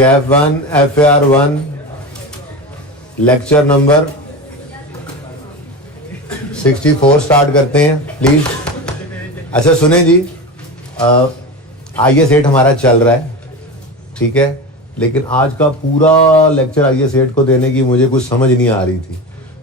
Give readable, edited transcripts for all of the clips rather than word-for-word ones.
KF1 FAR1 lecture number 64 start करते हैं please. अच्छा सुने जी, IS8 हमारा चल रहा है, ठीक है, लेकिन आज का पूरा लेक्चर IS8 को देने की मुझे कुछ समझ नहीं आ रही थी,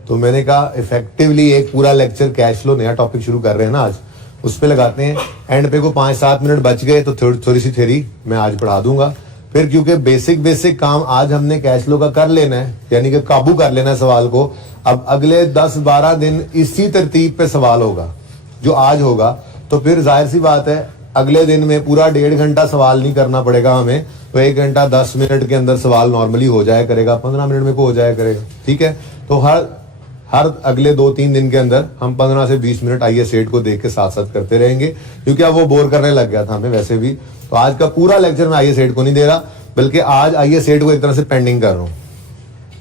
तो मैंने कहा इफेक्टिवली एक पूरा लेक्चर कैश फ्लो, नया टॉपिक शुरू कर रहे हैं ना आज, उस पे लगाते हैं। एंड पे को 5-7 मिनट बच गए तो थोड़ी सी थ्योरी मैं आज पढ़ा दूंगा फिर, क्योंकि बेसिक काम आज हमने कैश फ्लो का कर लेना है, यानी कि काबू कर लेना है सवाल को। अब अगले 10-12 दिन इसी तरतीब पे सवाल होगा जो आज होगा, तो फिर जाहिर सी बात है अगले दिन में पूरा 1.5 घंटा सवाल नहीं करना पड़ेगा हमें, तो 1 घंटा 10 मिनट के अंदर सवाल नॉर्मली हो जाया करेगा, 15 मिनट में को हो जाया करेगा, ठीक है। तो हर अगले 2-3 दिन के अंदर हम 15 से 20 मिनट IS8 को देख के साथ साथ करते रहेंगे, क्योंकि अब वो बोर करने लग गया था हमें वैसे भी। तो आज का पूरा लेक्चर मैं IS8 को नहीं दे रहा, बल्कि आज IS8 को एक तरह से पेंडिंग कर रहा हूं,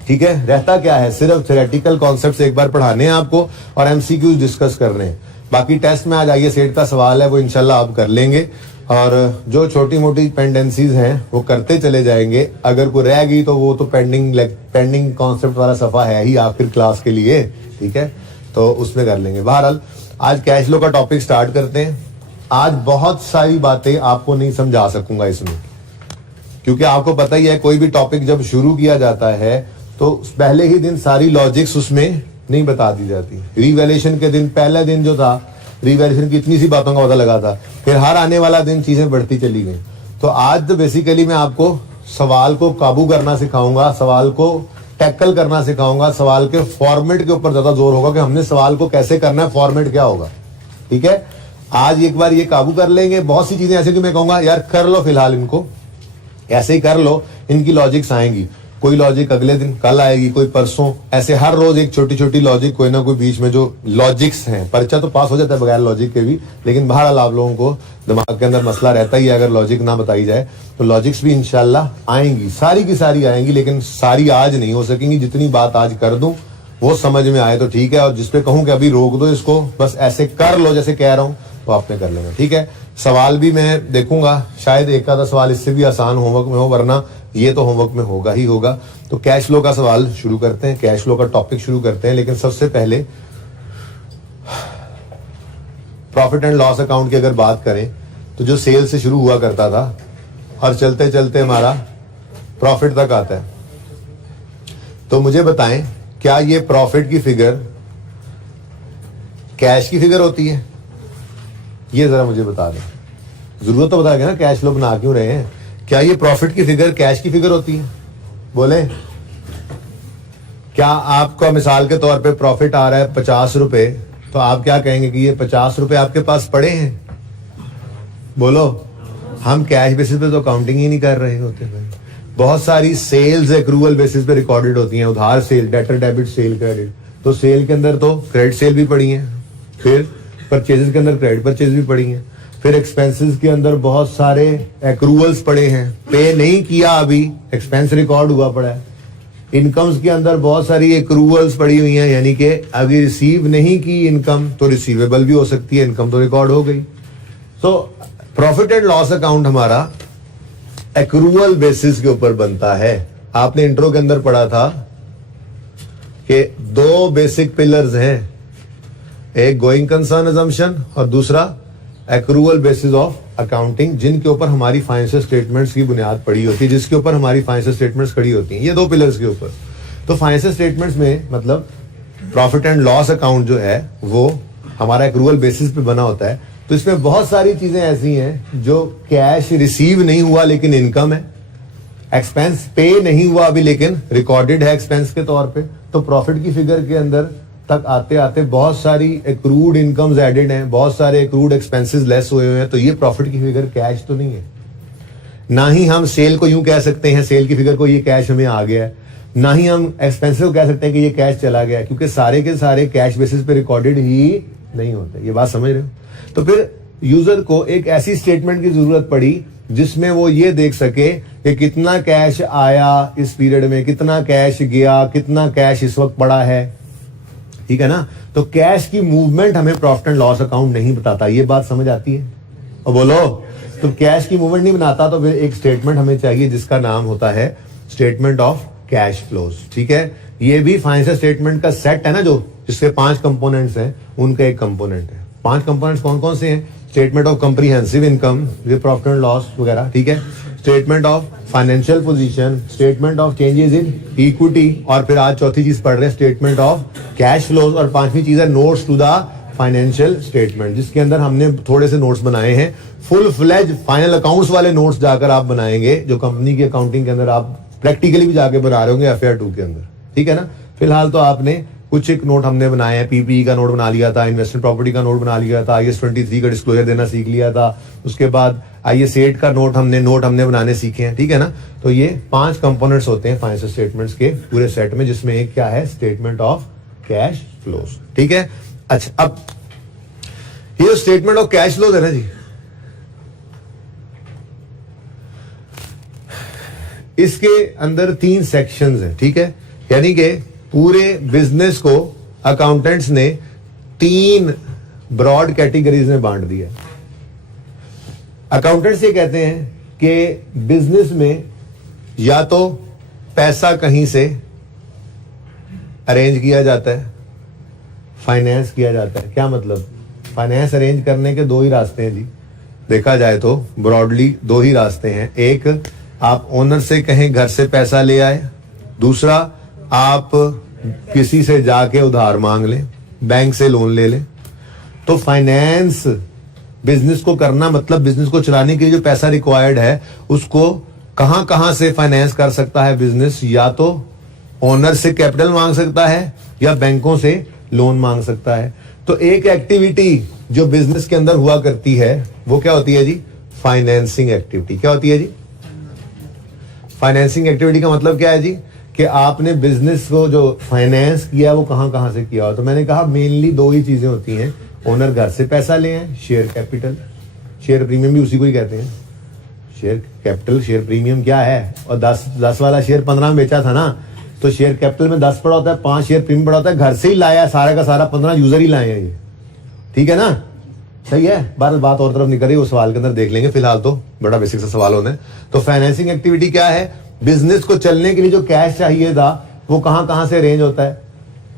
ठीक है। रहता क्या है, सिर्फ थ्योरेटिकल कॉन्सेप्ट्स एक बार पढ़ाने हैं आपको और MCQs डिस्कस करने हैं। बाकी टेस्ट में आज IS8 का सवाल है, वो इंशाल्लाह आप कर लेंगे, और जो छोटी मोटी पेंडेंसीज हैं वो करते चले जाएंगे। अगर कोई रह गई तो वो तो पेंडिंग कॉन्सेप्ट वाला सफा है ही आखिर क्लास के लिए, ठीक है, तो उसमें कर लेंगे। बहरहाल आज कैश फ्लो का टॉपिक स्टार्ट करते हैं। आज बहुत सारी बातें आपको नहीं समझा सकूंगा इसमें, क्योंकि आपको पता ही है कोई भी टॉपिक जब शुरू किया जाता है तो पहले ही दिन सारी लॉजिक्स उसमें नहीं बता दी जाती। रिवैल्यूएशन के दिन, पहला दिन जो था रिवैल्यूएशन की इतनी सी बातों का पता लगा था, फिर हर आने वाला दिन चीजें बढ़ती चली गई। तो आज तो बेसिकली मैं आपको सवाल को काबू करना सिखाऊंगा, सवाल को टैकल करना सिखाऊंगा, सवाल के फॉर्मेट के ऊपर ज्यादा जोर होगा कि हमने सवाल को कैसे करना है, फॉर्मेट क्या होगा, ठीक है। आज एक बार ये काबू कर लेंगे। बहुत सी चीजें ऐसे कि मैं कहूंगा यार कर लो, फिलहाल इनको ऐसे ही कर लो, इनकी लॉजिक्स आएंगी। कोई लॉजिक अगले दिन, कल आएगी, कोई परसों, ऐसे हर रोज एक छोटी छोटी लॉजिक कोई ना कोई बीच में जो लॉजिक्स हैं। पर्चा तो पास हो जाता है बगैर लॉजिक के भी, लेकिन बहरहाल आप लोगों को दिमाग के अंदर मसला रहता ही है अगर लॉजिक ना बताई जाए, तो लॉजिक्स भी इंशाल्लाह आएंगी, सारी की सारी आएंगी, लेकिन सारी आज नहीं हो सकेंगी। जितनी बात आज कर दूं वो समझ में आए तो ठीक है, और जिसपे कहूं कि अभी रोक दो इसको, बस ऐसे कर लो जैसे कह रहा हूं, तो आपने कर लेना, ठीक है। सवाल भी मैं देखूंगा, शायद एक आधा सवाल इससे भी आसान होमवर्क में हो, वरना ये तो होमवर्क में होगा ही होगा। तो कैश फ्लो का सवाल शुरू करते हैं, कैश फ्लो का टॉपिक शुरू करते हैं। लेकिन सबसे पहले प्रॉफिट एंड लॉस अकाउंट की अगर बात करें तो जो सेल से शुरू हुआ करता था और चलते चलते हमारा प्रॉफिट तक आता है, तो मुझे बताएं क्या ये प्रॉफिट की फिगर कैश की फिगर होती है? ये जरा मुझे बता दें, जरूरत तो बता ना, कैश फ्लो बना क्यों रहे हैं। क्या ये प्रॉफिट की फिगर कैश की फिगर होती है? बोले। क्या आपका मिसाल के तौर पे प्रॉफिट आ रहा है 50 रुपए, तो आप क्या कहेंगे कि ये 50 रुपए आपके पास पड़े हैं? बोलो। हम कैश बेसिस पे तो काउंटिंग ही नहीं कर रहे होते भाई। बहुत सारी सेल्स एक्रूवल बेसिस पे रिकॉर्डेड होती हैं, उधार sale, debtor debit sale credit. तो सेल के अंदर तो क्रेडिट सेल भी पड़ी है, फिर परचेजेस के अंदर क्रेडिट परचेज भी पड़ी है, फिर एक्सपेंसेस के अंदर बहुत सारे एक्रूवल्स पड़े हैं, पे नहीं किया अभी, एक्सपेंस रिकॉर्ड हुआ पड़ा है। इनकम्स के अंदर बहुत सारी एक्रूवल्स पड़ी हुई हैं, यानी कि अभी रिसीव नहीं की इनकम तो रिसीवेबल भी हो सकती है, इनकम तो रिकॉर्ड हो गई। तो प्रॉफिट एंड लॉस अकाउंट हमारा एक्रूवल बेसिस के ऊपर बनता है। आपने इंट्रो के अंदर पढ़ा था कि 2 बेसिक पिलर्स हैं, एक गोइंग कंसर्न अजम्पशन और दूसरा एक्रूवल बेसिस ऑफ अकाउंटिंग, जिनके ऊपर हमारी फाइनेंशियल स्टेटमेंट्स की बुनियाद पड़ी होती है, जिसके ऊपर हमारी फाइनेंशियल स्टेटमेंट्स खड़ी होती हैं, ये 2 पिलर्स के ऊपर। तो फाइनेंशियल स्टेटमेंट्स में मतलब प्रॉफिट एंड लॉस अकाउंट जो है वो हमारा एक्रूवल बेसिस पे बना होता है। तो इसमें बहुत सारी चीजें ऐसी हैं जो कैश रिसीव नहीं हुआ लेकिन इनकम है, एक्सपेंस पे नहीं हुआ अभी लेकिन रिकॉर्डेड है एक्सपेंस के तौर पे। तो प्रॉफिट की फिगर के अंदर तक आते आते बहुत सारी एक्रूड इनकम्स एडेड हैं, बहुत सारे एक्रूड एक्सपेंसेस लेस हुए हुए हैं। तो ये प्रॉफिट की फिगर कैश तो नहीं है। ना ही हम सेल को यूं कह सकते हैं, सेल की फिगर को ये कैश हमें आ गया है, ना ही हम एक्सपेंसेस को कह सकते हैं कि ये कैश चला गया है, क्योंकि सारे के सारे कैश बेसिस पे रिकॉर्डेड ही नहीं होते। ये बात समझ रहे हो? तो फिर यूजर को एक ऐसी स्टेटमेंट की जरूरत पड़ी जिसमें वो ये देख सके कि कितना कैश आया इस पीरियड में, कितना कैश गया, कितना कैश इस वक्त पड़ा है, ठीक है ना। तो कैश की मूवमेंट हमें प्रॉफिट एंड लॉस अकाउंट नहीं बताता। ये बात समझ आती है? और बोलो, तो कैश की मूवमेंट नहीं बनाता, तो फिर एक स्टेटमेंट हमें चाहिए जिसका नाम होता है स्टेटमेंट ऑफ कैश फ्लोज। ठीक है, ये भी फाइनेंशियल स्टेटमेंट का सेट है ना, जो जिसके 5 कंपोनेंट्स हैं, उनका एक कंपोनेंट है। 5 कंपोनेंट्स कौन कौन से हैं? Statement of comprehensive income, profit and loss वगैरह, ठीक है, statement of financial position, statement of changes in equity, और फिर आज चौथी चीज पढ़ रहे हैं स्टेटमेंट ऑफ कैश फ्लोज, और 5वीं चीज है notes to the financial statement, जिसके अंदर हमने थोड़े से नोट्स बनाए हैं। फुल फ्लेज फाइनल अकाउंट्स वाले नोट्स जाकर आप बनाएंगे, जो कंपनी की अकाउंटिंग के अंदर आप प्रैक्टिकली भी जाके बना रहे होंगे FAR 2 के अंदर, ठीक है ना। फिलहाल तो आपने कुछ एक नोट हमने बनाए हैं, PPE का नोट बना लिया था, इन्वेस्टमेंट प्रॉपर्टी का नोट बना लिया था, IAS 23 का डिस्क्लोजर देना सीख लिया था, उसके बाद IAS 8 का नोट हमने बनाने सीखे हैं, ठीक है ना। तो ये 5 कंपोनेंट्स होते हैं फाइनेंशियल स्टेटमेंट्स के पूरे सेट में, जिसमें एक क्या है, स्टेटमेंट ऑफ कैश फ्लोज, ठीक है। अच्छा, अब ये स्टेटमेंट ऑफ कैश फ्लोज है ना जी, इसके अंदर 3 सेक्शंस हैं, ठीक है। यानी कि पूरे बिजनेस को अकाउंटेंट्स ने 3 ब्रॉड कैटेगरीज में बांट दिया। अकाउंटेंट्स ये कहते हैं कि बिजनेस में या तो पैसा कहीं से अरेंज किया जाता है, फाइनेंस किया जाता है। क्या मतलब? फाइनेंस अरेंज करने के 2 ही रास्ते हैं जी, देखा जाए तो ब्रॉडली 2 ही रास्ते हैं। एक, आप ओनर से कहें घर से पैसा ले आए, दूसरा आप किसी से जाके उधार मांग लें, बैंक से लोन ले लें। तो फाइनेंस बिजनेस को करना मतलब बिजनेस को चलाने के लिए जो पैसा रिक्वायर्ड है, उसको कहां कहां से फाइनेंस कर सकता है बिजनेस? या तो ओनर से कैपिटल मांग सकता है या बैंकों से लोन मांग सकता है। तो एक एक्टिविटी जो बिजनेस के अंदर हुआ करती है वो क्या होती है जी? Financing activity. क्या होती है जी? फाइनेंसिंग एक्टिविटी का मतलब क्या है जी? कि आपने बिजनेस को जो फाइनेंस किया वो कहां कहां से किया हो। तो मैंने कहा मेनली 2 ही चीजें होती हैं, ओनर घर से पैसा ले आए, शेयर कैपिटल, शेयर प्रीमियम भी उसी को ही कहते हैं। शेयर कैपिटल, शेयर प्रीमियम क्या है? और 10 वाला शेयर 15 में बेचा था ना, तो शेयर कैपिटल में 10 पड़ा होता है, 5 शेयर प्रीमियम पड़ा होता है, घर से ही लाया सारा का सारा, 15 यूजर ही लाए हैं ये, ठीक है ना। सही है, बात और तरफ निकल रही है, वो सवाल के अंदर देख लेंगे, फिलहाल तो बड़ा बेसिक सा सवाल होना है। तो फाइनेंसिंग एक्टिविटी क्या है? बिजनेस को चलने के लिए जो कैश चाहिए था वो कहां कहां से अरेंज होता है?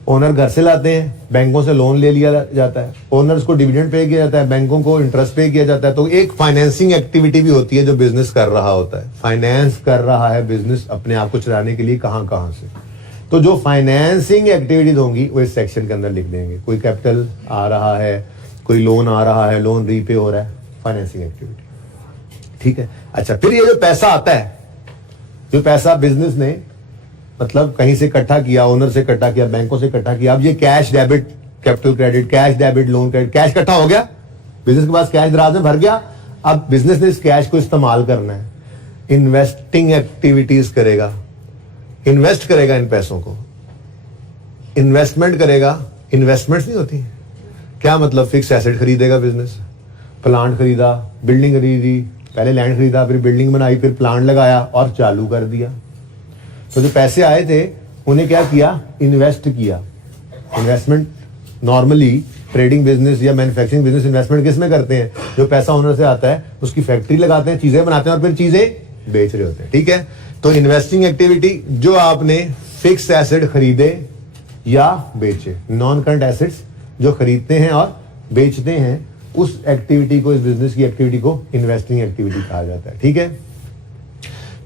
ओनर घर से लाते हैं, बैंकों से लोन ले लिया जाता है, ओनर्स को डिविडेंड पे किया जाता है, बैंकों को इंटरेस्ट पे किया जाता है। तो एक फाइनेंसिंग एक्टिविटी भी होती है जो बिजनेस कर रहा होता है, फाइनेंस कर रहा है बिजनेस अपने आप को चलाने के लिए कहां कहां से। तो जो फाइनेंसिंग एक्टिविटीज होंगी वो इस सेक्शन के अंदर लिख देंगे। कोई कैपिटल आ रहा है, कोई लोन आ रहा है, लोन रीपे हो रहा है, फाइनेंसिंग एक्टिविटी, ठीक है। अच्छा, फिर ये जो पैसा आता है, जो पैसा बिजनेस ने मतलब कहीं से इकट्ठा किया, ओनर से इकट्ठा किया, बैंकों से इकट्ठा किया, अब ये cash debit, capital credit, cash debit, loan credit, cash इकट्ठा हो गया, बिजनेस के पास कैश दराज में भर गया। अब बिजनेस ने इस कैश को इस्तेमाल करना है, इन्वेस्टिंग एक्टिविटीज करेगा, इन्वेस्ट करेगा इन पैसों को, इन्वेस्टमेंट करेगा। इन्वेस्टमेंट्स नहीं होती, क्या मतलब? फिक्स एसेट खरीदेगा बिजनेस, प्लांट खरीदा, बिल्डिंग खरीदी, पहले लैंड खरीदा, फिर बिल्डिंग बनाई, फिर प्लांट लगाया और चालू कर दिया। तो जो पैसे आए थे उन्हें क्या किया? इन्वेस्ट किया। इन्वेस्टमेंट नॉर्मली ट्रेडिंग बिजनेस या मैन्युफैक्चरिंग बिजनेस इन्वेस्टमेंट किस में करते हैं? जो पैसा ओनर से आता है उसकी फैक्ट्री लगाते हैं, चीजें बनाते हैं और फिर चीजें बेच रहे होते हैं, ठीक है। तो इन्वेस्टिंग एक्टिविटी जो आपने फिक्स एसेट खरीदे या बेचे, नॉन करंट एसेट्स जो खरीदते हैं और बेचते हैं, उस एक्टिविटी को, इस बिजनेस की एक्टिविटी को इन्वेस्टिंग एक्टिविटी कहा जाता है, ठीक है।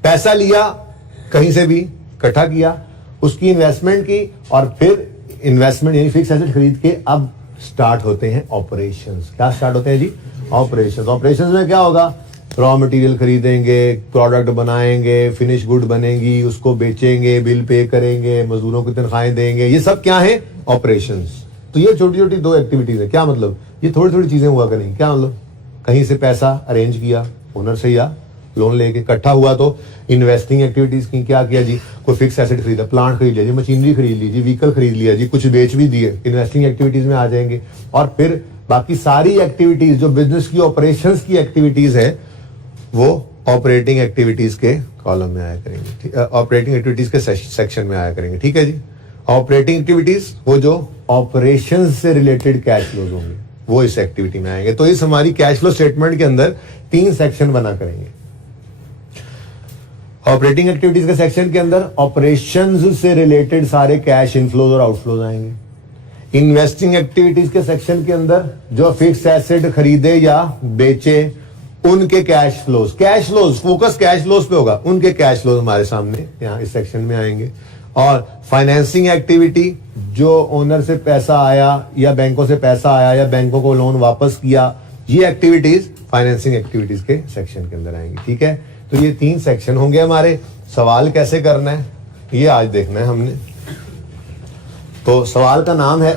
पैसा लिया कहीं से भी, इकट्ठा किया, उसकी इन्वेस्टमेंट की और फिर इन्वेस्टमेंट यानी फिक्स एसेट खरीद के अब स्टार्ट होते हैं ऑपरेशंस। क्या स्टार्ट होते हैं जी? ऑपरेशंस। ऑपरेशंस में क्या होगा? रॉ मटेरियल खरीदेंगे, प्रोडक्ट बनाएंगे, फिनिश गुड बनेगी, उसको बेचेंगे, बिल पे करेंगे, मजदूरों को तनख्वाहें देंगे, ये सब क्या है? ऑपरेशंस। तो ये छोटी छोटी 2 एक्टिविटीज है। क्या मतलब? ये थोड़ी थोड़ी चीजें हुआ करेंगी। क्या मतलब? कहीं से पैसा अरेंज किया ओनर से या लोन लेके, इकट्ठा हुआ तो इन्वेस्टिंग एक्टिविटीज की। क्या किया जी? कोई फिक्स एसेट खरीदा, प्लांट खरीद लिया जी, मशीनरी खरीद ली जी, व्हीकल खरीद लिया जी, कुछ बेच भी दिए, इन्वेस्टिंग एक्टिविटीज में आ जाएंगे। और फिर बाकी सारी एक्टिविटीज जो बिजनेस की ऑपरेशंस की एक्टिविटीज है वो ऑपरेटिंग एक्टिविटीज के कॉलम में आया करेंगे, ऑपरेटिंग एक्टिविटीज के सेक्शन में आया करेंगे, ठीक है जी। ऑपरेटिंग एक्टिविटीज वो जो ऑपरेशंस से रिलेटेड कैश फ्लोज होंगे, वो इस एक्टिविटी में आएंगे। तो इस हमारी कैश फ्लो स्टेटमेंट के अंदर 3 सेक्शन बना करेंगे। ऑपरेटिंग एक्टिविटीज के सेक्शन के अंदर ऑपरेशंस से रिलेटेड सारे कैश इनफ्लोज और आउटफ्लोज आएंगे। इन्वेस्टिंग एक्टिविटीज के सेक्शन के अंदर जो फिक्स एसेट खरीदे या बेचे उनके cash flows, focus cash flows पे होगा, उनके कैश फ्लोज हमारे सामने यहाँ इस सेक्शन में आएंगे। और फाइनेंसिंग एक्टिविटी, जो ओनर से पैसा आया या बैंकों से पैसा आया या बैंकों को लोन वापस किया, ये एक्टिविटीज फाइनेंसिंग एक्टिविटीज के सेक्शन के अंदर आएंगी। ठीक है, तो ये 3 सेक्शन होंगे हमारे। सवाल कैसे करना है ये आज देखना है हमने। तो सवाल का नाम है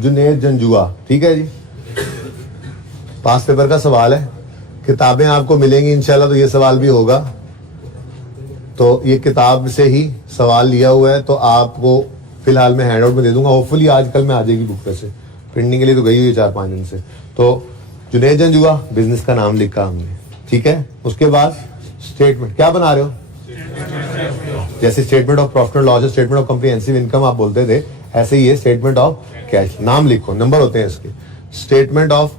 जुनेद जंजुआ। ठीक है जी, पास पेपर का सवाल है। किताबें आपको मिलेंगी इंशाल्लाह, तो ये सवाल भी होगा। तो ये किताब से ही सवाल लिया हुआ है, तो आपको फिलहाल मैं हैंड आउट में दे दूंगा। होपफुली आज कल में आ जाएगी बुक पे से, प्रिंटिंग के लिए तो गई हुई है 4-5 दिन से। तो जुनेद जंजुआ बिजनेस का नाम लिखा हमने। ठीक है, उसके बाद स्टेटमेंट क्या बना रहे हो, जैसे statement of profit and loss, statement of comprehensive income आप बोलते थे, ऐसे ही ये स्टेटमेंट ऑफ कैश। नाम लिखो, नंबर होते हैं इसके। स्टेटमेंट ऑफ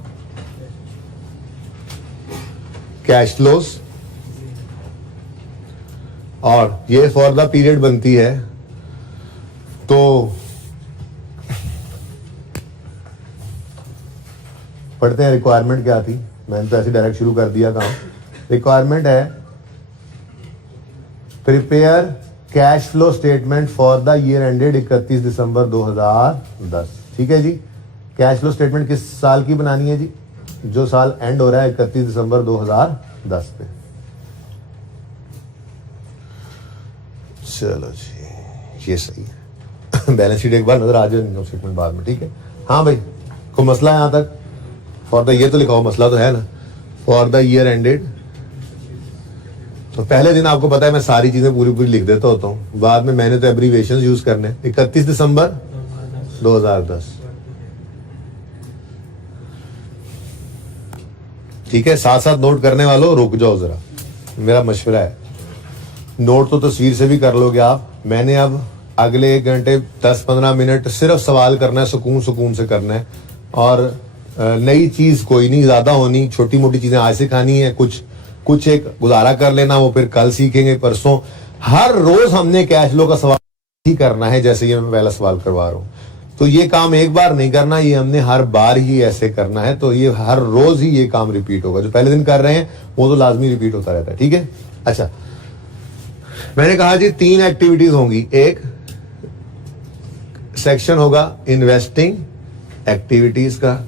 कैश फ्लोज, और ये फॉर द पीरियड बनती है। तो पढ़ते हैं रिक्वायरमेंट क्या थी। मैंने तो ऐसे डायरेक्ट शुरू कर दिया काम। रिक्वायरमेंट है prepare cash flow statement for the year ended 31 दिसंबर 2010। ठीक है जी, कैश फ्लो स्टेटमेंट किस साल की बनानी है जी, जो साल एंड हो रहा है 31 दिसंबर 2010 पे। चलो जी, ये सही है। बैलेंस शीट एक बार नजर आ जाए, इनकम स्टेटमेंट बाद में। ठीक है, हाँ भाई, कोई मसला है यहाँ तक? फॉर द ईयर तो लिखा हो, मसला तो है ना। फॉर द ईयर एंडेड, तो पहले दिन आपको पता है मैं सारी चीजें पूरी पूरी लिख देता होता हूँ, बाद में मैंने तो एब्रीविएशन यूज करने। 31 दिसंबर 2010। ठीक है, साथ साथ नोट करने वालों रुक जाओ जरा, मेरा मशवरा है। नोट तो तस्वीर से भी कर लोगे आप। मैंने अब अगले 1 घंटे 10-15 मिनट सिर्फ सवाल करना है, सुकून से करना है। और नई चीज कोई नहीं ज्यादा होनी, छोटी मोटी चीजें आज से खानी है, कुछ एक गुजारा कर लेना, वो फिर कल सीखेंगे, परसों। हर रोज हमने कैश फ्लो का सवाल ही करना है, जैसे ये मैं पहला सवाल करवा रहा हूँ। तो ये काम एक बार नहीं करना, ये हमने हर बार ही ऐसे करना है। तो ये हर रोज ही ये काम रिपीट होगा। जो पहले दिन कर रहे हैं वो तो लाजमी रिपीट होता रहता है। ठीक है, अच्छा, मैंने कहा जी 3 एक्टिविटीज होंगी। एक सेक्शन होगा इन्वेस्टिंग एक्टिविटीज का,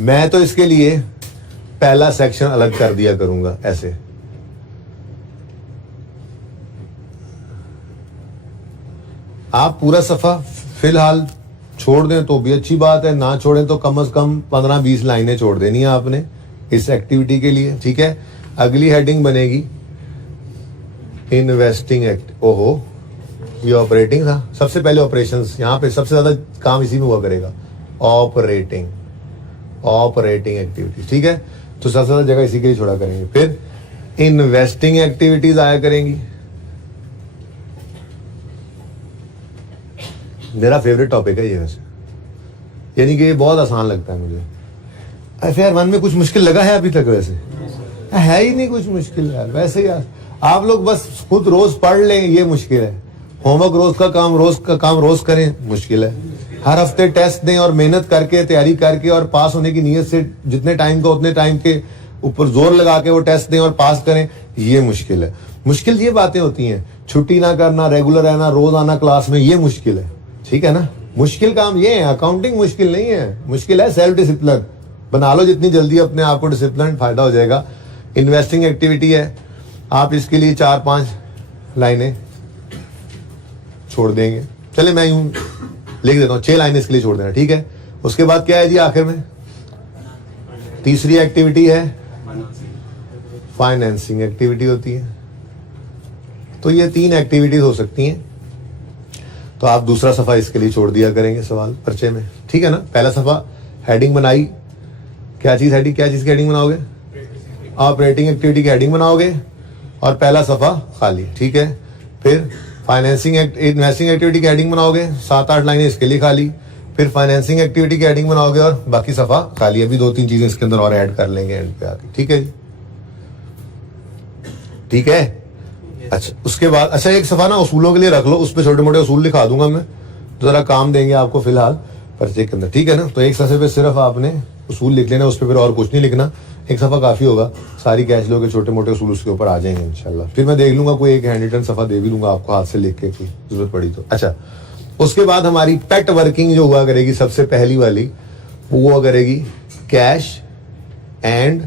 मैं तो इसके लिए पहला सेक्शन अलग कर दिया करूंगा ऐसे। आप पूरा सफा फिलहाल छोड़ दें तो भी अच्छी बात है, ना छोड़ें तो कम से कम 15-20 लाइनें छोड़ देनी है आपने इस एक्टिविटी के लिए। ठीक है, अगली हेडिंग बनेगी इन्वेस्टिंग एक्ट। ओहो, ये ऑपरेटिंग था। सबसे पहले ऑपरेशंस, यहां पे सबसे ज्यादा काम इसी में हुआ करेगा। Operating activities. ठीक है, तो सबसे ज्यादा जगह इसी के लिए छोड़ा करेंगे। फिर इन्वेस्टिंग एक्टिविटीज आया करेंगी। मेरा फेवरेट टॉपिक है ये वैसे, यानी कि ये बहुत आसान लगता है मुझे। FR 1 में कुछ मुश्किल लगा है अभी तक? वैसे है ही नहीं कुछ मुश्किल यार। वैसे यार आप लोग बस खुद रोज पढ़ लें, ये मुश्किल है। होमवर्क रोज का काम रोज करें, मुश्किल है। हर हफ्ते टेस्ट दें और मेहनत करके तैयारी करके और पास होने की नीयत से जितने टाइम को उतने टाइम के ऊपर जोर लगा के वो टेस्ट दें और पास करें, ये मुश्किल है। मुश्किल ये बातें होती हैं, छुट्टी ना करना, रेगुलर रहना, रोज आना क्लास में, ये मुश्किल है। ठीक है ना, मुश्किल काम ये है। अकाउंटिंग मुश्किल नहीं है, मुश्किल है सेल्फ डिसिप्लिन। बना लो जितनी जल्दी अपने आप को डिसिप्लिन, फायदा हो जाएगा। इन्वेस्टिंग एक्टिविटी है, आप इसके लिए 4-5 लाइनें छोड़ देंगे। चले मैं यूं लिख देता हूं, 6 लाइनें इसके लिए छोड़ देना। ठीक है, उसके बाद क्या है जी आखिर में? तीसरी एक्टिविटी है फाइनेंसिंग एक्टिविटी होती है। तो ये 3 एक्टिविटीज हो सकती हैं। तो आप दूसरा सफा इसके लिए छोड़ दिया करेंगे सवाल पर्चे में। ठीक है ना, पहला सफा हेडिंग बनाई, क्या चीज की हेडिंग बनाओगे? ऑपरेटिंग एक्टिविटी की हेडिंग बनाओगे और पहला सफा खाली। ठीक है, फिर फाइनेंसिंग इन्वेस्टिंग एक्टिविटी की हेडिंग बनाओगे, 7-8 लाइनें इसके लिए खाली, फिर फाइनेंसिंग एक्टिविटी की हेडिंग बनाओगे और बाकी सफा खाली। अभी 2-3 चीजें इसके अंदर और ऐड कर लेंगे एंड पे आके, ठीक है जी, ठीक है। अच्छा उसके बाद अच्छा एक सफा ना उसूलों के लिए रख लो, उस पर छोटे मोटे उसूल लिखा दूंगा मैं, तो जरा काम देंगे आपको फिलहाल पर्चे के अंदर, ठीक है ना। तो एक सफे पे सिर्फ आपने उसूल लिख लेना, उस पर फिर और कुछ नहीं लिखना, एक सफा काफी होगा, सारी कैश लो के छोटे मोटे उसूल उसके ऊपर आ जाएंगे इंशाल्लाह। फिर मैं देख लूंगा कोई एक हैंड रिटन सफा दे भी लूंगा आपको हाथ से लिख के, कोई जरूरत पड़ी तो। अच्छा उसके बाद हमारी पेट वर्किंग जो हुआ करेगी सबसे पहली वाली, वो हुआ करेगी कैश एंड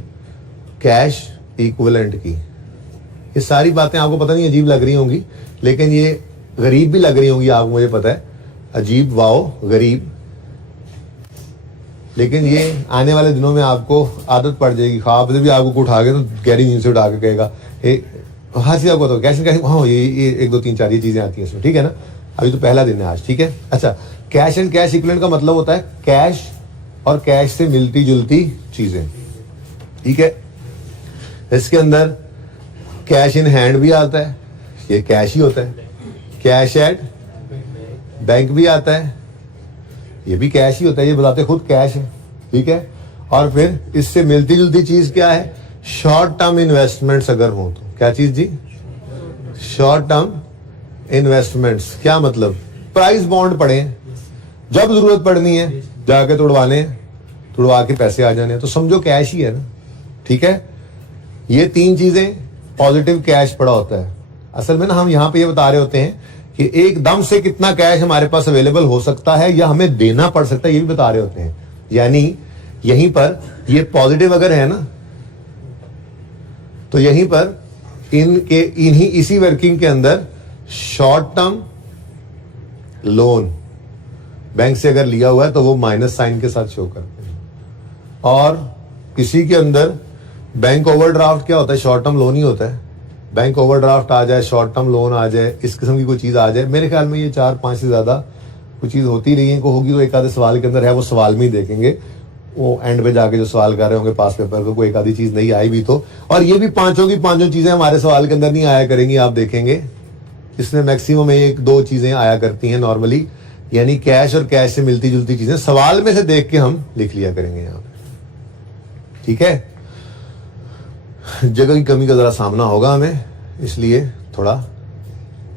कैश इक्विवेलेंट की। ये सारी बातें आपको पता नहीं अजीब लग रही होंगी, लेकिन ये गरीब भी लग रही होंगी आपको, मुझे पता है, अजीब वाओ गरीब, लेकिन ये आने वाले दिनों में आपको आदत पड़ जाएगी। ख्वाब से भी आपको उठा के तो गहरी नींद से उठा के कहेगा हर चीज आपको, तो कैश कैश, हाँ ये 1 2 3 4 ये चीजें आती हैं इसमें, ठीक है ना। अभी तो पहला दिन है आज, ठीक है। अच्छा कैश एंड कैश इक्विवेलेंट का मतलब होता है कैश और कैश से मिलती जुलती चीजें, ठीक है। इसके अंदर कैश इन हैंड भी आता है, ये कैश ही होता है, कैश एट बैंक भी आता है, ये भी कैश ही होता है, ये बताते खुद कैश है, ठीक है। और फिर इससे मिलती जुलती चीज क्या है, शॉर्ट टर्म इन्वेस्टमेंट्स अगर हो तो, क्या चीज जी, शॉर्ट टर्म इन्वेस्टमेंट्स। क्या मतलब, प्राइस बॉन्ड पड़े, जब जरूरत पड़नी है जाके तोड़वाने, तोड़वा के पैसे आ जाने, तो समझो कैश ही है ना, ठीक है। ये 3 चीजें पॉजिटिव कैश पड़ा होता है। असल में ना हम यहां पे ये बता रहे होते हैं कि एकदम से कितना कैश हमारे पास अवेलेबल हो सकता है या हमें देना पड़ सकता है, ये भी बता रहे होते हैं। यानी यहीं पर ये पॉजिटिव अगर है ना, तो यहीं पर इन्हीं इसी वर्किंग के अंदर शॉर्ट टर्म लोन बैंक से अगर लिया हुआ है तो वो माइनस साइन के साथ शो करते हैं, और इसी के अंदर बैंक ओवरड्राफ्ट क्या होता है, शॉर्ट टर्म लोन ही होता है। बैंक ओवरड्राफ्ट आ जाए, शॉर्ट टर्म लोन आ जाए, इस किस्म की कोई चीज आ जाए, मेरे ख्याल में ये 4-5 से ज्यादा कोई चीज होती नहीं है, को होगी तो एक आधे सवाल के अंदर है, वो सवाल में ही देखेंगे, वो एंड पे जाके जो सवाल कर रहे होंगे पास पेपर को, कोई एक आधी चीज नहीं आई भी तो। और ये भी पांचों की पांचों चीजें हमारे सवाल के अंदर नहीं आया करेंगी, आप देखेंगे इसमें मैक्सिमम 1-2 चीजें आया करती हैं नॉर्मली, यानी कैश और कैश से मिलती जुलती चीजें सवाल में से देख के हम लिख लिया करेंगे यहाँ पे, ठीक है। जगह की कमी का जरा सामना होगा हमें, इसलिए थोड़ा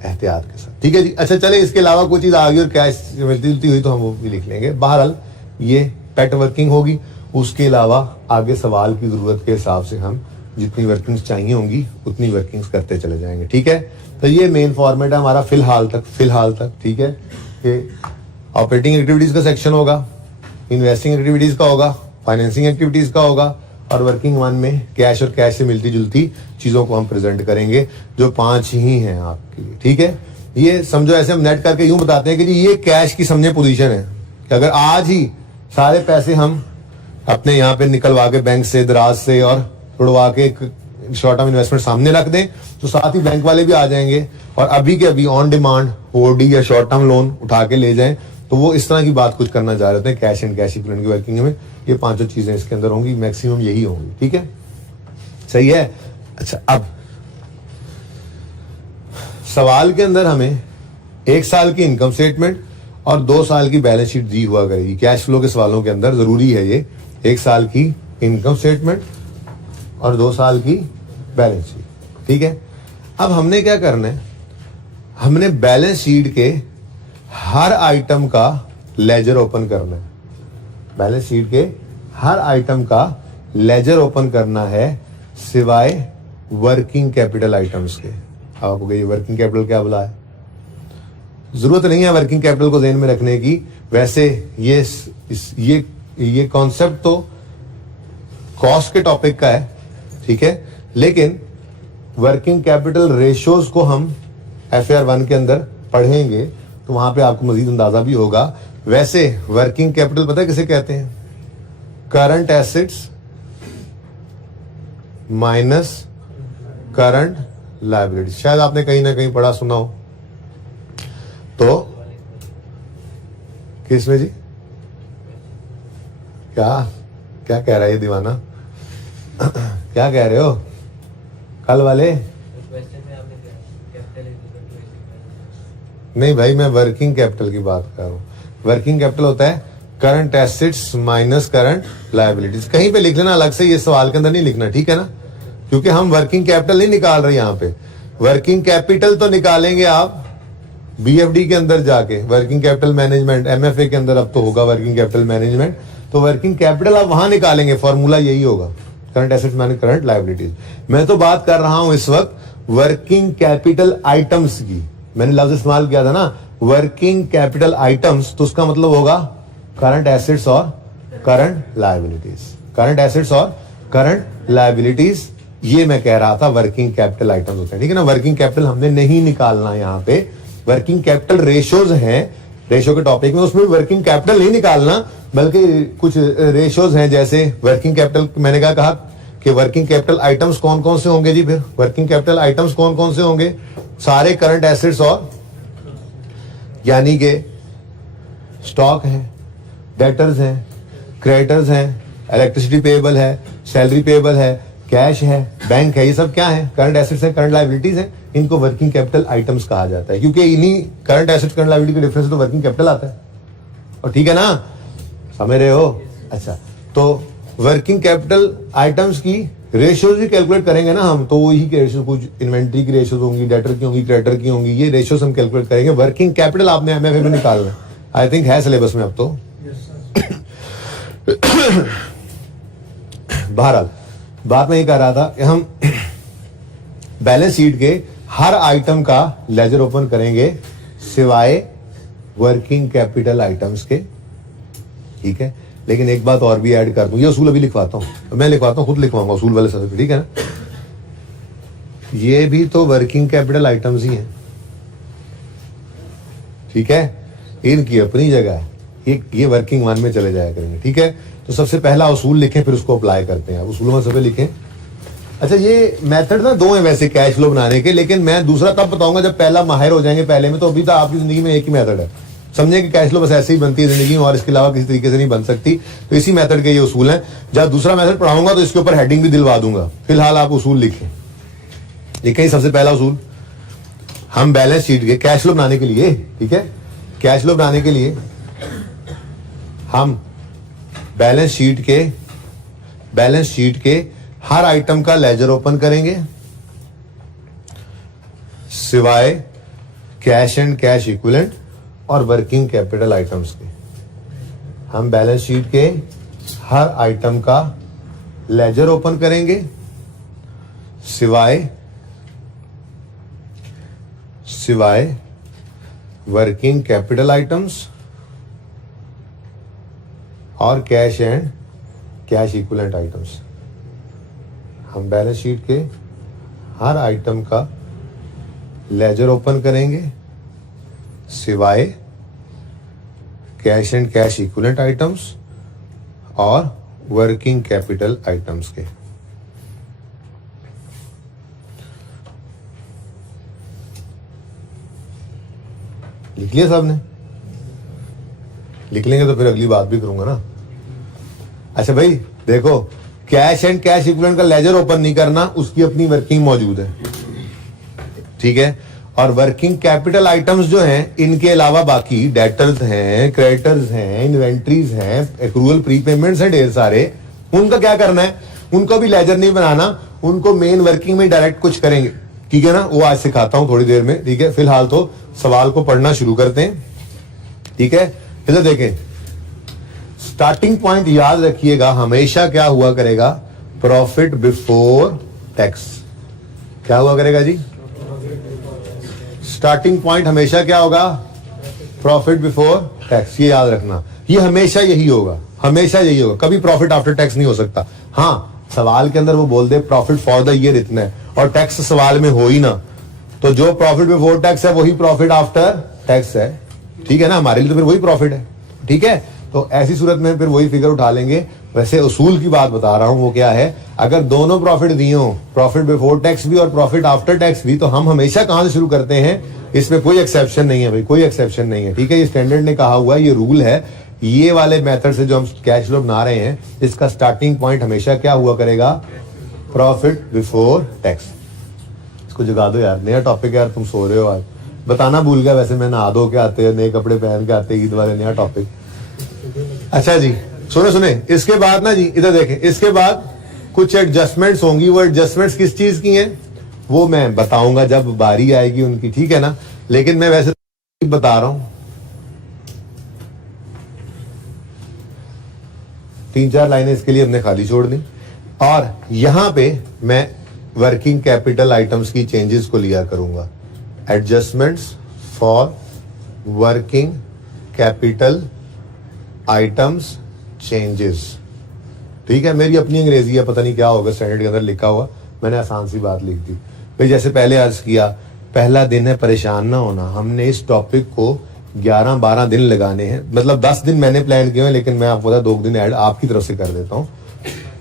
एहतियात के साथ, ठीक है जी। अच्छा चले, इसके अलावा कोई चीज आ गई और कैश मिलती जुलती हुई तो हम वो भी लिख लेंगे। बहरहाल ये पेट वर्किंग होगी, उसके अलावा आगे सवाल की जरूरत के हिसाब से हम जितनी वर्किंग्स चाहिए होंगी उतनी वर्किंग्स करते चले जाएंगे, ठीक है। तो ये मेन फॉर्मेट है हमारा फिलहाल तक, ठीक है। कि ऑपरेटिंग एक्टिविटीज का सेक्शन होगा, इन्वेस्टिंग एक्टिविटीज का होगा, फाइनेंसिंग एक्टिविटीज का होगा, और वर्किंग 1 में कैश और कैश से मिलती जुलती चीजों को हम प्रेजेंट करेंगे, जो 5 ही हैं आपके लिए, ठीक है। ये समझो ऐसे हम नेट करके यूं बताते हैं कि जी ये कैश की समझे पोजीशन है कि अगर आज ही सारे पैसे हम अपने यहाँ पे निकलवा के बैंक से, दराज से और तोड़वा के एक शॉर्ट टर्म इन्वेस्टमेंट सामने रख दें, तो साथ ही बैंक वाले भी आ जाएंगे और अभी के अभी ऑन डिमांड ओडी या शॉर्ट टर्म लोन उठा के ले जाएं। तो वो इस तरह की बात कुछ करना चाह रहे थे, कैश एंड कैश इक्विवेलेंट की वर्किंग में ये 5 चीजें इसके अंदर होंगी, मैक्सिमम यही होंगी, ठीक है, सही है। अच्छा अब सवाल के अंदर हमें 1 साल की इनकम स्टेटमेंट और 2 साल की बैलेंस शीट दी हुआ करेगी। कैश फ्लो के सवालों के अंदर जरूरी है ये 1 साल की इनकम स्टेटमेंट और 2 साल की बैलेंस शीट, ठीक है। अब हमने क्या करना है, हमने बैलेंस शीट के हर आइटम का लेजर ओपन करना है, बैलेंस शीट के हर आइटम का लेजर ओपन करना है सिवाय वर्किंग कैपिटल आइटम्स के। अब आपको ये वर्किंग कैपिटल क्या बुला है, जरूरत नहीं है वर्किंग कैपिटल को ध्यान में रखने की। वैसे ये कॉन्सेप्ट तो कॉस्ट के टॉपिक का है, ठीक है, लेकिन वर्किंग कैपिटल रेशियोज को हम FAR 1 के अंदर पढ़ेंगे तो वहां पे आपको मजीद अंदाजा भी होगा। वैसे वर्किंग कैपिटल पता है किसे कहते हैं, current assets minus current liability. शायद आपने कहीं ना कहीं पढ़ा सुना हो, तो किस में जी, क्या कह रहा है ये दीवाना क्या कह रहे हो कल वाले, नहीं भाई, मैं वर्किंग कैपिटल की बात कर रहा हूँ। वर्किंग कैपिटल होता है current assets minus current liabilities. कहीं पे लिख लेना अलग से, ये सवाल के अंदर नहीं लिखना, ठीक है ना, क्योंकि हम वर्किंग कैपिटल नहीं निकाल रहे यहाँ पे। वर्किंग कैपिटल तो निकालेंगे आप बीएफडी के अंदर जाके, वर्किंग कैपिटल मैनेजमेंट, एमएफए के अंदर अब तो होगा वर्किंग कैपिटल मैनेजमेंट, तो वर्किंग कैपिटल आप वहां निकालेंगे, फॉर्मूला यही होगा, current assets minus current liabilities. मैं तो बात कर रहा हूं इस वक्त वर्किंग कैपिटल आइटम्स की। मैंने लफ्ज इस्तेमाल किया था ना वर्किंग कैपिटल आइटम्स, तो उसका मतलब होगा करंट एसेट्स और करंट लायबिलिटीज, करंट एसेट्स और करंट लायबिलिटीज। ये मैं कह रहा था वर्किंग कैपिटल आइटम्स होते हैं, ठीक है ना। वर्किंग कैपिटल हमने नहीं निकालना यहाँ पे, वर्किंग कैपिटल रेशोज हैं, रेशो के टॉपिक में, उसमें वर्किंग कैपिटल नहीं निकालना, बल्कि कुछ रेशोज हैं, जैसे वर्किंग कैपिटल मैंने कहा कि वर्किंग कैपिटल आइटम्स कौन कौन से होंगे जी। फिर वर्किंग कैपिटल आइटम्स कौन कौन से होंगे, सारे करंट एसेट्स और, यानी कि स्टॉक है, डेटर्स हैं, क्रेडिटर्स हैं, इलेक्ट्रिसिटी पेएबल है, सैलरी पेएबल है, कैश है, बैंक है, ये सब क्या है, करंट एसेट्स है, करंट लायबिलिटीज है। इनको वर्किंग कैपिटल आइटम्स कहा जाता है, क्योंकि इन्हीं करंट एसेट करंट लायबिलिटी के डिफरेंस तो वर्किंग कैपिटल आता है, और ठीक है ना, समझ रहे हो। अच्छा, तो वर्किंग कैपिटल आइटम्स की रेशियोज भी कैलकुलेट करेंगे ना हम, तो वही के रेशियो, कुछ इन्वेंट्री की रेशियोज होंगी, डेटर की होंगी, क्रेडिटर की होंगी, ये रेशियोज हम कैलकुलेट करेंगे। वर्किंग कैपिटल आपने एमएफए में निकालना है, आई थिंक है सिलेबस में अब तो। बहरहाल बात मैं ये कर रहा था कि हम बैलेंस शीट के हर आइटम का लेजर ओपन करेंगे सिवाय वर्किंग कैपिटल आइटम्स के, ठीक है। लेकिन एक बात और भी ऐड कर दूं, ये असूल अभी लिखवाता हूं, मैं लिखवाता हूं, खुद लिखवाऊंगा असूल वाले सदस्य, ठीक है ना। ये भी तो वर्किंग कैपिटल आइटम्स ही हैं, ठीक है, इनकी अपनी जगह है, ये वर्किंग वन में चले जाया करेंगे, ठीक है। तो सबसे पहला उसूल लिखें, फिर उसको अप्लाई करते हैं। उसूलों में सबसे लिखें। अच्छा, ये मेथड ना दो हैं वैसे कैश फ्लो बनाने के, लेकिन मैं दूसरा तब बताऊंगा जब पहला माहिर हो जाएंगे पहले में। तो अभी तो आपकी जिंदगी में एक ही मेथड है, समझे कि कैश फ्लो बस ऐसे ही बनती है जिंदगी में, और इसके अलावा किसी तरीके से नहीं बन सकती। तो इसी मेथड के ये उसूल हैं। जब दूसरा मेथड पढ़ाऊंगा तो इसके ऊपर हेडिंग भी दिलवा दूंगा, फिलहाल आप उसूल लिखें। लिखें सबसे पहला उसूल, हम बैलेंस शीट के कैश फ्लो बनाने के लिए, ठीक है, कैश फ्लो बनाने के लिए हम बैलेंस शीट के हर आइटम का लेजर ओपन करेंगे सिवाय कैश एंड कैश इक्विवेलेंट और वर्किंग कैपिटल आइटम्स के। हम बैलेंस शीट के हर आइटम का लेजर ओपन करेंगे सिवाय वर्किंग कैपिटल आइटम्स और cash and cash equivalent items. हम बैलेंस शीट के हर आइटम का लेजर ओपन करेंगे सिवाय cash and cash equivalent items और वर्किंग कैपिटल आइटम्स के। लिख लिया सबने? लिख लेंगे तो फिर अगली बात भी करूंगा ना। अच्छा भाई देखो, कैश एंड कैश इक्विवेलेंट का लेजर ओपन नहीं करना, उसकी अपनी वर्किंग मौजूद है, ठीक है। और वर्किंग कैपिटल आइटम्स जो हैं, इनके अलावा बाकी डेटर्स हैं, क्रेडिटर्स हैं, इन्वेंट्रीज हैं, एक्रूअल प्रीपेमेंट्स हैं ढेर सारे, उनका क्या करना है, उनको भी लेजर नहीं बनाना, उनको मेन वर्किंग में डायरेक्ट कुछ करेंगे, ठीक है ना। वो आज सिखाता हूं थोड़ी देर में, ठीक है। फिलहाल तो सवाल को पढ़ना शुरू करते हैं, ठीक है। इधर देखें, स्टार्टिंग पॉइंट याद रखिएगा, हमेशा क्या हुआ करेगा, प्रॉफिट बिफोर टैक्स। क्या हुआ करेगा जी, स्टार्टिंग पॉइंट हमेशा क्या होगा, प्रॉफिट बिफोर टैक्स। ये याद रखना, ये हमेशा यही होगा, हमेशा यही होगा, कभी प्रॉफिट आफ्टर टैक्स नहीं हो सकता। हाँ, सवाल के अंदर वो बोल दे प्रॉफिट फॉर द ईयर इतना है, और टैक्स सवाल में हो ही ना, तो जो प्रॉफिट बिफोर टैक्स है वही प्रॉफिट आफ्टर टैक्स है, ठीक है ना। हमारे लिए तो फिर वही प्रॉफिट है, ठीक है। तो ऐसी सूरत में फिर वही फिगर उठा लेंगे। वैसे उसूल की बात बता रहा हूं, वो क्या है, अगर दोनों प्रॉफिट दिए हो, प्रॉफिट बिफोर टैक्स भी और प्रॉफिट आफ्टर टैक्स भी, तो हम हमेशा कहां से शुरू करते हैं, इसमें कोई एक्सेप्शन नहीं है भाई, कोई एक्सेप्शन नहीं है, ठीक है। ये स्टैंडर्ड ने कहा हुआ है, ये रूल है। ये वाले मेथड से जो हम कैश फ्लो बना रहे हैं, इसका स्टार्टिंग पॉइंट हमेशा क्या हुआ करेगा, प्रॉफिट बिफोर टैक्स। इसको जगा दो यार, नया टॉपिक यार, तुम सो रहे हो आज, बताना भूल गया, वैसे मैं नहा धो के आते नए कपड़े पहन के आते ईद वाले नया टॉपिक। अच्छा जी सुने इसके बाद ना जी इधर देखें, इसके बाद कुछ एडजस्टमेंट्स होंगी। वो एडजस्टमेंट्स किस चीज की हैं वो मैं बताऊंगा जब बारी आएगी उनकी, ठीक है ना। लेकिन मैं वैसे बता रहा हूं, 3-4 लाइनें इसके लिए हमने खाली छोड़ दी। और यहां पे मैं वर्किंग कैपिटल आइटम्स की चेंजेस को लिया करूंगा। Adjustments for working capital items changes, ठीक है। मेरी अपनी अंग्रेजी है, पता नहीं क्या होगा स्टैंडर्ड के अंदर लिखा हुआ, मैंने आसान सी बात लिख दी भाई। जैसे पहले अर्ज किया, पहला दिन है, परेशान ना होना। हमने इस टॉपिक को 11-12 दिन लगाने हैं, मतलब 10 दिन मैंने प्लान किए हैं, लेकिन मैं आपको 2 दिन ऐड आपकी तरफ से कर देता हूं।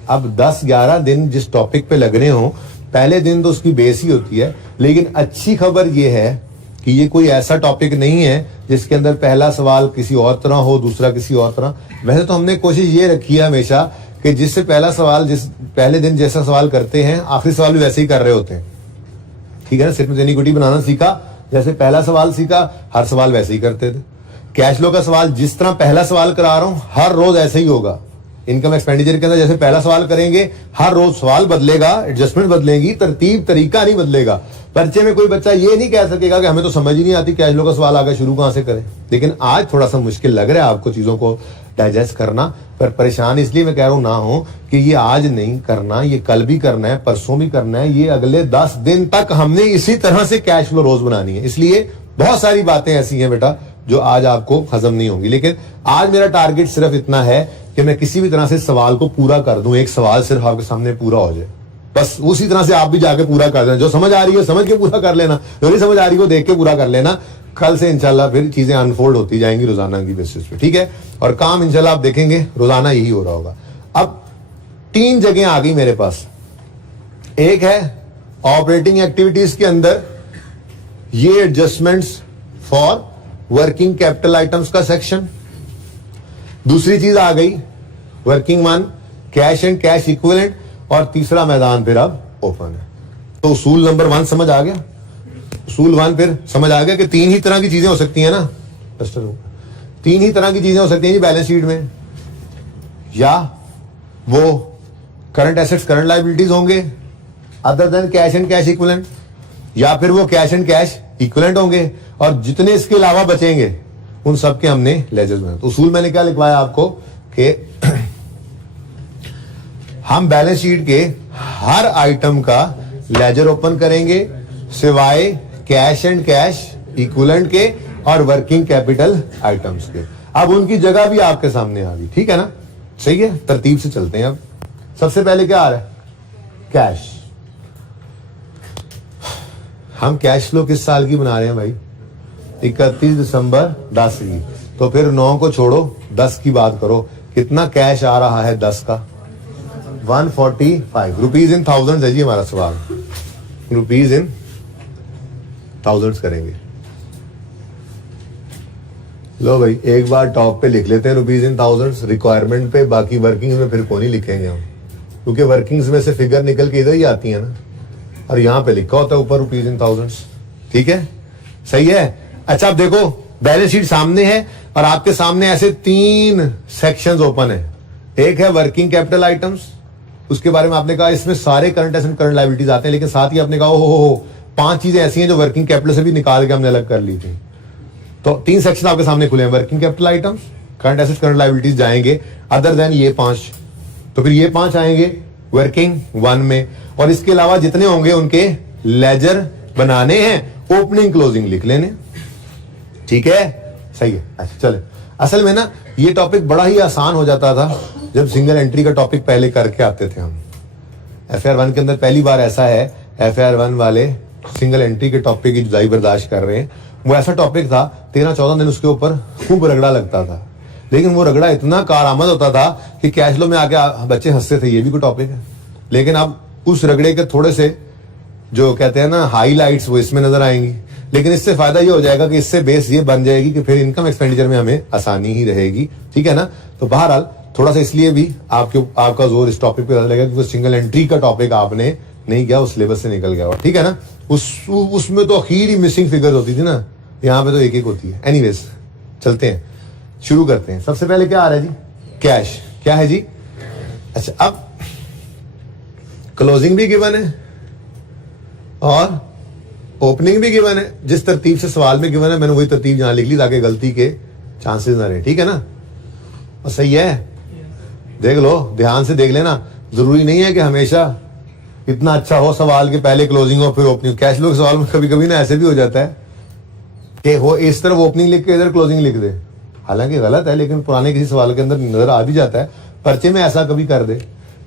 अब 10-11 दिन जिस टॉपिक पे लगने हो, पहले दिन तो उसकी बेस ही होती है। लेकिन अच्छी खबर यह है कि ये कोई ऐसा टॉपिक नहीं है जिसके अंदर पहला सवाल किसी और तरह हो, दूसरा किसी और तरह। वैसे तो हमने कोशिश ये रखी है हमेशा कि जिससे पहला सवाल, जिस पहले दिन जैसा सवाल करते हैं, आखिरी सवाल भी वैसे ही कर रहे होते हैं, ठीक है ना। सिर्फ देनी गुटी बनाना सीखा, जैसे पहला सवाल सीखा, हर सवाल वैसे ही करते थे। कैश फ्लो का सवाल जिस तरह पहला सवाल करा रहा हूं, हर रोज ऐसे ही होगा। इनकम एक्सपेंडिचर के अंदर जैसे पहला सवाल करेंगे, हर रोज सवाल बदलेगा, एडजस्टमेंट बदलेगी, तरतीब तरीका नहीं बदलेगा। पर्चे में कोई बच्चा ये नहीं कह सकेगा कि हमें तो समझ ही नहीं आती कैश फ्लो का सवाल आगे शुरू कहां से करें। लेकिन आज थोड़ा सा मुश्किल लग रहा है आपको चीजों को डाइजेस्ट करना, पर परेशान इसलिए मैं कह रहा हूं ना हो कि ये आज नहीं करना, ये कल भी करना है, परसों भी करना है, ये अगले 10 दिन तक हमने इसी तरह से कैश फ्लो रोज बनानी है। इसलिए बहुत सारी बातें ऐसी हैं बेटा जो आज आपको हजम नहीं होंगी। लेकिन आज मेरा टारगेट सिर्फ इतना है कि मैं किसी भी तरह से सवाल को पूरा कर दूं, एक सवाल सिर्फ आपके सामने पूरा हो जाए, बस उसी तरह से आप भी जाके पूरा कर देना। जो समझ आ रही है समझ के पूरा कर लेना, जो नहीं समझ आ रही है देख के पूरा कर लेना। कल से इंशाल्लाह फिर चीजें अनफोल्ड होती जाएंगी रोजाना की बेसिस पे, ठीक है। और काम इंशाल्लाह आप देखेंगे रोजाना यही हो रहा होगा। अब 3 जगह आ गई मेरे पास। एक है ऑपरेटिंग एक्टिविटीज के अंदर ये adjustments for working capital items का सेक्शन। दूसरी चीज आ गई working 1 cash and cash equivalent, और तीसरा मैदान फिर अब ओपन है। तो उसूल नंबर 1 समझ आ गया। उसूल 1 फिर समझ आ गया कि 3 ही तरह की चीजें हो सकती हैं ना, 3 ही तरह की चीजें हो सकती हैं जी बैलेंस शीट में। या वो करंट एसेट्स करंट लायबिलिटीज होंगे other than cash and cash equivalent, या फिर वो कैश एंड कैश इक्विवेलेंट होंगे, और जितने इसके अलावा बचेंगे उन सब के हमने लेजर्स में। तो उसूल मैंने क्या लिखवाया आपको कि हम बैलेंस शीट के हर आइटम का लेजर ओपन करेंगे सिवाय कैश एंड कैश इक्विवेलेंट के और वर्किंग कैपिटल आइटम्स के। अब उनकी जगह भी आपके सामने आ गई, ठीक है ना। सही है, तरतीब से चलते हैं। अब सबसे पहले क्या आ रहा है, कैश। हम कैश फ्लो किस साल की बना रहे हैं भाई, 31 दिसंबर 10 की। तो फिर 9 को छोड़ो, 10 की बात करो। कितना कैश आ रहा है 10 का, 145 रुपीज इन थाउजेंड है जी हमारा सवाल। रुपीज इन थाउजेंड्स करेंगे। लो भाई एक बार टॉप पे लिख लेते हैं रुपीज इन थाउजेंड्स रिक्वायरमेंट पे, बाकी वर्किंग्स में फिर कौन ही लिखेंगे हम, क्योंकि वर्किंग्स में से फिगर निकल के इधर ही आती है ना, और यहां पे लिखा होता है ऊपर रुपीज इन थाउजेंड्स, ठीक है। सही है। अच्छा अब देखो बैलेंस शीट सामने है और आपके सामने ऐसे 3 सेक्शंस ओपन है। एक है वर्किंग कैपिटल आइटम्स, उसके बारे में आपने कहा इसमें सारे करंट एसेट करंट लायबिलिटीज आते हैं, लेकिन साथ ही आपने कहा हो 5 चीजें ऐसी हैं जो वर्किंग कैपिटल से भी निकाल के हमने अलग कर ली थी। तो 3 सेक्शन आपके सामने खुले हैं, working capital items, current asset current liabilities जाएंगे अदर देन ये 5। तो फिर ये 5 आएंगे वर्किंग 1 में, और इसके अलावा जितने होंगे उनके लेजर बनाने हैं, ओपनिंग क्लोजिंग लिख लेने, ठीक है। सही है। अच्छा चले, असल में ना ये टॉपिक बड़ा ही आसान हो जाता था जब सिंगल एंट्री का टॉपिक पहले करके आते थे हम। FIR 1 के अंदर पहली बार ऐसा है, FIR 1 वाले सिंगल एंट्री के टॉपिक की जुदाई बर्दाश्त कर रहे हैं। वो ऐसा टॉपिक था 13-14 दिन उसके ऊपर खूब रगड़ा लगता था, लेकिन वो रगड़ा इतना कारआमद होता था कि कैश फ्लो में आके बच्चे हंसते थे, ये भी कोई टॉपिक है। लेकिन अब उस रगड़े के थोड़े से जो कहते हैं ना हाईलाइट्स वो इसमें नजर आएंगी। लेकिन इससे फायदा ये हो जाएगा कि इससे बेस ये बन जाएगी कि फिर इनकम एक्सपेंडिचर में हमें आसानी ही रहेगी, ठीक है ना। तो बहरहाल थोड़ा सा इसलिए भी आपका जोर इस टॉपिक पे लगेगा क्योंकि सिंगल एंट्री का टॉपिक आपने नहीं किया, उस सिलेबस से निकल गया, ठीक है ना। उसमें तो आखिर ही मिसिंग फिगर्स होती थी ना, यहां पे तो एक एक होती है। एनीवेज चलते हैं, शुरू करते हैं। सबसे पहले क्या आ रहा है जी? कैश। क्या है जी? अच्छा, अब क्लोजिंग भी गिवन है और ओपनिंग भी गिवन है। जिस तरतीब से सवाल में गिवन है मैंने वही तरतीब यहां लिख ली ताकि गलती के चांसेस ना रहे, ठीक है ना? और सही है, देख लो, ध्यान से देख लेना। जरूरी नहीं है कि हमेशा इतना अच्छा हो सवाल के पहले क्लोजिंग हो फिर ओपनिंग। कैश फ्लो के सवाल में कभी कभी ना ऐसे भी हो जाता है कि हो इस तरफ ओपनिंग लिख के इधर क्लोजिंग लिख दे, हालांकि गलत है लेकिन पुराने किसी सवाल के अंदर नजर आ भी जाता है। पर्चे में ऐसा कभी कर दे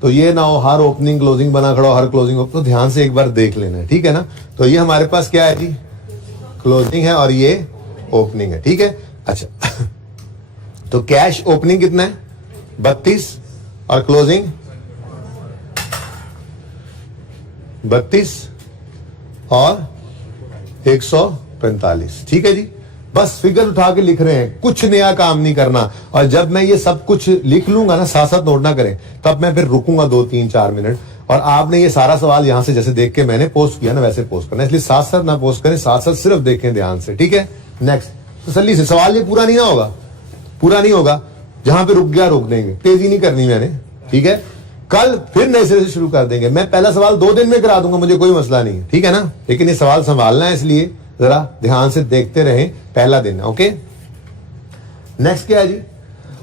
तो ये ना हो हर ओपनिंग क्लोजिंग बना खड़ा हो, हर क्लोजिंग तो ध्यान से एक बार देख लेना है, ठीक है ना? तो ये हमारे पास क्या है जी? क्लोजिंग है और ये ओपनिंग है, ठीक है? अच्छा तो कैश ओपनिंग कितना है? 32 और क्लोजिंग 32 और 145, ठीक है जी? बस फिगर उठा के लिख रहे हैं, कुछ नया काम नहीं करना। और जब मैं ये सब कुछ लिख लूंगा ना, साथ साथ नोट ना करें, तब मैं फिर रुकूंगा 2 3 4 मिनट और आपने ये सारा सवाल यहां से जैसे देख के मैंने पोस्ट किया ना वैसे पोस्ट करना। इसलिए साथ साथ ना पोस्ट करें, साथ साथ सिर्फ देखें ध्यान से, ठीक है? नेक्स्ट तसल्ली से। सवाल ये पूरा नहीं ना होगा, पूरा नहीं होगा, जहां पे रुक गया रोक देंगे, तेजी नहीं करनी मैंने, ठीक है? कल फिर नए सिरे से शुरू कर देंगे। मैं पहला सवाल 2 दिन में करा दूंगा, मुझे कोई मसला नहीं है, ठीक है ना? लेकिन ये सवाल संभालना है, इसलिए जरा ध्यान से देखते रहें। पहला दिन, ओके? नेक्स्ट क्या है जी?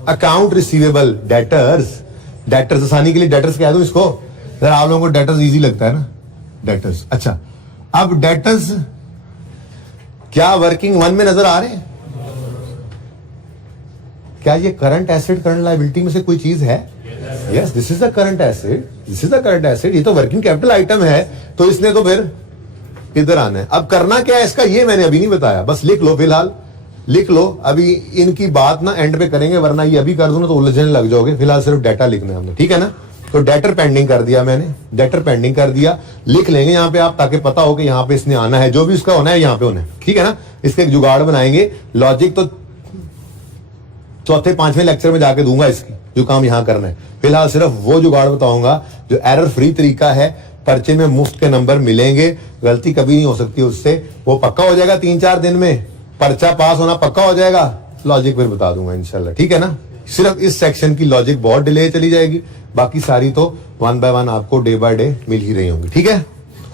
Account receivable, debtors. डेटर्स आसानी के लिए डेटर्स कह दूं इसको, जरा आप लोगों को डेटर्स इजी लगता है ना, डेटर्स। अच्छा, अब डेटर्स क्या वर्किंग वन में नजर आ रहे हैं? क्या ये करंट एसेट करंट लायबिलिटी में से कोई चीज है? Yes, this is the current asset, this is the current asset. ये तो वर्किंग कैपिटल आइटम है, तो इसने तो फिर इधर आना है। अब करना क्या है इसका ये मैंने अभी नहीं बताया, बस लिख लो, फिलहाल लिख लो। अभी इनकी बात ना एंड पे करेंगे, वरना ये अभी कर दूं ना तो उलझने लग जाओगे। फिलहाल सिर्फ डाटा लिखना है हमने, ठीक है ना? तो डेटर पेंडिंग कर दिया मैंने, डेटर पेंडिंग कर दिया, लिख लेंगे यहाँ पे आप, ताकि पता हो कि यहाँ पे इसने आना है, जो भी उसका होना है यहाँ पे होना है, ठीक है ना? इसके एक जुगाड़ बनाएंगे। लॉजिक तो चौथे 5वें लेक्चर में जाके दूंगा इसकी, जो काम यहां करना है। फिलहाल सिर्फ वो जुगाड़ बताऊंगा जो एरर फ्री तरीका है। पर्चे में मुफ्त के नंबर मिलेंगे, गलती कभी नहीं हो सकती उससे, वो पक्का हो जाएगा 3-4 दिन में, पर्चा पास होना पक्का हो जाएगा। लॉजिक फिर बता दूंगा इंशाल्लाह, ठीक है ना? सिर्फ इस सेक्शन की लॉजिक बहुत डिले चली जाएगी, बाकी सारी तो 1 बाय 1 आपको डे बाय डे मिल ही रही होंगी, ठीक है?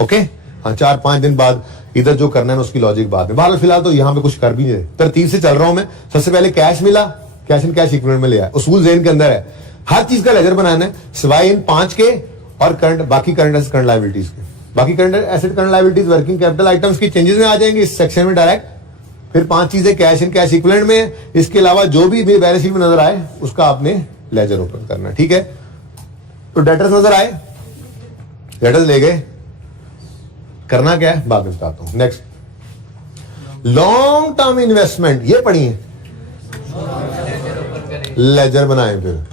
ओके, हाँ, 4-5 दिन बाद इधर जो करना है उसकी लॉजिक बाद में। बहरहाल फिलहाल तो यहाँ पे कुछ कर भी नहीं रहे, तरतीब से चल रहा हूं मैं। सबसे पहले कैश मिला, कैश एंड कैश इक्विवेलेंट में लिया, उसूल ज़हन के अंदर है। हर चीज का लेजर बनाना है सिवाय इन 5 के और करंट, बाकी करंट एसेट करंट लायबिलिटीज के। बाकी current asset current liabilities working capital items की चेंजेस में आ जाएंगे इस सेक्शन में डायरेक्ट। फिर 5 चीजें कैश एंड कैश इक्विवेलेंट में, इसके अलावा जो भी बैलेंस शीट में नजर आए उसका आपने लेजर ओपन करना, ठीक है? तो डेटर्स नजर आए, डेटर्स ले गए, करना क्या है बाद में बताता हूं। नेक्स्ट, लॉन्ग टर्म इन्वेस्टमेंट, ये पढ़िए, लेजर बनाए, फिर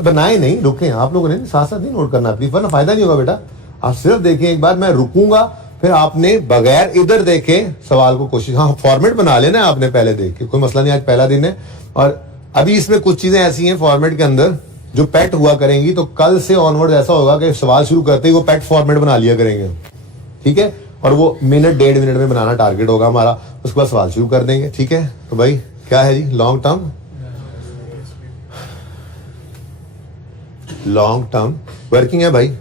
बनाए नहीं, रुके। आप लोगों ने साथ साथ नहीं नोट करना प्लीज, वरना फायदा नहीं होगा बेटा। आप सिर्फ देखें एक बार, मैं रुकूंगा, फिर आपने बगैर इधर देखे सवाल को कोशिश, हाँ फॉर्मेट बना लेना आपने पहले देख के, कोई मसला नहीं, आज पहला दिन है। और अभी इसमें कुछ चीजें ऐसी हैं फॉर्मेट के अंदर जो पेट हुआ करेंगी, तो कल से ऑनवर्ड ऐसा होगा कि सवाल शुरू करते ही वो पेट फॉर्मेट बना लिया करेंगे, ठीक है? और वो मिनट 1.5 मिनट में बनाना टारगेट होगा हमारा, उसके बाद सवाल शुरू कर देंगे, ठीक है? तो भाई क्या है जी? Long term, long term working है भाई,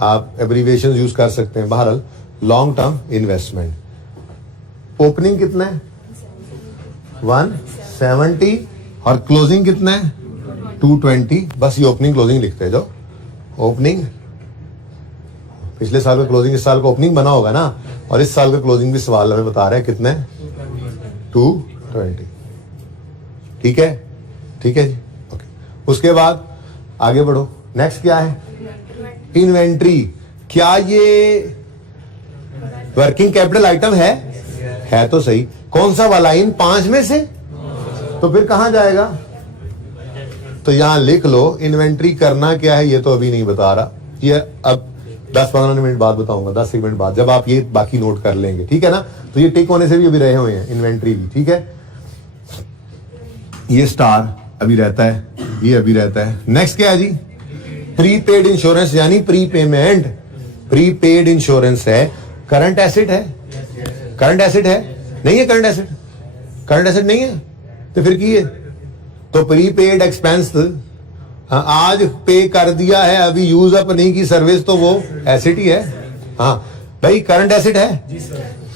आप एब्रीविएशन यूज कर सकते हैं। बहरहाल लॉन्ग टर्म इन्वेस्टमेंट। ओपनिंग कितना है? 170 और क्लोजिंग कितना है? 220। बस ये ओपनिंग क्लोजिंग लिखते हैं, जो ओपनिंग पिछले साल का क्लोजिंग इस साल का ओपनिंग बना होगा ना, और इस साल का क्लोजिंग भी सवाल हमें बता रहा है कितना है? 220, ठीक है? ठीक है जी, ओके। उसके बाद आगे बढ़ो, नेक्स्ट क्या है? इन्वेंट्री। क्या ये वर्किंग कैपिटल आइटम है? है तो सही। कौन सा वाला? इन 5 में से? तो फिर कहां जाएगा? तो यहां लिख लो, इन्वेंट्री करना क्या है ये तो अभी नहीं बता रहा, ये अब 10-15 मिनट बाद बताऊंगा, 10 मिनट बाद, जब आप ये बाकी नोट कर लेंगे, ठीक है ना? तो ये टिक होने से भी अभी रहे हुए हैं, इन्वेंट्री भी, ठीक है? ये स्टार अभी रहता है, ये अभी रहता है। नेक्स्ट क्या है जी? प्रीपेड इंश्योरेंस, यानी प्री पेमेंट। प्रीपेड इंश्योरेंस है, करंट एसेट है? करंट एसेट है? नहीं है करंट एसेट? करंट एसेट नहीं है तो फिर की है? तो प्रीपेड एक्सपेंस आज पे कर दिया है, अभी यूज अप नहीं की सर्विस, तो वो एसेट ही है। हाँ भाई, करंट एसेट है।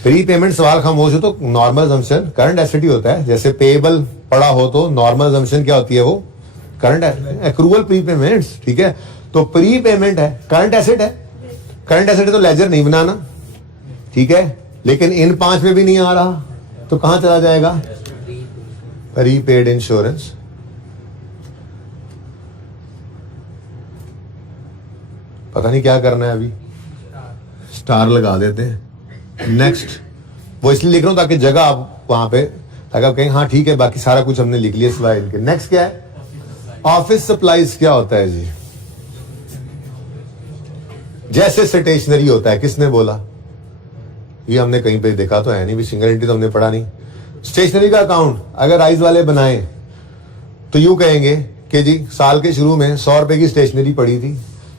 प्री पेमेंट सवाल खामोश हो तो नॉर्मल असम्पशन करंट एसेट ही होता है। जैसे पेएबल पड़ा हो तो नॉर्मल असम्पशन क्या होती है? वो करंट एक्रूअल प्री पेमेंट्स, ठीक है। तो प्री पेमेंट है, करंट एसेट है। करंट एसेट है तो लेजर नहीं बनाना, ठीक है। लेकिन इन 5 में भी नहीं आ रहा तो कहां चला जाएगा? Prepaid insurance. पता नहीं क्या करना है, अभी स्टार लगा देते हैं। नेक्स्ट, वो इसलिए लिख रहा हूं ताकि जगह आप वहां पे, ताकि आप कहें हाँ ठीक है बाकी सारा कुछ हमने लिख लिया सिवाय इनके। नेक्स्ट क्या है? ऑफिस सप्लाईज क्या होता है जी? जैसे स्टेशनरी होता है, किसने बोला? ये हमने कहीं पे देखा तो है नहीं, भी सिंगल एंट्री तो हमने पढ़ा नहीं। स्टेशनरी का अकाउंट अगर राइस वाले बनाए तो यूं कहेंगे कि जी साल के शुरू में 100 रुपए की स्टेशनरी पड़ी थी,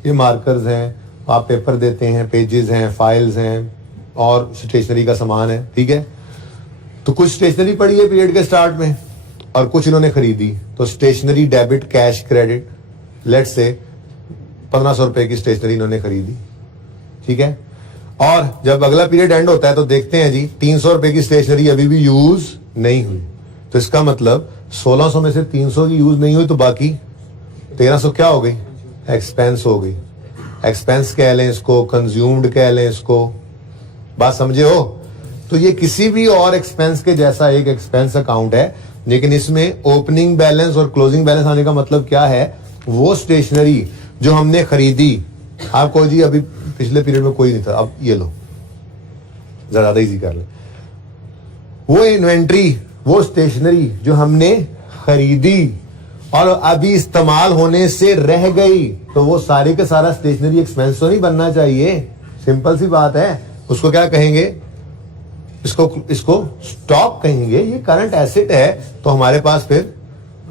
ये मार्कर्स हैं, आप पेपर देते हैं, पेजेस हैं, फाइल्स हैं और स्टेशनरी का सामान है, ठीक है। तो कुछ स्टेशनरी पड़ी है पीरियड के स्टार्ट में और कुछ इन्होंने खरीदी, तो stationery debit cash credit, let's say 1500 रुपए की स्टेशनरी इन्होंने खरीदी, ठीक है। और जब अगला पीरियड एंड होता है तो देखते हैं जी 300 रुपए की स्टेशनरी अभी भी यूज नहीं हुई, तो इसका मतलब 1600 में से 300 की यूज नहीं हुई तो बाकी 1300 क्या हो गई? एक्सपेंस हो गई। एक्सपेंस कह लें इसको, कंज्यूम्ड कह लें इसको, बात समझे हो? तो ये किसी भी और एक्सपेंस के जैसा एक एक्सपेंस अकाउंट है, लेकिन इसमें ओपनिंग बैलेंस और क्लोजिंग बैलेंस आने का मतलब क्या है? वो स्टेशनरी जो हमने खरीदी, आपको जी अभी पिछले पीरियड में कोई नहीं था, अब ये लो, ज्यादा इजी कर ले। वो इन्वेंट्री, वो स्टेशनरी जो हमने खरीदी और अभी इस्तेमाल होने से रह गई, तो वो सारे का सारा स्टेशनरी एक्सपेंस तो नहीं बनना चाहिए। सिंपल सी बात है। उसको क्या कहेंगे? इसको स्टॉक कहेंगे। ये करंट एसेट है तो हमारे पास फिर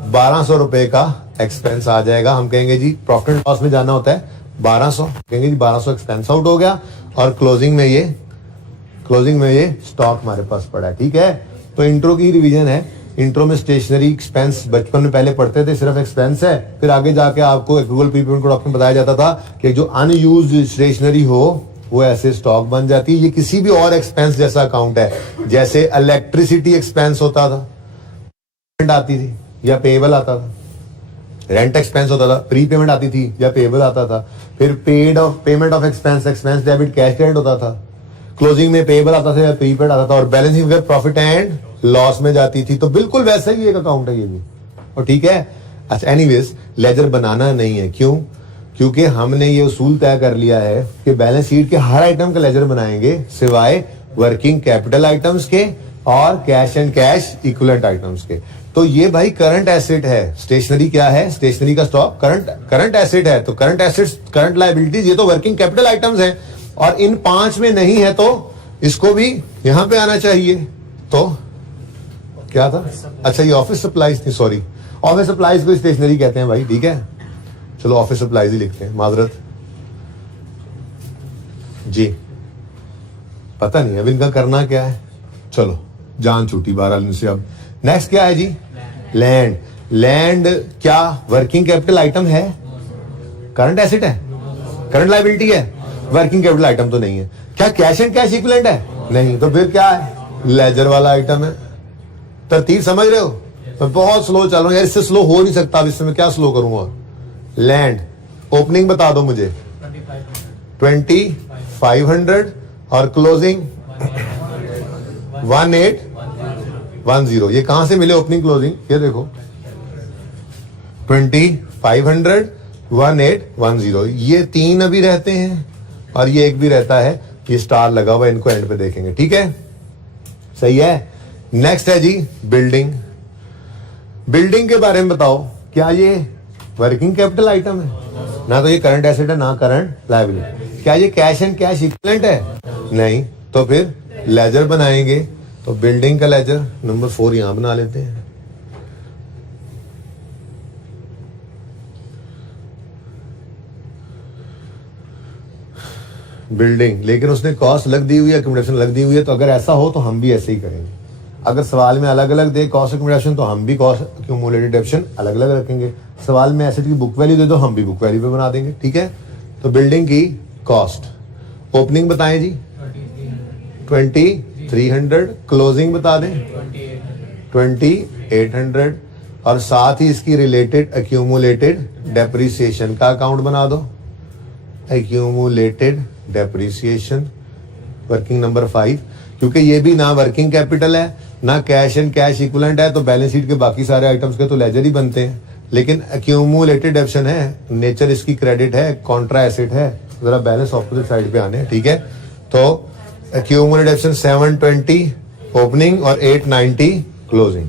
1200 रुपए का एक्सपेंस आ जाएगा। हम कहेंगे जी प्रॉफिट एंड लॉस में जाना होता है 1200, कहेंगे जी 1200 एक्सपेंस आउट हो गया और क्लोजिंग में ये स्टॉक हमारे पास पड़ा है, ठीक है। तो इंट्रो की रिवीजन है। इंट्रो में स्टेशनरी एक्सपेंस बचपन में पहले पढ़ते थे, सिर्फ एक्सपेंस है। फिर आगे जाके आपको एक्रूअल प्रीपेमेंट कोड में बताया जाता था कि जो अनयूज्ड स्टेशनरी हो वो ऐसे स्टॉक बन जाती है। ये किसी भी और एक्सपेंस जैसा अकाउंट है। जैसे इलेक्ट्रिसिटी एक्सपेंस होता था, आती थी या पेएबल आता था। रेंट एक्सपेंस होता था, प्री पेमेंट आती थी या पेएबल आता था। फिर payment of expense debit cash credit होता था। क्लोजिंग में पेएबल आता था या प्रीपेड आता था और balancing figure profit and loss में जाती थी। तो बिल्कुल वैसा ही एक अकाउंट है ये भी, और ठीक है। अच्छा, एनीवेज लेजर बनाना नहीं है, क्यों? क्योंकि हमने ये उसूल तय कर लिया है कि बैलेंस शीट के हर आइटम का लेजर बनाएंगे सिवाय वर्किंग कैपिटल आइटम्स के और cash and cash equivalent items के। तो ये भाई करंट एसेट है। स्टेशनरी क्या है? स्टेशनरी का स्टॉक करंट एसेट है। तो करंट एसेट्स, करंट लायबिलिटीज, ये तो वर्किंग कैपिटल आइटम्स हैं और इन 5 में नहीं है तो इसको भी यहां पे आना चाहिए। तो क्या था? अच्छा, ये ऑफिस सप्लाईज थी, सॉरी। ऑफिस सप्लाईज को स्टेशनरी कहते हैं भाई, ठीक है। चलो ऑफिस सप्लाईज ही लिखते हैं, माजरत जी। पता नहीं अब इनका करना क्या है, चलो जान छूटी 12 दिन से। अब नेक्स्ट क्या है जी? लैंड। लैंड क्या वर्किंग कैपिटल आइटम है? करंट एसेट है? करंट लायबिलिटी है? वर्किंग कैपिटल आइटम तो नहीं है। क्या कैश एंड कैश इक्विवेलेंट है? नहीं। तो फिर क्या है? लेजर वाला आइटम है। तरतीब समझ रहे हो? मैं बहुत स्लो चल रहा हूं यार, इससे स्लो हो नहीं सकता। अब इससे मैं क्या स्लो करूंगा? लैंड ओपनिंग बता दो मुझे, 2500 और क्लोजिंग 1810। ये कहां से मिले ओपनिंग क्लोजिंग? ये देखो 2500 1810, ये 3 अभी रहते हैं और ये एक भी रहता है, ये स्टार लगा हुआ, इनको एंड पे देखेंगे, ठीक है। सही है। नेक्स्ट है जी बिल्डिंग। बिल्डिंग के बारे में बताओ, क्या ये वर्किंग कैपिटल आइटम है? ना तो ये करंट एसेट है ना करंट लायबिलिटी। क्या ये कैश एंड कैश इक्विवेलेंट है? नहीं। तो फिर लेजर बनाएंगे, तो बिल्डिंग का लेजर नंबर 4 यहां बना लेते हैं। बिल्डिंग, लेकिन उसने कॉस्ट अलग दी हुई है, अकोमोडेशन अलग दी हुई है। तो अगर ऐसा हो तो हम भी ऐसे ही करेंगे। अगर सवाल में अलग अलग दे कॉस्ट अकोमोडेशन तो हम भी कॉस्ट अक्यूमुलेटेड डेप्शन अलग अलग रखेंगे। सवाल में एसेट की बुक वैल्यू दे दो, हम भी बुक वैल्यू पे बना देंगे। ठीक है, तो बिल्डिंग की कॉस्ट, ओपनिंग बताएं जी 2300, क्लोजिंग बता दें 2800, और साथ ही इसकी रिलेटेड अक्यूमुलेटेड डेप्रिसिएशन का अकाउंट बना दो। एक्यूमुलेटेड डेप्रिसिएशन वर्किंग नंबर 5, क्योंकि ये भी ना वर्किंग कैपिटल है ना कैश एंड कैश इक्विवेलेंट है, तो बैलेंस शीट के बाकी सारे आइटम्स के तो लेजर ही बनते हैं। लेकिन एक्यूमुलेटेड डेप्शन है, नेचर इसकी क्रेडिट है, कॉन्ट्रा एसेट है, जरा बैलेंस ऑपोजिट साइड पे आने हैं। ठीक है, तो एक्यूमुलेटेड डेप्शन 720 ओपनिंग और 890 क्लोजिंग।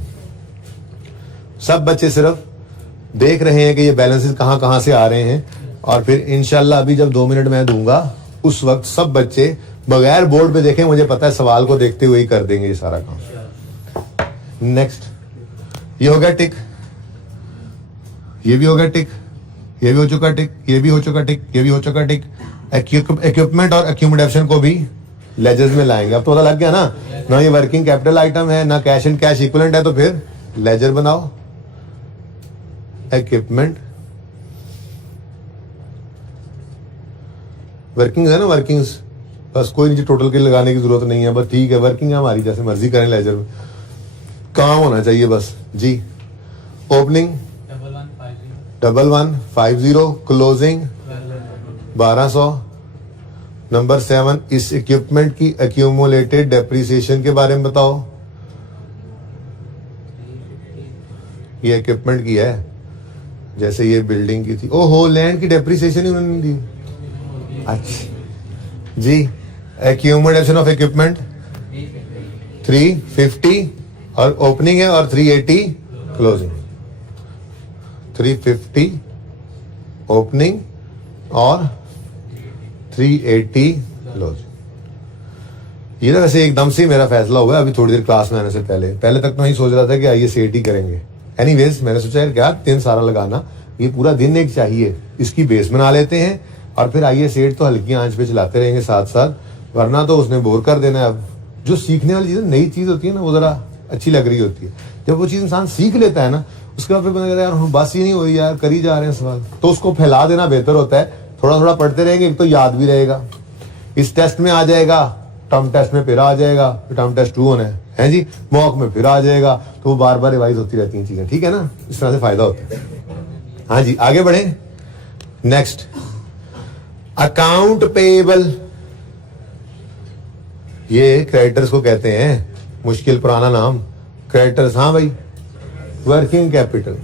सब बच्चे सिर्फ देख रहे हैं कि ये बैलेंसेस कहां कहां से आ रहे हैं, और फिर इंशाल्लाह अभी जब 2 मिनट मैं दूंगा उस वक्त सब बच्चे बगैर बोर्ड पे देखें, मुझे पता है सवाल को देखते हुए ही कर देंगे ये सारा काम। नेक्स्ट, ये हो गया टिक, ये भी हो गया टिक, ये भी हो चुका टिक, ये भी हो चुका टिक, ये भी हो चुका टिक। इक्विपमेंट और अक्यूमुलेशन को भी लेजर्स में लाएंगे। अब तो पता लग गया ना ये वर्किंग कैपिटल आइटम है ना कैश एंड कैश इक्विवेलेंट है, तो फिर लेजर बनाओ। इक्विपमेंट वर्किंग है ना, वर्किंग्स, बस कोई नीचे टोटल के लगाने की जरूरत नहीं है, बस ठीक है वर्किंग है हमारी, जैसे मर्जी करें। लेजर में काम होना चाहिए बस जी। Opening 1150, closing 1200। नंबर 7, इस इक्विपमेंट की एक्यूमुलेटेड डेप्रिसिएशन के बारे में बताओ। ये इक्विपमेंट की है, जैसे ये बिल्डिंग की थी। ओहो, लैंड की डेप्रिसिएशन ही उन्होंने दी। अच्छा जी, एक्यूमुलेशन ऑफ इक्विपमेंट 350 और ओपनिंग है, और 380 क्लोजिंग। 350 ओपनिंग और 380 क्लोजिंग। ये ना वैसे एकदम से मेरा फैसला हुआ है अभी थोड़ी देर क्लास में आने से पहले तक तो नहीं सोच रहा था कि आइए सेट ही करेंगे। एनीवेज मैंने सोचा यार क्या 3 सारा लगाना, ये पूरा दिन एक चाहिए, इसकी बेस बना लेते हैं और फिर आइए सेट तो हल्की आंच पे चलाते रहेंगे साथ साथ, वरना तो उसने बोर कर देना है। अब जो सीखने वाली चीज नई चीज होती है ना, वो जरा अच्छी लग रही होती है। जब वो चीज इंसान सीख लेता है ना, उसके बाद फिर पता यार बस ही नहीं हुई यार, कर ही जा रहे हैं सवाल, तो उसको फैला देना बेहतर होता है। थोड़ा थोड़ा पढ़ते रहेंगे, एक तो याद भी रहेगा। इस टेस्ट में आ जाएगा, टर्म टेस्ट में फिर आ जाएगा, टर्म टेस्ट 2 होना है जी, मॉक में फिर आ जाएगा, तो वो बार बार रिवाइज होती रहती हैं चीजें। ठीक है ना, इस तरह से फायदा होता है। हाँ जी, आगे बढ़े। नेक्स्ट, अकाउंट पेएबल, ये क्रेडिटर्स को कहते हैं, मुश्किल पुराना नाम क्रेडिटर्स। हाँ भाई, working capital,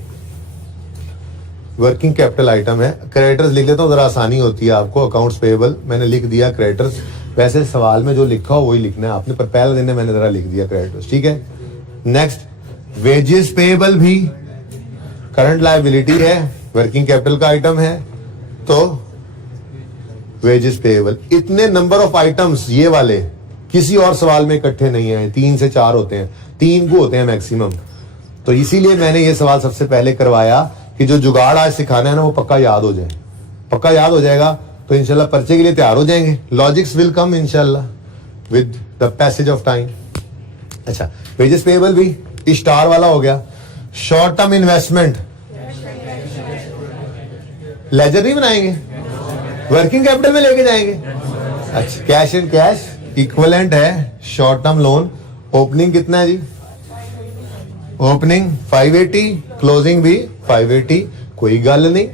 working capital item है। क्रेडिटर्स लिख लेता हूं, जरा आसानी होती है आपको। अकाउंट्स पेएबल मैंने लिख दिया, क्रेडिटर्स वैसे सवाल में जो लिखा हो वही लिखना है आपने, पर पहले दिन मैंने जरा लिख दिया क्रेडिटर्स। ठीक है। नेक्स्ट, वेजेस पेएबल भी करंट लायबिलिटी है, वर्किंग कैपिटल का आइटम है, तो वेजेस पेएबल। इतने नंबर ऑफ आइटम्स ये वाले किसी और सवाल में इकट्ठे नहीं है, 3 से 4 होते हैं, 3 को होते हैं मैक्सिमम। तो इसीलिए मैंने ये सवाल सबसे पहले करवाया कि जो जुगाड़ आज सिखाना है ना वो पक्का याद हो जाए। पक्का याद हो जाएगा तो इंशाल्लाह पर्चे के लिए तैयार हो जाएंगे। लॉजिक्स विल कम इंशाल्लाह with the passage of time. अच्छा, वेजेस पेएबल भी स्टार वाला हो गया। शॉर्ट टर्म इन्वेस्टमेंट लेजर नहीं बनाएंगे, वर्किंग कैपिटल में लेके जाएंगे। अच्छा, कैश एंड कैश इक्विवेलेंट है, शॉर्ट टर्म लोन। ओपनिंग कितना है जी? ओपनिंग 580, क्लोजिंग भी 580, कोई गल नहीं।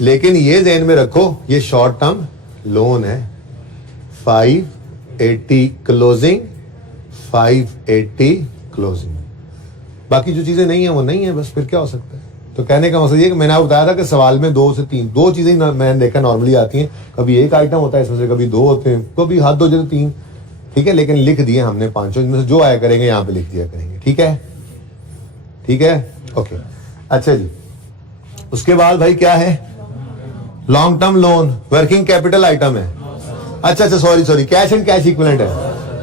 लेकिन ये ध्यान में रखो, ये शॉर्ट टर्म लोन है। 580 क्लोजिंग, 580 क्लोजिंग। बाकी जो चीजें नहीं है वो नहीं है, बस फिर क्या हो सकता है। तो कहने का मतलब ये कि मैंने आपको बताया था कि सवाल में 2 से 3 दो चीजें मैंने देखा नॉर्मली आती हैं। कभी एक आइटम होता है इसमें से, कभी 2 होते हैं, कभी हद हो जाए तो 3। ठीक है, लेकिन लिख दिए हमने 5, इनमें से जो आया करेंगे यहाँ पे लिख दिया करेंगे। ठीक है, ठीक है, ओके। अच्छा जी, उसके बाद भाई क्या है? Long term loan working capital item है। अच्छा, sorry, cash and cash equivalent है।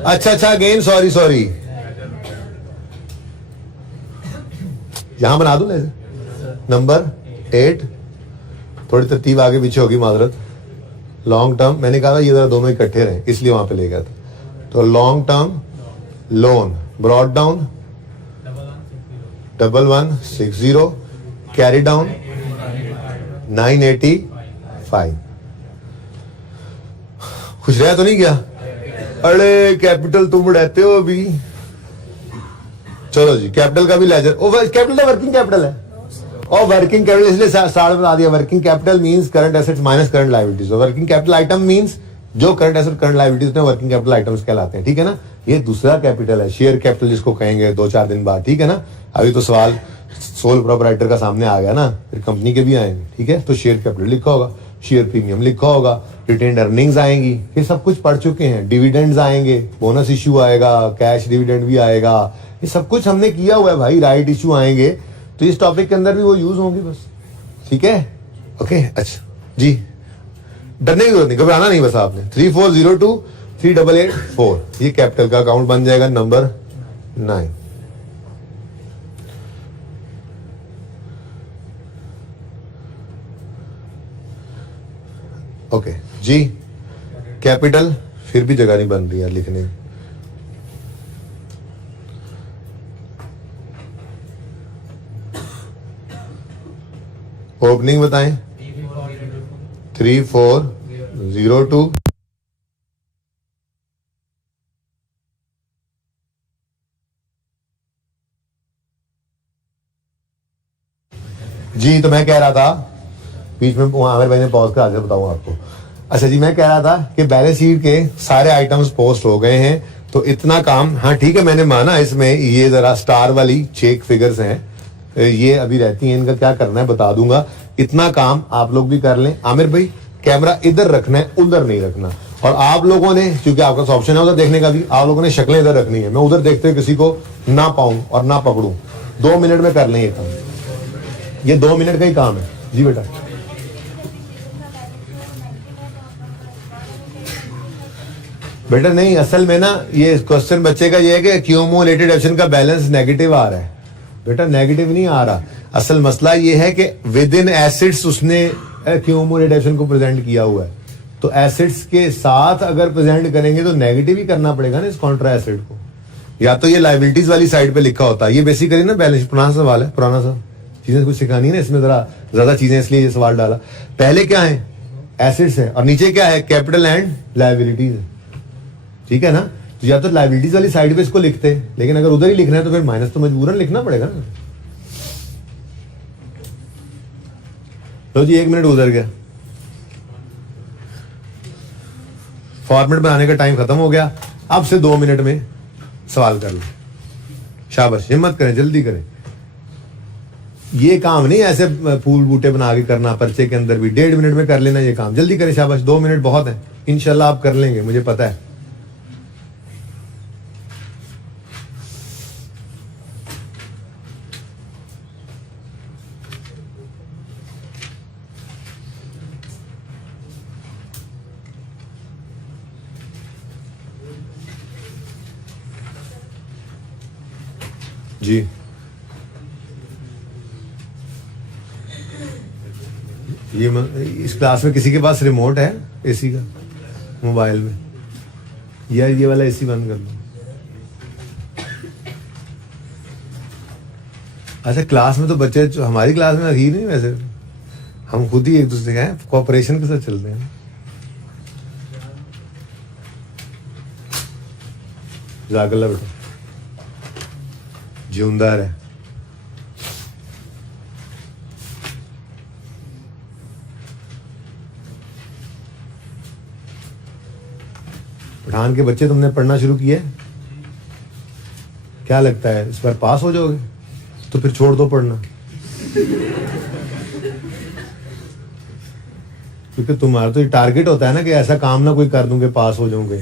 अच्छा, अगेन सॉरी, यहां बना दूं नंबर 8, थोड़ी तरतीब आगे पीछे होगी, माजरत। लॉन्ग टर्म, मैंने कहा था ये जरा दोनों इकट्ठे रहे इसलिए वहां पे ले गया था। तो long term loan brought down 1160, carry down 985। खुश रहा तो नहीं क्या? अरे कैपिटल तुम उड़ाते हो अभी। चलो जी, कैपिटल का भी लेजर, कैपिटल तो वर्किंग कैपिटल है और वर्किंग कैपिटल इसलिए साढ़े बता दिया। Working capital means current assets minus current liabilities. Working capital item means जो current asset current liabilities working capital items कहलाते हैं, ठीक है ना। ये दूसरा कैपिटल है, शेयर कैपिटल जिसको कहेंगे 2-4 दिन बाद, ठीक है ना। अभी तो सवाल सोल प्रोपराइटर का सामने आ गया ना, फिर कंपनी के भी आएंगे, ठीक है। तो शेयर कैपिटल लिखा होगा, शेयर प्रीमियम लिखा होगा, रिटेन्ड अर्निंग्स आएंगी, ये सब कुछ पढ़ चुके हैं। डिविडेंड्स आएंगे, बोनस इश्यू आएगा, कैश डिविडेंड भी आएगा, ये सब कुछ हमने किया हुआ है भाई। राइट इश्यू आएंगे तो इस टॉपिक के अंदर भी वो यूज होंगे बस, ठीक है। ओके अच्छा जी, डरने की जरूरत नहीं, घबराना नहीं बस आपने। 34023884 ये कैपिटल का अकाउंट बन जाएगा नंबर 9। ओके जी, कैपिटल फिर भी जगह नहीं बन रही है लिखने की। ओपनिंग बताएं। 3402 जी। तो मैं कह रहा था बीच में आमिर भाई ने पॉज कर आगे बताऊंगा आपको। अच्छा जी, मैं कह रहा था कि बैलेंस शीट के सारे आइटम्स पोस्ट हो गए हैं, तो इतना काम, हाँ ठीक है मैंने माना इसमें ये जरा स्टार वाली चेक फिगर्स हैं, ये अभी रहती हैं, इनका क्या करना है बता दूंगा। इतना काम आप लोग भी कर लें। आमिर भाई कैमरा इधर रखना है, उधर नहीं रखना। और आप लोगों ने, क्योंकि आपका ऑप्शन है उधर देखने का भी, आप लोगों ने शक्लें इधर रखनी है। मैं उधर देखते हुए किसी को ना पाऊं और ना पकड़ूं। 2 मिनट में कर लें ये काम, ये 2 मिनट का ही काम है जी बेटा। बेटा नहीं, असल में ना ये क्वेश्चन बच्चे का ये है कि क्यूमुलेटेड एप्शन का बैलेंस नेगेटिव आ रहा है। बेटा नेगेटिव नहीं आ रहा, असल मसला ये है कि विद इन एसिड्स उसने क्यूमुलेटेड एप्शन को प्रेजेंट किया हुआ है। तो एसिड्स के साथ अगर प्रेजेंट करेंगे तो नेगेटिव ही करना पड़ेगा ना इस कॉन्ट्रा एसिड को। या तो ये लाइबिलिटीज वाली साइड पे लिखा होता है, ये बेसिकली ना बैलेंस पुराना सवाल है, पुराना सा चीजें कुछ सिखानी है ना इसमें, जरा ज्यादा चीजें इसलिए ये सवाल डाला। पहले क्या है, एसिड्स है, और नीचे क्या है, कैपिटल एंड लाइबिलिटीज है, ठीक है ना। तो या तो लाइबिलिटीज वाली साइड पे इसको लिखते हैं, लेकिन अगर उधर ही लिखना है तो फिर माइनस तो मजबूरन लिखना पड़ेगा ना। तो जी 1 मिनट गुजर गया, फॉर्मेट बनाने का टाइम खत्म हो गया। अब से 2 मिनट में सवाल कर लो, शाबाश, हिम्मत करें, जल्दी करें। ये काम नहीं ऐसे फूल बूटे बना के करना, पर्चे के अंदर भी 1.5 मिनट में कर लेना ये काम, जल्दी करें, शाबाश। 2 मिनट बहुत है, इंशाल्लाह आप कर लेंगे, मुझे पता है। जी ये इस क्लास में किसी के पास रिमोट है एसी का मोबाइल में? या ये वाला एसी बंद कर लो। अच्छा क्लास में तो बच्चे, हमारी क्लास में ही नहीं, वैसे हम खुद ही एक दूसरे का है, कोऑपरेशन के साथ चलते हैं। जागला बेटा, जिंदार है। पठान के बच्चे तुमने पढ़ना शुरू किया है, क्या लगता है इस बार पास हो जाओगे? तो फिर छोड़ दो पढ़ना, क्योंकि तुम्हारा तो ये टारगेट होता है ना कि ऐसा काम ना कोई कर दूंगे पास हो जाऊंगे।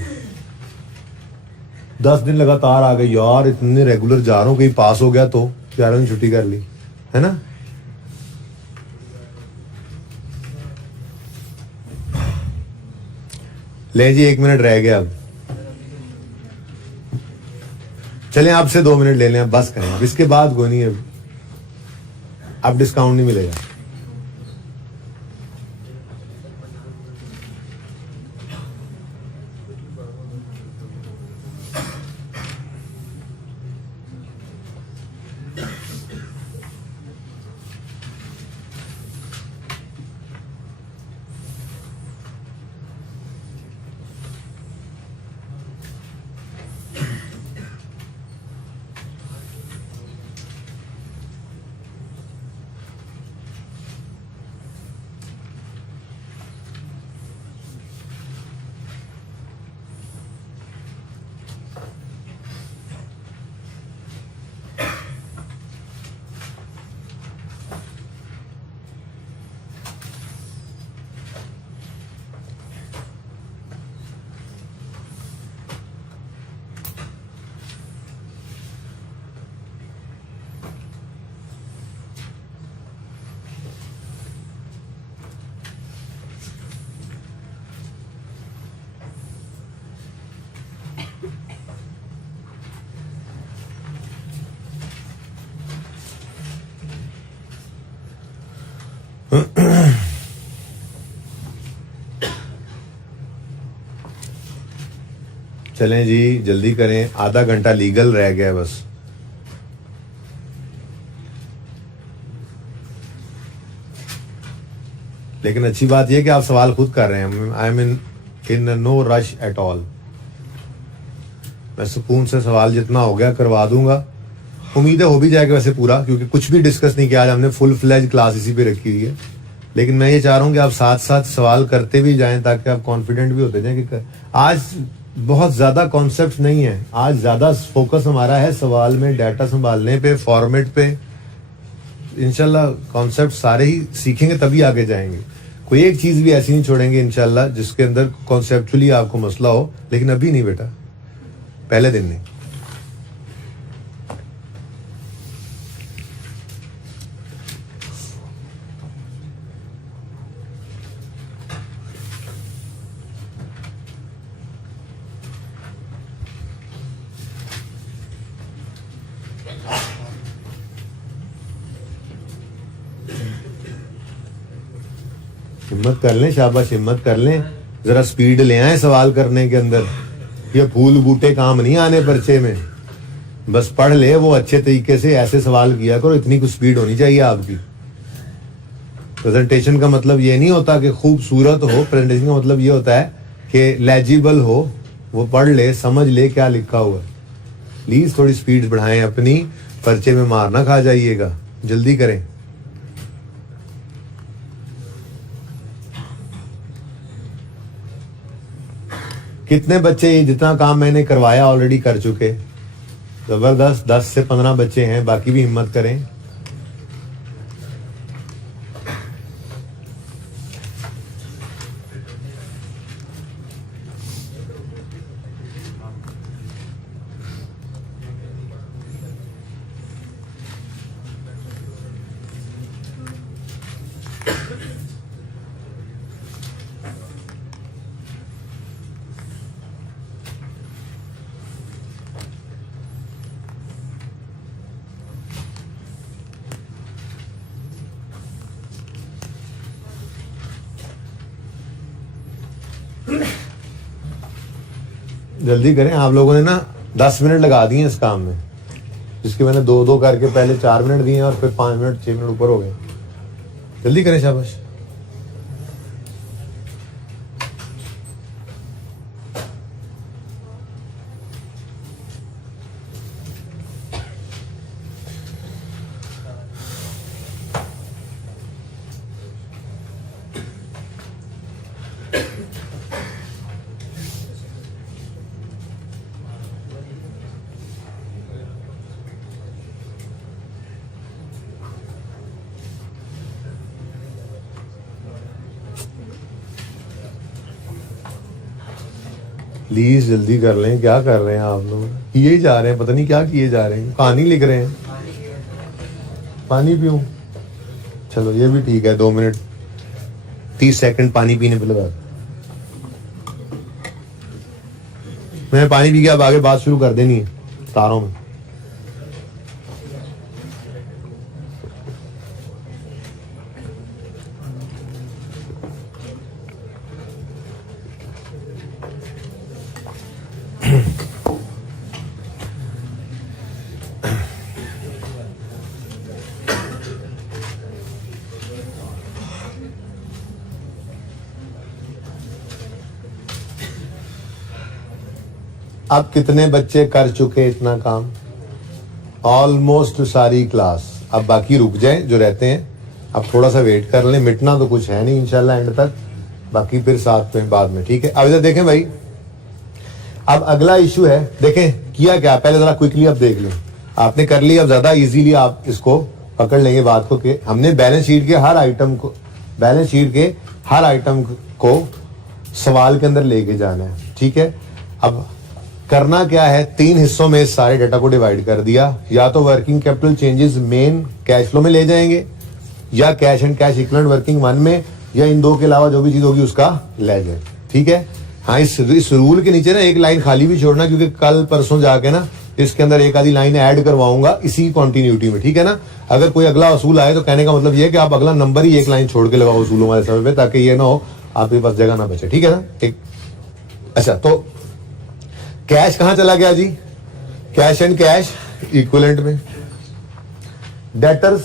10 दिन लगातार आ गए यार, इतने रेगुलर जा रहा हूं, कहीं पास हो गया तो 11 दिन छुट्टी कर ली, है ना। ले जी 1 मिनट रह गया, अब चलें आपसे 2 मिनट ले लें, अब बस करें, अब इसके बाद कोई नहीं है, अब डिस्काउंट नहीं मिलेगा। चलें जी, जल्दी करें, आधा घंटा लीगल रह गया है बस। लेकिन अच्छी बात यह कि आप सवाल खुद कर रहे हैं। I am in no rush at all. मैं सुकून से सवाल जितना हो गया करवा दूंगा। उम्मीद है हो भी जाएगा वैसे पूरा, क्योंकि कुछ भी डिस्कस नहीं किया आज हमने, फुल फ्लेज क्लास इसी पे रखी हुई है। लेकिन मैं ये चाह रहा हूँ कि आप साथ साथ सवाल करते भी जाएं ताकि आप कॉन्फिडेंट भी होते जाएं कि आज बहुत ज्यादा कॉन्सेप्ट नहीं है, आज ज्यादा फोकस हमारा है सवाल में, डाटा संभालने पे, फॉर्मेट पे। इंशाल्लाह कॉन्सेप्ट सारे ही सीखेंगे तभी आगे जाएंगे। कोई एक चीज भी ऐसी नहीं छोड़ेंगे इंशाल्लाह जिसके अंदर कॉन्सेप्चुअली आपको मसला हो। लेकिन अभी नहीं बेटा, पहले दिन नहीं। हिम्मत कर लें, शाबाश, हिम्मत कर लें, जरा स्पीड ले आए सवाल करने के अंदर। ये फूल बूटे काम नहीं आने पर्चे में, बस पढ़ ले वो अच्छे तरीके से, ऐसे सवाल किया करो। इतनी कुछ स्पीड होनी चाहिए आपकी। प्रेजेंटेशन का मतलब ये नहीं होता कि खूबसूरत हो, प्रेजेंटेशन का मतलब ये होता है कि लेजिबल हो, वो पढ़ ले, समझ ले क्या लिखा हुआ है। प्लीज थोड़ी स्पीड बढ़ाएं अपनी, पर्चे में मार ना खा जाइएगा, जल्दी करें। कितने बच्चे ये जितना काम मैंने करवाया ऑलरेडी कर चुके? जबरदस्त, 10 से 15 बच्चे हैं, बाकी भी हिम्मत करें। जल्दी करें। आप लोगों ने ना 10 मिनट लगा दिए इस काम में, जिसके मैंने 2-2 करके पहले 4 मिनट दिए और फिर 5 मिनट 6 मिनट ऊपर हो गए। जल्दी करें, शाबाश। प्लीज जल्दी कर लें। क्या कर रहे हैं आप लोग? किए ही जा रहे हैं, पता नहीं क्या किए जा रहे हैं। कहानी लिख रहे हैं। पानी पीऊं? चलो ये भी ठीक है। 2 मिनट 30 सेकंड पानी पीने पे लगा। मैं पानी पी के अब आगे बात शुरू कर देनी है तारों में। अब कितने बच्चे कर चुके इतना काम? ऑलमोस्ट सारी क्लास। अब बाकी रुक जाए जो रहते हैं, अब थोड़ा सा वेट कर लें। मिटना तो कुछ है नहीं इंशाल्लाह एंड तक, बाकी फिर साथ में बाद में, ठीक है। अब इधर देखें भाई, अब अगला इशू है। देखें किया क्या, पहले जरा क्विकली अब देख लें। आपने कर लिया, अब ज्यादा इजीली आप इसको पकड़ लेंगे बात को कि हमने बैलेंस शीट के हर आइटम को सवाल के अंदर लेके जाना है, ठीक है। अब करना क्या है, 3 हिस्सों में इस सारे डाटा को डिवाइड कर दिया। या तो working capital changes main cash flow में ले जाएंगे, या cash and cash equivalent working 1 में, या इन 2 के अलावा जो भी चीज होगी उसका लेजर, ठीक है। हाँ, इस रूल के नीचे ना एक लाइन खाली भी छोड़ना, क्योंकि कल परसों जाके ना इसके अंदर एक आधी लाइन ऐड करवाऊंगा इसी कॉन्टिन्यूटी में, ठीक है ना। अगर कोई अगला वसूल आए तो कहने का मतलब ये है कि आप अगला नंबर ही एक लाइन छोड़ के लगाओ वसूलों वाले समय पे, ताकि ये ना हो आपके पास जगह ना बचे, ठीक है ना। एक अच्छा, तो कैश कहां चला गया जी, कैश एंड कैश इक्विवेलेंट में। डेटर्स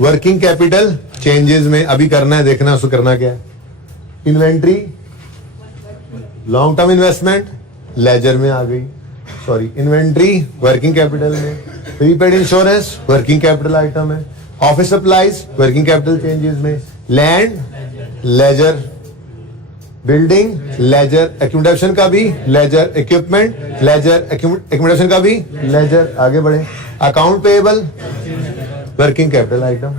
वर्किंग कैपिटल चेंजेस में अभी करना है, देखना है उसको करना क्या है। Inventory long term investment ledger में आ गई, सॉरी इन्वेंट्री वर्किंग कैपिटल में। Prepaid insurance working capital item है। Office supplies working capital changes में। Land ledger, building ledger, accumulation का भी लेजर, इक्विपमेंट लेजर, एक्यूमुलेशन का भी लेजर। आगे बढ़े। Account payable working capital item,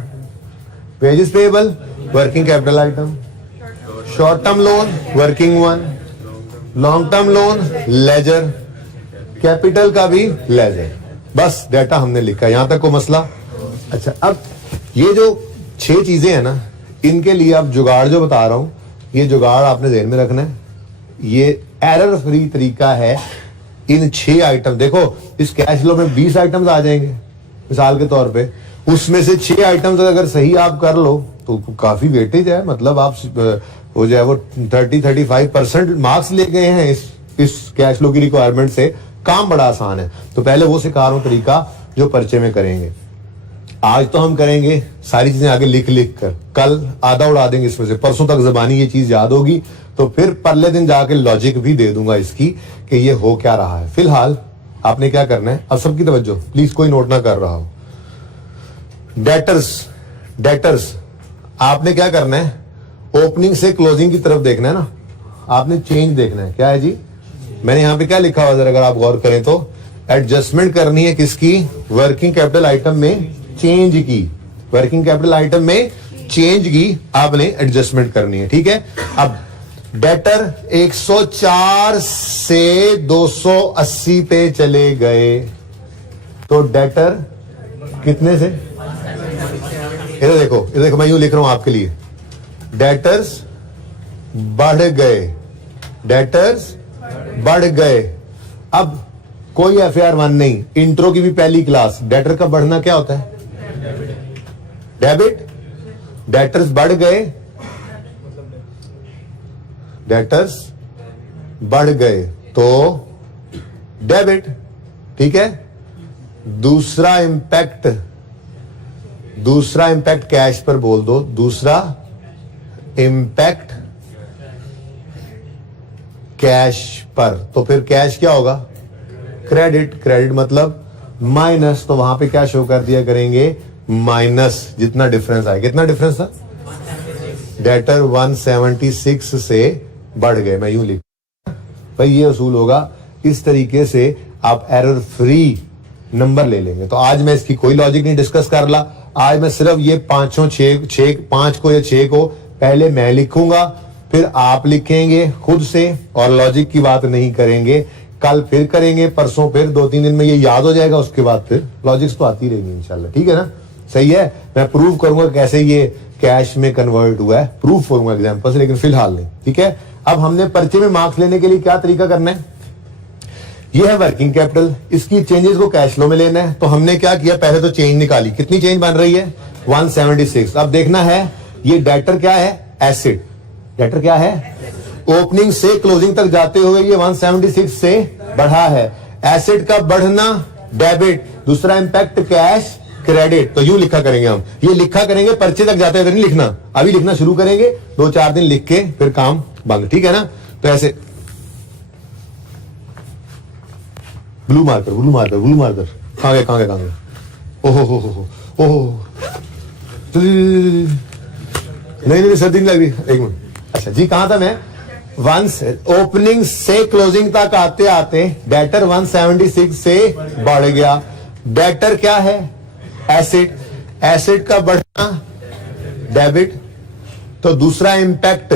wages payable working capital item, short term loan working one, long term loan ledger, capital का भी laser. बस data हमने लिखा, यहां तक को मसला। अच्छा, अब ये जो 6 चीजें हैं ना, इनके लिए अब जुगाड़ जो बता रहा हूं, ये जुगाड़ आपने ध्यान में रखना है। ये एरर फ्री तरीका है। इन 6 आइटम, देखो इस कैश फ्लो में 20 आइटम्स आ जाएंगे मिसाल के तौर पे, उसमें से 6 आइटम्स अगर सही आप कर लो तो काफी वेटेज है, मतलब आप हो जाए वो 30-35% मार्क्स ले गए हैं इस कैश फ्लो की रिक्वायरमेंट से। काम बड़ा आसान है। तो पहले वो सिखा रहा हूं तरीका जो पर्चे में करेंगे। आज तो हम करेंगे सारी चीजें आगे लिख लिख कर, कल आधा उड़ा देंगे इसमें से, परसों तक जबानी ये चीज याद होगी, तो फिर परले दिन जाके लॉजिक भी दे दूंगा इसकी कि ये हो क्या रहा है। फिलहाल आपने क्या करना है, अब सबकी तवज्जो प्लीज, कोई नोट ना कर रहा हो। डेटर्स आपने क्या करना है, ओपनिंग से क्लोजिंग की तरफ देखना है ना, आपने चेंज देखना है। क्या है जी, मैंने यहां पे क्या लिखा हुआ, अगर आप गौर करें तो एडजस्टमेंट करनी है किसकी, वर्किंग कैपिटल आइटम में चेंज की, वर्किंग कैपिटल आइटम में चेंज की आपने एडजस्टमेंट करनी है, ठीक है। अब डेटर 104 से 280 पे चले गए, तो डेटर कितने से, इधर देखो मैं यूं लिख रहा हूं आपके लिए, डेटर्स बढ़ गए, डेटर्स बढ़ गए। अब कोई FAR1 नहीं, इंट्रो की भी पहली क्लास। डेटर का बढ़ना क्या होता है, डेबिट। डेटर्स बढ़ गए, डेटर्स बढ़ गए तो डेबिट, ठीक है। दूसरा इंपैक्ट कैश पर बोल दो, दूसरा इंपैक्ट कैश पर, तो फिर कैश क्या होगा, क्रेडिट मतलब माइनस, तो वहां पे क्या शो कर दिया करेंगे, माइनस जितना डिफरेंस आए। कितना डिफरेंस था, डेटर 176 से बढ़ गए, मैं यूं लिख भाई, ये असूल होगा। इस तरीके से आप एरर फ्री नंबर ले लेंगे। तो आज मैं इसकी कोई लॉजिक नहीं डिस्कस कर ला, आज मैं सिर्फ ये 5 को या 6 को पहले मैं लिखूंगा, फिर आप लिखेंगे खुद से, और लॉजिक की बात नहीं करेंगे। कल फिर करेंगे, परसों फिर, 2-3 दिन में ये याद हो जाएगा, उसके बाद फिर लॉजिक्स तो आती रहेंगी इंशाल्लाह, ठीक है ना। सही है, मैं प्रूव करूंगा कैसे ये कैश में कन्वर्ट हुआ है, प्रूफ करूंगा एग्जांपल से, लेकिन फिलहाल नहीं, ठीक है। अब हमने पर्चे में मार्क्स लेने के लिए क्या तरीका करना है, ये है वर्किंग कैपिटल, इसकी चेंजेस को कैश फ्लो में लेना है। तो हमने क्या किया, पहले तो चेंज निकाली, कितनी चेंज बन रही है, 176। अब देखना है ये डेटर क्या है, एसेट। डेटर क्या है, ओपनिंग से क्लोजिंग तक जाते हुए ये 176 से बढ़ा है। एसेट का बढ़ना डेबिट, दूसरा इंपैक्ट कैश, क्रेडिट। तो यूं लिखा करेंगे हम, ये लिखा करेंगे पर्चे तक जाते हुए नहीं लिखना, अभी लिखना शुरू करेंगे, 2-4 दिन लिख के फिर काम बंद, ठीक है ना। तो ऐसे ब्लू मार्कर कहां गए, ओहो नहीं सर्दी नहीं लग रही, एक मिनट। अच्छा जी, कहां था मैं, ओपनिंग से क्लोजिंग तक आते आते डेटर 176 से बढ़ गया। डेटर क्या है, एसेट, एसेट का बढ़ना डेबिट, तो दूसरा इंपैक्ट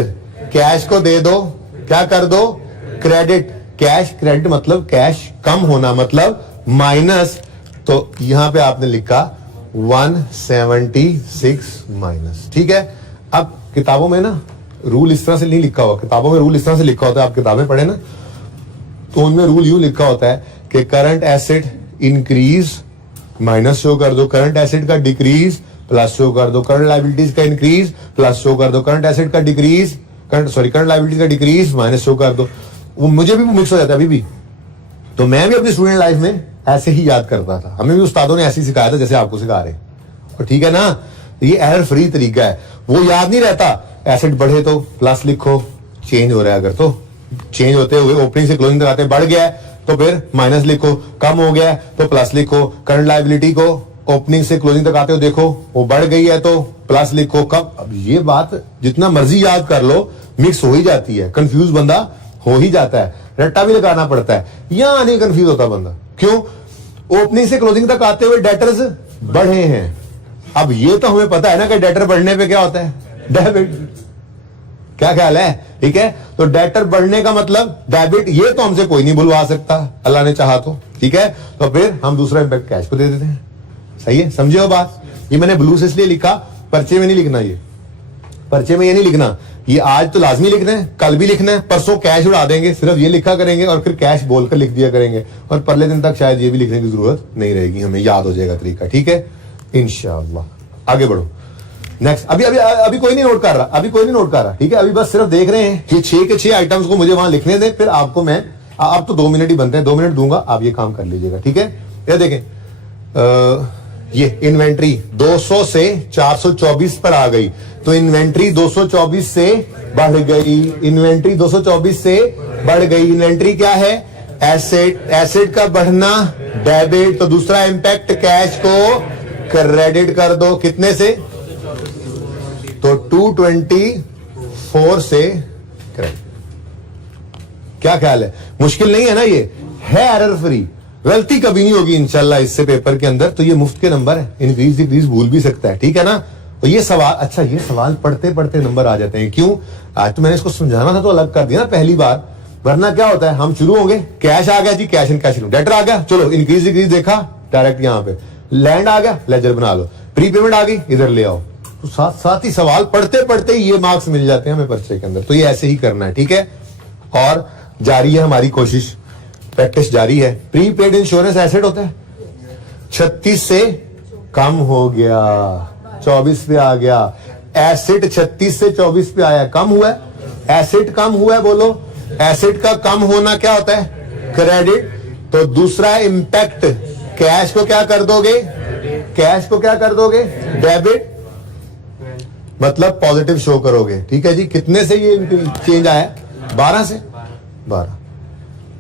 कैश को दे दो, क्या कर दो, क्रेडिट। कैश क्रेडिट मतलब कैश कम होना, मतलब माइनस, तो यहां पे आपने लिखा 176 माइनस, ठीक है। अब किताबों में ना रूल इस तरह से नहीं लिखा हुआ, किताबों में रूल इस तरह से लिखा होता है, आप किताबें पढ़े ना, तो उनमें रूल यूं लिखा होता है कि current asset increase minus show कर दो, करंट एसेट का डिक्रीज प्लस शो कर दो, करंट लाइबिलिटीज का इंक्रीज प्लस शो कर दो, करंट एसेट का डिक्रीज करंट लाइबिलिटीज का डिक्रीज माइनस शो कर दो। वो मुझे भी मिक्स हो जाता है अभी भी। तो मैं भी अपनी स्टूडेंट लाइफ में ऐसे ही याद करता था, हमें भी उस्तादों ने ऐसे ही सिखाया था जैसे आपको सिखा रहे हैं। और ठीक है ना, ये एरर फ्री तरीका है। वो याद नहीं रहता, एसेट बढ़े तो प्लस लिखो, चेंज हो रहा है अगर तो चेंज होते हुए ओपनिंग से क्लोजिंग तक आते बढ़ गया है तो फिर माइनस लिखो, कम हो गया है तो प्लस लिखो, करंट लायबिलिटी को ओपनिंग से क्लोजिंग तक आते हो देखो वो बढ़ गई है तो प्लस लिखो। कब अब ये बात जितना मर्जी याद कर लो मिक्स हो ही जाती है, कंफ्यूज बंदा हो ही जाता है, रट्टा भी लगाना पड़ता है। यहां नहीं कंफ्यूज होता बंदा, क्यों? ओपनिंग से क्लोजिंग तक आते हुए डेटर्स बढ़े हैं। अब ये तो हमें पता है ना कि डेटर बढ़ने पे क्या होता है, डेबिट। क्या ख्याल है? ठीक है, तो डेटर बढ़ने का मतलब डेबिट, ये तो हमसे कोई नहीं बुलवा सकता अल्लाह ने चाहा तो। ठीक है, तो फिर हम दूसरा इंपैक्ट कैश को दे देते हैं। सही है, समझे हो बात? ये मैंने ब्लू से इसलिए लिखा, पर्चे में नहीं लिखना, ये पर्चे में ये नहीं लिखना, ये आज तो लाजमी लिखना है, कल भी लिखना है, परसों कैश उड़ा देंगे, सिर्फ ये लिखा करेंगे और फिर कैश बोलकर लिख दिया करेंगे और परले दिन तक शायद ये भी लिखने की जरूरत नहीं रहेगी, हमें याद हो जाएगा तरीका। ठीक है, इंशाअल्लाह आगे बढ़ो। नेक्स्ट, अभी अभी अभी कोई नहीं नोट कर रहा, अभी कोई नहीं नोट कर रहा। ठीक है, अभी बस सिर्फ देख रहे हैं कि 6 के 6 आइटम्स को मुझे वहां लिखने दें, फिर आपको मैं, अब तो 2 मिनट ही बनते हैं, 2 मिनट दूंगा, आप ये काम कर लीजिएगा। ठीक है, ये देखें, ये इन्वेंट्री 200 से 424 पर आ गई, तो इन्वेंट्री 224 से बढ़ गई, इन्वेंट्री 224 से बढ़ गई। इन्वेंट्री क्या है? एसेट, एसेट का बढ़ना डेबिट, तो दूसरा इंपैक्ट कैश को क्रेडिट कर दो, कितने से? तो 224 से क्रेडिट। क्या ख्याल है? मुश्किल नहीं है ना, ये है एरर फ्री, गलती कभी नहीं होगी इंशाल्लाह इससे पेपर के अंदर। तो ये मुफ्त के नंबर है, इंक्रीज डिक्रीज भूल भी सकता है। ठीक है ना, तो ये सवाल, अच्छा ये सवाल पढ़ते पढ़ते नंबर आ जाते हैं, क्यों? आज तो मैंने इसको समझाना था तो अलग कर दिया ना पहली बार, वरना क्या होता है, हम शुरू होंगे, कैश आ गया जी, कैश एंड कैश, डेटर आ गया, चलो इंक्रीज डिक्रीज देखा डायरेक्ट यहाँ पे, लैंड आ गया, लेजर बना लो, प्री पेमेंट आ गई, इधर ले आओ। तो साथ साथ ही सवाल पढ़ते पढ़ते ही ये मार्क्स मिल जाते हैं हमें पर्चे के अंदर। तो ये ऐसे ही करना है। ठीक है, और जारी है हमारी कोशिश, प्रैक्टिस जारी है। प्री पेड इंश्योरेंस एसेट होता है, 36 से कम हो गया, 24 पे आ गया। एसेट 36 से 24 पे आया, कम हुआ है, एसेट कम हुआ है, बोलो। एसेट का कम होना क्या होता है? क्रेडिट। तो दूसरा इंपैक्ट कैश को क्या कर दोगे? कैश को क्या कर दोगे? डेबिट, मतलब पॉजिटिव शो करोगे। ठीक है जी, कितने से ये चेंज आया? 12 से 12।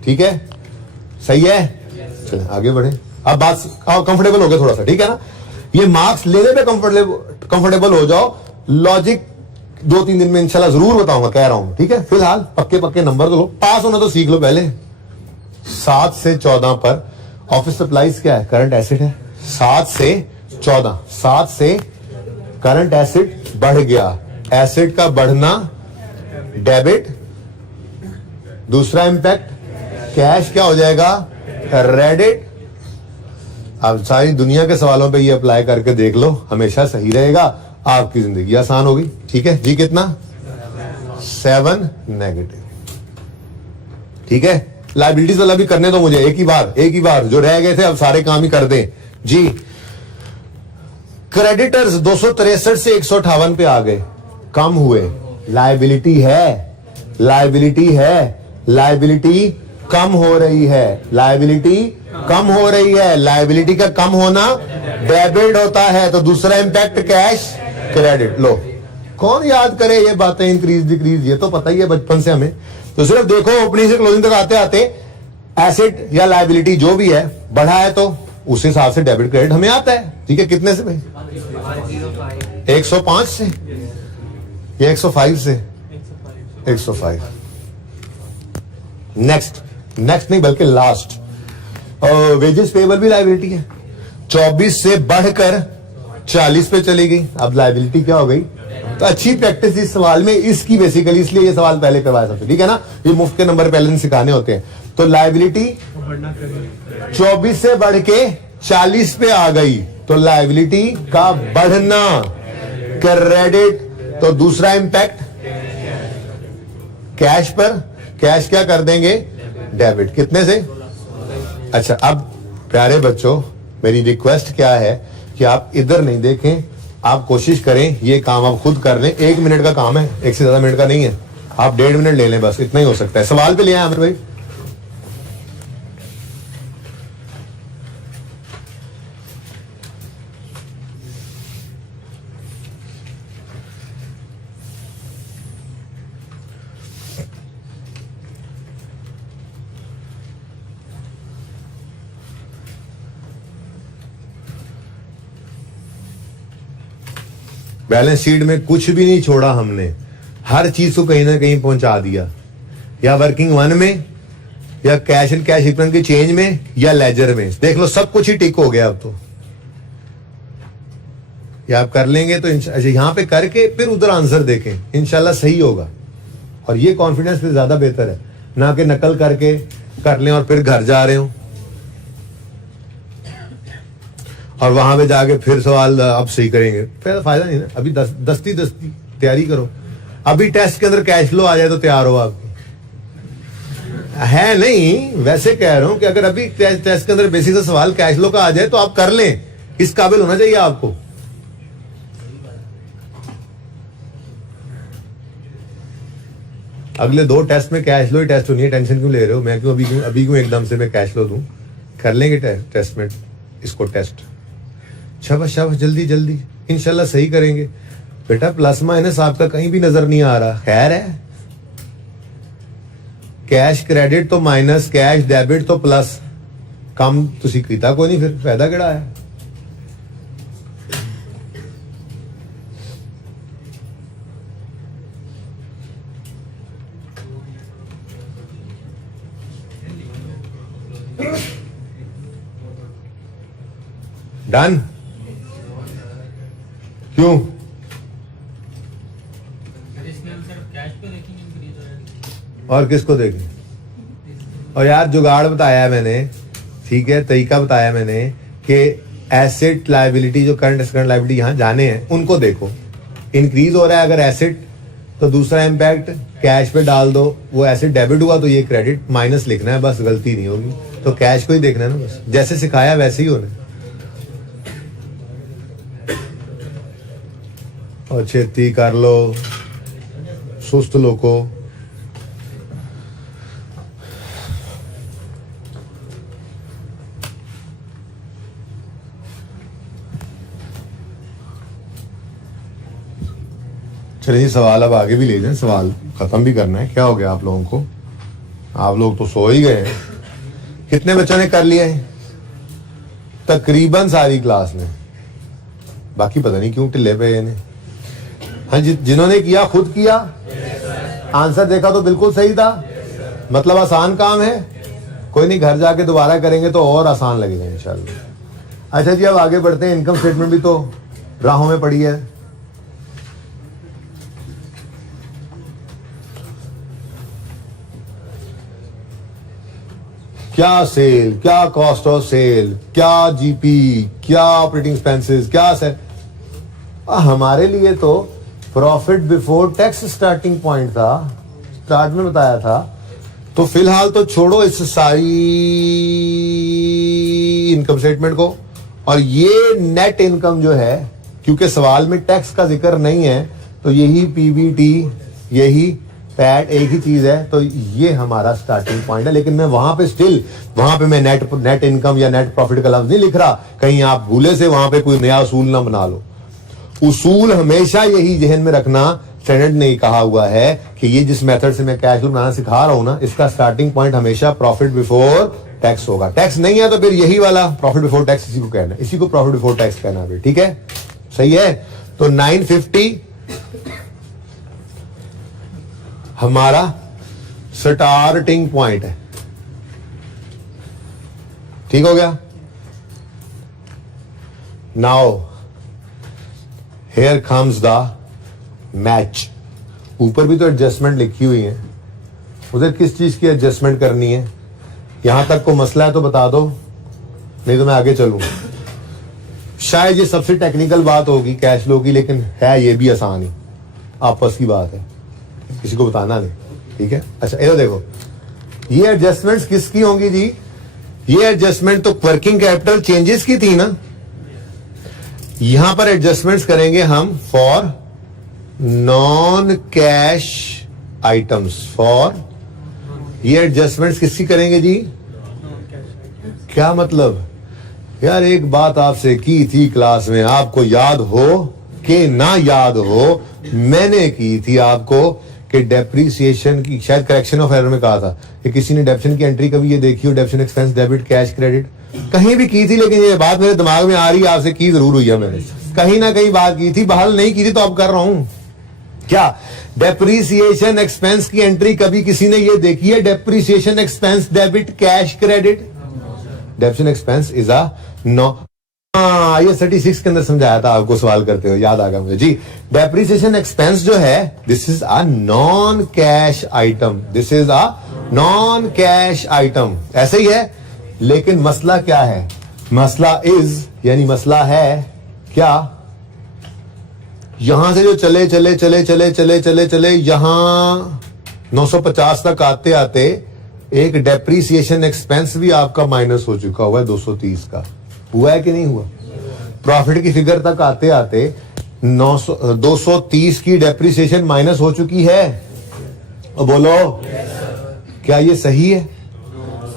ठीक है, सही है, चलिए आगे बढ़े। अब बात कंफर्टेबल हो गया थोड़ा सा, ठीक है ना? ये मार्क्स लेने पे कंफर्टेबल हो जाओ, लॉजिक 2-3 दिन में इंशाल्लाह जरूर बताऊंगा, कह रहा हूं। ठीक है, फिलहाल पक्के पक्के नंबर तो लो, पास होना तो सीख लो पहले। 7 से 14 पर ऑफिस सप्लाईज क्या है? करंट एसेट है। 7 से 14, 7 से करंट एसेट बढ़ गया, एसेट का बढ़ना डेबिट, दूसरा इंपैक्ट कैश क्या हो जाएगा? क्रेडिट। अब सारी दुनिया के सवालों पे ये अप्लाई करके देख लो, हमेशा सही रहेगा, आपकी जिंदगी आसान होगी। ठीक है जी, कितना? 7 नेगेटिव। ठीक है, लाइबिलिटीज वाला भी करने दो मुझे, एक ही बार जो रह गए थे अब सारे काम ही कर दें जी। क्रेडिटर्स 263 से 158 पे आ गए, कम हुए। लाइबिलिटी है, लाइबिलिटी है, लाइबिलिटी कम हो रही है, लाइबिलिटी कम हो रही है। लाइबिलिटी का कम होना डेबिट होता है, तो दूसरा इंपैक्ट कैश क्रेडिट। लो, कौन याद करे ये बातें, इंक्रीज डिक्रीज, ये तो पता ही है बचपन से हमें। तो सिर्फ देखो ओपनिंग से क्लोजिंग तक आते आते एसेट या लाइबिलिटी जो भी है बढ़ा है तो उस हिसाब से डेबिट क्रेडिट हमें आता है। ठीक है, कितने से भाई? 105 से या 105 से? 105। नेक्स्ट नहीं बल्कि लास्ट, वेजेस पेबल भी लाइबिलिटी है, 24 से बढ़कर 40 पे चली गई। अब लाइबिलिटी क्या हो गई? तो अच्छी प्रैक्टिस इस सवाल में इसकी बेसिकली, इसलिए ये सवाल पहले करवाया सबसे। ठीक है ना, ये मुफ्त के नंबर पहले सिखाने होते हैं। तो लाइबिलिटी 24 से बढ़ के 40 पे आ गई, तो लाइबिलिटी का बढ़ना क्रेडिट, तो दूसरा इंपैक्ट कैश पर, कैश क्या कर देंगे? डेबिट। कितने से? अच्छा, अब प्यारे बच्चों, मेरी रिक्वेस्ट क्या है कि आप इधर नहीं देखें, आप कोशिश करें ये काम आप खुद कर लें। 1 मिनट का काम है, 1 से ज्यादा मिनट का नहीं है। आप 1.5 मिनट ले लें, बस इतना ही हो सकता है। सवाल पे ले आए आमिर भाई। बैलेंस शीट में कुछ भी नहीं छोड़ा हमने, हर चीज को कहीं ना कहीं पहुंचा दिया, या वर्किंग वन में, या कैश एंड कैश इक्विवेलेंट के चेंज में, या लेजर में। देख लो सब कुछ ही टिक हो गया अब तो। या आप कर लेंगे तो यहां पे करके फिर उधर आंसर देखें, इंशाल्लाह सही होगा। और ये कॉन्फिडेंस फिर ज्यादा बेहतर है, ना कि नकल करके कर लें और फिर घर जा रहे हो और वहां पे जाके फिर सवाल अब सही करेंगे, फिर फायदा नहीं ना। अभी दस्ती तैयारी करो। अभी टेस्ट के अंदर कैश फ्लो आ जाए तो तैयार हो आपकी। है नहीं, वैसे कह रहा हूं कि अगर अभी टेस्ट के अंदर बेसिक सवाल कैश फ्लो का आ जाए तो आप कर लें, इस काबिल होना चाहिए आपको। अगले 2 टेस्ट में कैश फ्लो ही टेस्ट होनी है, टेंशन क्यों ले रहे हो? मैं क्यों अभी क्यों एकदम से मैं कैश फ्लो दूं? कर लेंगे टेस्ट में इसको टेस्ट। शाबाश शाबाश, जल्दी जल्दी, इंशाल्लाह सही करेंगे। बेटा प्लस माइनस आपका कहीं भी नजर नहीं आ रहा। खैर है, कैश क्रेडिट तो माइनस, कैश डेबिट तो प्लस। कम तुसी कीता कोई नहीं, फिर फायदा किहड़ा है? डन? क्यों? और किसको देखें? और यार जुगाड़ बताया मैंने, ठीक है, तरीका बताया मैंने कि एसेट लायबिलिटी, जो करंट लायबिलिटी यहां जाने हैं उनको देखो। इंक्रीज हो रहा है अगर एसेट, तो दूसरा इंपैक्ट कैश पे डाल दो। वो एसेट डेबिट हुआ तो ये क्रेडिट, माइनस लिखना है बस, गलती नहीं होगी। तो कैश को ही देखना है ना बस, जैसे सिखाया वैसे ही होना। और छेती कर लो, सुस्त लोगो। चलिए सवाल अब आगे भी ले जाएं, सवाल खत्म भी करना है। क्या हो गया आप लोगों को? आप लोग तो सो ही गए हैं। कितने बच्चों ने कर लिया है? तकरीबन सारी क्लास ने, बाकी पता नहीं क्यों टिल्ले पे ने। हाँ, जिन्होंने किया खुद किया, आंसर देखा तो बिल्कुल सही था, मतलब आसान काम है। कोई नहीं, घर जाके दोबारा करेंगे तो और आसान लगेगा इंशाल्लाह। अच्छा जी, अब आगे बढ़ते हैं। इनकम स्टेटमेंट भी तो राहों में पड़ी है। क्या सेल, क्या कॉस्ट ऑफ सेल, क्या जीपी, क्या ऑपरेटिंग एक्सपेंसेस, क्या सेल। हमारे लिए तो profit before tax starting point था, स्टार्ट में बताया था। तो फिलहाल तो छोड़ो इस सारी इनकम स्टेटमेंट को, और ये नेट इनकम जो है, क्योंकि सवाल में टैक्स का जिक्र नहीं है, तो यही पीबीटी, यही पैट एक ही चीज है। तो ये हमारा स्टार्टिंग पॉइंट है। लेकिन मैं वहां पे स्टिल, वहां पे मैं नेट इनकम या नेट प्रॉफिट का लफ्ज नहीं लिख रहा, कहीं आप भूले से वहां पे कोई नया उसूल ना बना लो। उसूल हमेशा यही जहन में रखना, स्टैंडर्ड ने कहा हुआ है कि ये जिस मेथड से मैं कैश फ्लो बनाना सिखा रहा हूं ना, इसका स्टार्टिंग पॉइंट हमेशा प्रॉफिट बिफोर टैक्स होगा। टैक्स नहीं है तो फिर यही वाला प्रॉफिट बिफोर टैक्स, इसी को कहना, इसी को प्रॉफिट बिफोर टैक्स कहना भी, ठीक है? सही है। तो 950 हमारा स्टार्टिंग पॉइंट है, ठीक हो गया। Now here comes the match. ऊपर भी तो एडजस्टमेंट लिखी हुई है, उधर किस चीज की एडजस्टमेंट करनी है? यहां तक को मसला है तो बता दो, नहीं तो मैं आगे चलूं। शायद ये सबसे टेक्निकल बात होगी कैश फ्लो की, लेकिन है ये भी आसान ही, आपस की बात है, किसी को बताना नहीं, ठीक है? अच्छा इधर देखो, ये एडजस्टमेंट्स किसकी होंगी जी? ये एडजस्टमेंट तो वर्किंग कैपिटल चेंजेस की थी ना, यहां पर एडजस्टमेंट्स करेंगे हम for non cash items. For ये एडजस्टमेंट्स किसकी करेंगे जी? क्या मतलब? यार एक बात आपसे की थी क्लास में, आपको याद हो कि ना याद हो, मैंने की थी आपको कि डेप्रीसिएशन की, शायद करेक्शन ऑफ एरर में कहा था कि किसी ने डेप्शन की एंट्री कभी ये देखी हो, डेप्शन एक्सपेंस डेबिट कैश क्रेडिट, कहीं भी की थी, लेकिन ये बात मेरे दिमाग में आ रही है, आपसे की जरूर हुई है, मैंने कहीं ना कहीं बात की थी, बहाल नहीं की थी तो अब कर रहा हूं। क्या डेप्रीसिएशन एक्सपेंस की एंट्री कभी किसी ने ये देखी है? Depreciation expense debit cash credit, depreciation expense is a no. ये 36 के अंदर समझाया था आपको, सवाल करते हो, याद आ गया मुझे जी। डेप्रीसिएशन एक्सपेंस जो है, this is a non cash item, this is a non cash item, ऐसे ही है। लेकिन मसला क्या है? मसला इज, यानी मसला है क्या, यहां से जो चले चले चले चले चले चले चले यहां 950 तक आते आते एक डेप्रीसिएशन एक्सपेंस भी आपका माइनस हो चुका हुआ है 230 का। हुआ है कि नहीं हुआ? प्रॉफिट की फिगर तक आते आते 230 की डेप्रीसिएशन माइनस हो चुकी है। और बोलो क्या ये सही है?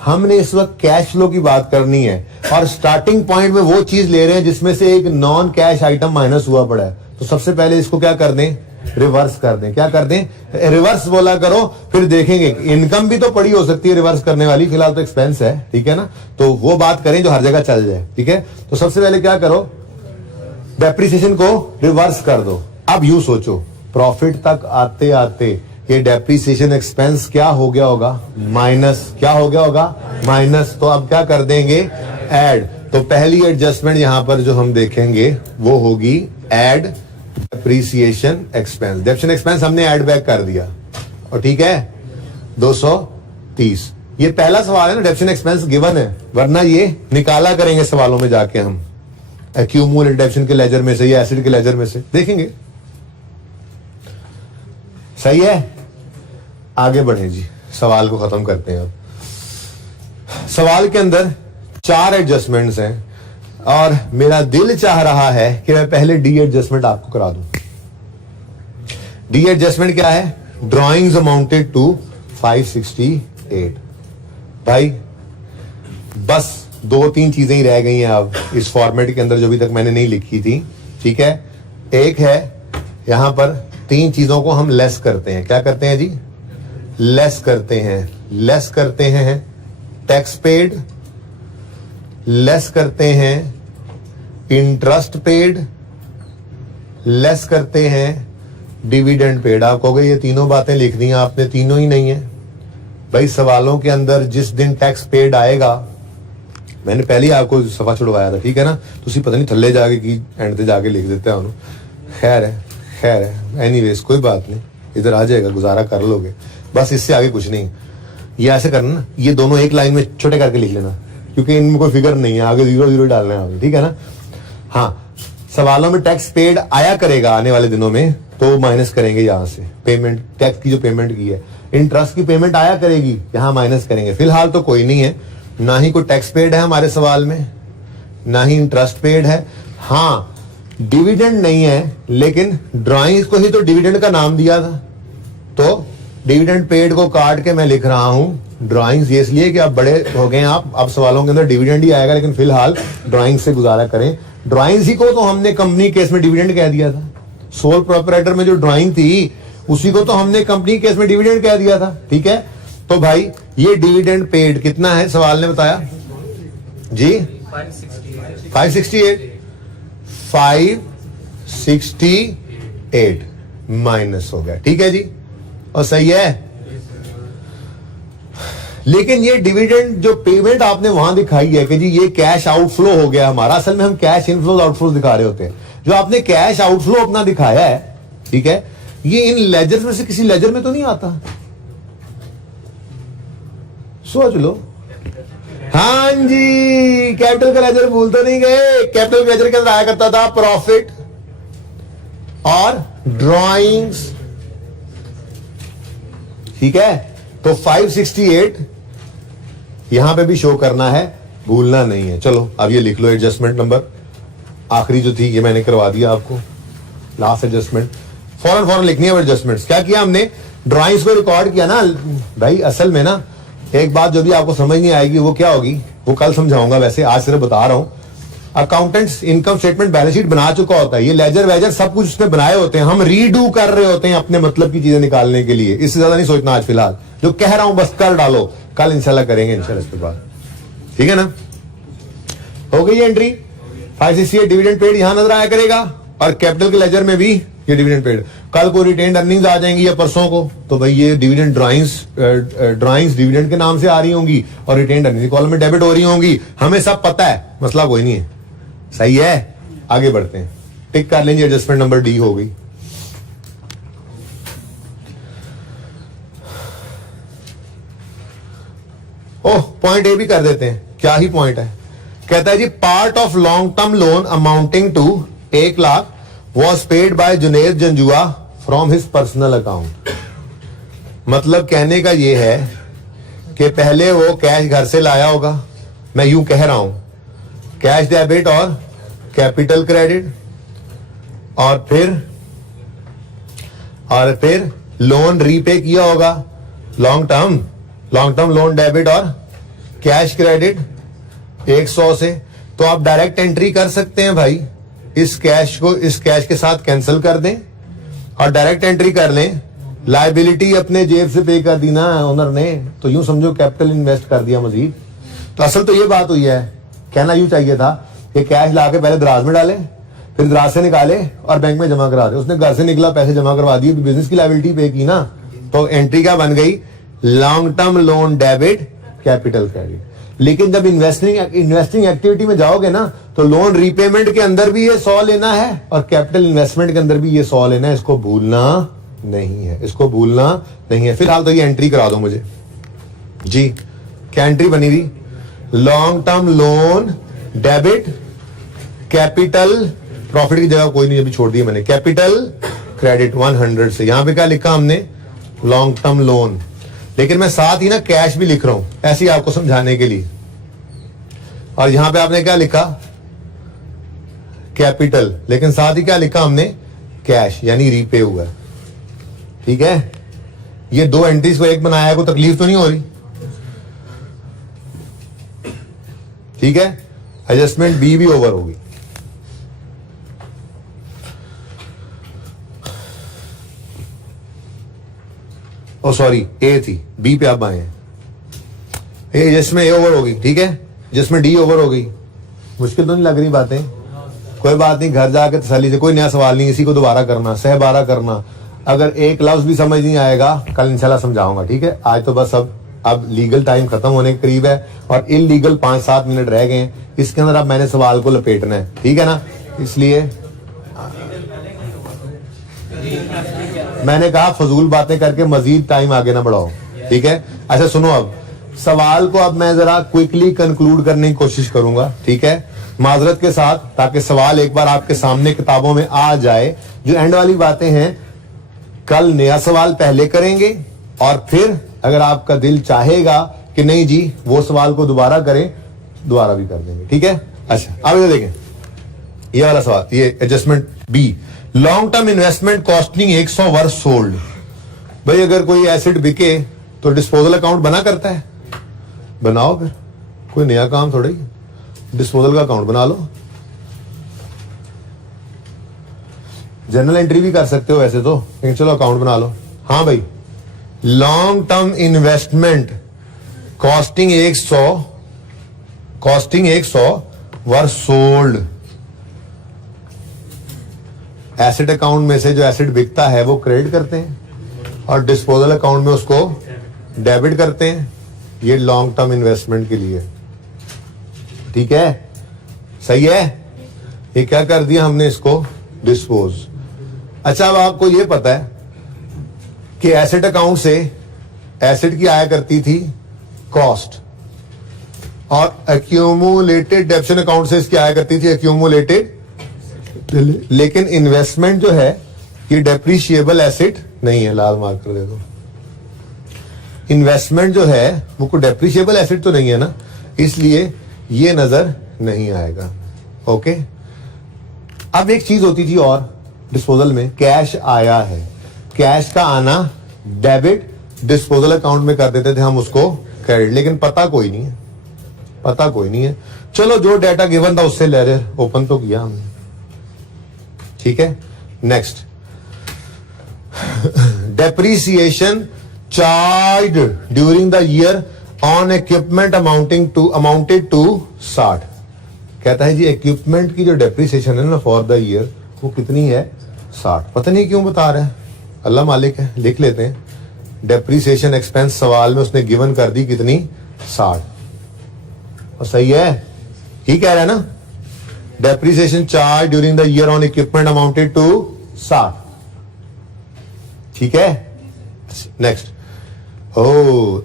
हमने इस वक्त कैश फ्लो की बात करनी है और स्टार्टिंग पॉइंट में वो चीज ले रहे हैं जिसमें से एक नॉन कैश आइटम माइनस हुआ पड़ा है। तो सबसे पहले इसको क्या कर दें? रिवर्स कर दें। क्या कर दें? रिवर्स बोला करो, फिर देखेंगे इनकम भी तो पड़ी हो सकती है रिवर्स करने वाली, फिलहाल तो एक्सपेंस है, ठीक है ना, तो वो बात करें जो हर जगह चल जाए, ठीक है। तो सबसे पहले क्या करो? डेप्रीसिएशन को रिवर्स कर दो। अब यू सोचो, प्रॉफिट तक आते आते ये डेप्रीसिएशन एक्सपेंस क्या हो गया होगा? माइनस। क्या हो गया होगा? माइनस। तो अब क्या कर देंगे? ऐड। तो पहली एडजस्टमेंट यहां पर जो हम देखेंगे वो होगी add depreciation expense. Depreciation expense हमने ऐड बैक कर दिया और ठीक है 230। ये पहला सवाल है ना, डेप्रीसिएशन एक्सपेंस गिवन है, वरना ये निकाला करेंगे सवालों में जाके हम एक्यूमुलेटेड डेप्रीसिएशन के लेजर में से या एसिड के लेजर में से, देखेंगे। सही है, आगे बढ़े जी, सवाल को खत्म करते हैं। अब सवाल के अंदर 4 एडजस्टमेंट्स हैं और मेरा दिल चाह रहा है कि मैं पहले डी एडजस्टमेंट आपको करा दूं। डी एडजस्टमेंट क्या है? Drawings amounted to 568। भाई बस 2-3 चीजें ही रह गई हैं अब इस फॉर्मेट के अंदर जो अभी तक मैंने नहीं लिखी थी, ठीक है। एक है यहां पर 3 चीजों को हम लेस करते हैं। क्या करते हैं जी? लेस करते हैं। लेस करते हैं टैक्स पेड, लेस करते हैं इंटरेस्ट पेड, लेस करते हैं डिविडेंड पेड। आप कहोगे ये तीनों बातें लिख दी आपने, तीनों ही नहीं है भाई। सवालों के अंदर जिस दिन टैक्स पेड आएगा, मैंने पहले ही आपको सफा छुड़वाया था, ठीक है ना, तो उसी पता नहीं थल्ले जाके की एंड पे जाके लिख देते हैं। खैर है एनीवेज, कोई बात नहीं, इधर आ जाएगा, गुजारा कर लोगे, बस इससे आगे कुछ नहीं। ये ऐसे करना ना, ये दोनों एक लाइन में छोटे करके लिख लेना, क्योंकि इनमें कोई फिगर नहीं है, आगे 0-0 डालना है आपने, ठीक है ना। हाँ, सवालों में टैक्स पेड आया करेगा आने वाले दिनों में, तो माइनस करेंगे यहां से पेमेंट, टैक्स की जो पेमेंट की है। इंटरेस्ट की पेमेंट आया करेगी, यहां माइनस करेंगे। फिलहाल तो कोई नहीं है, ना ही कोई टैक्स पेड है हमारे सवाल में, ना ही इंटरेस्ट पेड है। हाँ, डिविडेंड नहीं है, लेकिन ड्राइंग्स को ही तो डिविडेंड का नाम दिया था, तो डिविडेंड पेड को काट के मैं लिख रहा हूं ड्राइंग्स, ये इसलिए कि आप बड़े हो गए आप, अब सवालों के अंदर डिविडेंड ही आएगा, लेकिन फिलहाल ड्राइंग्स से गुजारा करें। ड्राइंग्स ही को तो हमने कंपनी केस में डिविडेंड कह दिया था। सोल प्रोपराइटर में जो ड्राइंग थी उसी को तो हमने कंपनी केस में डिविडेंड कह दिया था, ठीक है। तो भाई ये डिविडेंड पेड कितना है सवाल ने बताया जी? 568 माइनस हो गया, ठीक है जी, और सही है। लेकिन ये डिविडेंड जो पेमेंट आपने वहां दिखाई है कि जी ये कैश आउटफ्लो हो गया हमारा, असल में हम कैश इनफ्लो आउटफ्लो दिखा रहे होते हैं। जो आपने कैश आउटफ्लो अपना दिखाया है, ठीक है, ये इन लेजर में से किसी लेजर में तो नहीं आता, सोच लो। हाँ जी, कैपिटल का लेजर भूल तो नहीं गए। कैपिटल के लेजर के अंदर आया करता था प्रॉफिट और ड्राइंग्स, ठीक है। तो 568 यहां पे भी शो करना है। भूलना नहीं है। चलो अब ये लिख लो एडजस्टमेंट नंबर, आखिरी जो थी ये मैंने करवा दिया आपको, लास्ट एडजस्टमेंट। फौरन लिखनी है एडजस्टमेंट्स। क्या किया हमने, ड्राइंग्स को रिकॉर्ड किया ना भाई। असल में ना एक बात जो भी आपको समझ नहीं आएगी वो क्या होगी, वो कल समझाऊंगा, वैसे आज सिर्फ बता रहा हूं। Accountants income statement balance sheet बना चुका होता है, ये लेजर वेजर सब कुछ उसने बनाए होते हैं, हम रीडू कर रहे होते हैं अपने मतलब की चीजें निकालने के लिए। इससे ज्यादा नहीं सोचना आज फिलहाल, जो कह रहा हूं बस कर डालो, कल इंशाल्लाह करेंगे इंशाल्लाह इसके बाद, ठीक है ना। हो गई एंट्री, 568 डिविडेंड पेड यहां नजर आया करेगा, और कैपिटल के लेजर में भी ये डिविडेंड पेड। कल को रिटेन्ड अर्निंग्स आ जाएंगी या परसों को, तो भाई ये डिविडेंड ड्राइंग्स डिविडेंड के नाम से आ रही होंगी और रिटेन्ड अर्निंग्स कॉलम में डेबिट हो रही होंगी, हमें सब पता है, मसला कोई नहीं है। सही है, आगे बढ़ते हैं। टिक कर लेंगे, एडजस्टमेंट नंबर डी हो गई। ओह पॉइंट ए भी कर देते हैं, क्या ही पॉइंट है। कहता है जी part of long term loan amounting to 1 lakh was paid by Junaid Janjua from his personal account। मतलब कहने का ये है कि पहले वो कैश घर से लाया होगा, मैं यूं कह रहा हूं, कैश डेबिट और कैपिटल क्रेडिट, और फिर लोन रीपे किया होगा, लॉन्ग टर्म लोन डेबिट और कैश क्रेडिट 100 से। तो आप डायरेक्ट एंट्री कर सकते हैं भाई, इस कैश के साथ कैंसिल कर दें और डायरेक्ट एंट्री कर लें। लायबिलिटी अपने जेब से पे कर दी ना ओनर ने, तो यूं समझो कैपिटल इन्वेस्ट कर दिया मजीद। तो असल तो ये बात हुई है, कहना यूं चाहिए था कि कैश लाके पहले दराज में डाले, फिर दराज से निकाले और बैंक में जमा करा दे। उसने घर से निकला, पैसे जमा करवा दिए, बिजनेस की लायबिलिटी पे की ना, तो एंट्री क्या बन गई, long term loan debit capital credit. लेकिन जब इन्वेस्टिंग एक्टिविटी में जाओगे ना, तो लोन रीपेमेंट के अंदर भी ये 100 लेना है और कैपिटल इन्वेस्टमेंट के अंदर भी ये 100 लेना है, इसको भूलना नहीं है, फिलहाल तो ये एंट्री करा दो मुझे जी। क्या एंट्री बनी हुई, long term loan debit capital, profit की जगह कोई नहीं अभी छोड़ दिया मैंने, कैपिटल क्रेडिट 100 से। यहां पे क्या लिखा हमने, लॉन्ग टर्म लोन, लेकिन मैं साथ ही ना कैश भी लिख रहा हूं ऐसे ही आपको समझाने के लिए। और यहां पे आपने क्या लिखा, कैपिटल, लेकिन साथ ही क्या लिखा हमने, कैश, यानी रीपे हुआ। ठीक है, ये दो एंट्रीज को एक बनाया है, कोई तकलीफ तो नहीं हो रही। ठीक है, एडजस्टमेंट बी भी ओवर होगी। ओ सॉरी, ए थी, बी पे आप आए हैं, जिसमें ए ओवर होगी। ठीक है, जिसमें डी ओवर हो गई। मुश्किल तो नहीं लग रही बातें, कोई बात नहीं, घर जाकर तसल्ली से, कोई नया सवाल नहीं, इसी को दोबारा करना, सहबारा करना। अगर एक लफ्ज भी समझ नहीं आएगा कल इंशाल्लाह समझाऊंगा। ठीक है, आज तो बस अब लीगल टाइम खत्म होने के करीब है और इलीगल 5-7 मिनट रह गए हैं, इसके अंदर अब मैंने सवाल को लपेटना है। ठीक है ना, इसलिए मैंने कहा फजूल बातें करके मजीद टाइम आगे ना बढ़ाओ। ठीक है, अच्छा सुनो, अब सवाल को अब मैं जरा क्विकली कंक्लूड करने की कोशिश करूंगा। ठीक है, माजरत के साथ, ताकि सवाल एक बार आपके सामने किताबों में आ जाए। जो एंड वाली बातें हैं कल नया सवाल पहले करेंगे और फिर अगर आपका दिल चाहेगा कि नहीं जी वो सवाल को दोबारा करें, दोबारा भी कर देंगे। ठीक है, अच्छा अब ये देखें, ये वाला सवाल, ये adjustment B, long term investment costing 100 वर्ष सोल्ड। भाई अगर कोई एसेट बिके तो डिस्पोजल अकाउंट बना करता है, बनाओ फिर, कोई नया काम थोड़ा ही, डिस्पोजल का अकाउंट बना लो। जनरल एंट्री भी कर सकते हो वैसे तो, लेकिन चलो अकाउंट बना लो। हाँ भाई, लॉन्ग टर्म इन्वेस्टमेंट कॉस्टिंग 100 वर्ष सोल्ड। एसेट अकाउंट में से जो एसेट बिकता है वो क्रेडिट करते हैं और डिस्पोजल अकाउंट में उसको डेबिट करते हैं। ये लॉन्ग टर्म इन्वेस्टमेंट के लिए। ठीक है, सही है, ये क्या कर दिया हमने, इसको डिस्पोज। अच्छा, अब आपको ये पता है कि एसेट अकाउंट से एसेट की आया करती थी कॉस्ट और एक्यूमुलेटेड डेप्शन अकाउंट से इसकी आया करती थी एक्यूमुलेटेड। लेकिन इन्वेस्टमेंट जो है ये डेप्रिशिएबल एसेट नहीं है, लाल मार्क कर दे दो। इन्वेस्टमेंट जो है वो कोई डेप्रिशिएबल एसेट तो नहीं है ना, इसलिए ये नजर नहीं आएगा। ओके, अब एक चीज होती थी और डिस्पोजल में, कैश आया है, कैश का आना डेबिट डिस्पोजल अकाउंट में कर देते थे हम उसको क्रेडिट, लेकिन पता कोई नहीं है, पता कोई नहीं है। चलो जो डाटा गिवन था उससे ले रहे, ओपन तो किया हमने, ठीक है। Next, depreciation charge during the year on equipment amounted to 60। कहता है जी इक्विपमेंट की जो डेप्रीसिएशन है ना फॉर द ईयर वो कितनी है, 60। पता नहीं क्यों बता रहे हैं, अल्लाह मालिक है, लिख लेते हैं। डेप्रीसिएशन एक्सपेंस सवाल में उसने गिवन कर दी कितनी, 60। और सही है, ही कह रहा है ना, depreciation charge during the year on equipment amounted to 60, ठीक है। Next,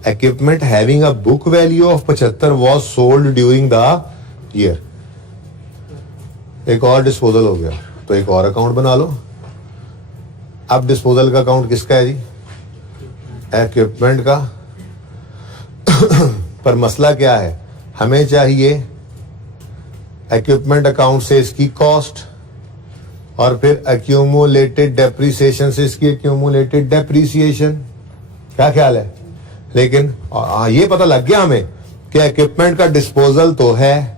equipment having a book value of 75 was sold during the year. एक और डिस्पोजल हो गया, तो एक और अकाउंट बना लो। अब डिस्पोजल का अकाउंट किसका है जी, इक्विपमेंट का। पर मसला क्या है, हमें चाहिए इक्विपमेंट अकाउंट से इसकी कॉस्ट और फिर एक्यूमुलेटेड डेप्रीसिएशन से इसकी एक्यूमुलेटेड डेप्रीसिएशन। क्या ख्याल है? लेकिन ये पता लग गया हमें कि इक्विपमेंट का डिस्पोजल तो है,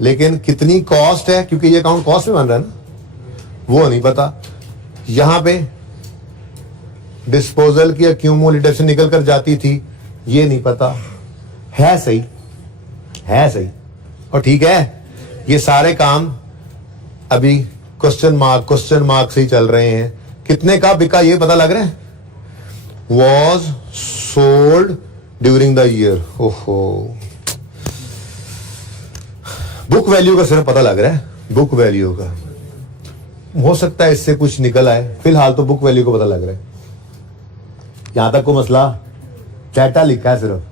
लेकिन कितनी कॉस्ट है, क्योंकि ये अकाउंट कॉस्ट में बन रहा है ना, वो नहीं पता। यहां पे डिस्पोजल की एक्यूमुलेटिव से निकल कर जाती थी, ये नहीं पता। है सही, है सही, और ठीक है। ये सारे काम अभी क्वेश्चन मार्क से ही चल रहे हैं। कितने का बिका ये पता लग रहा है, was sold during the year. ओहो, बुक वैल्यू का सिर्फ पता लग रहा है, बुक वैल्यू का। हो सकता है इससे कुछ निकल आए, फिलहाल तो बुक वैल्यू को पता लग रहा है। यहां तक को मसला डाटा लिखा है सिर्फ,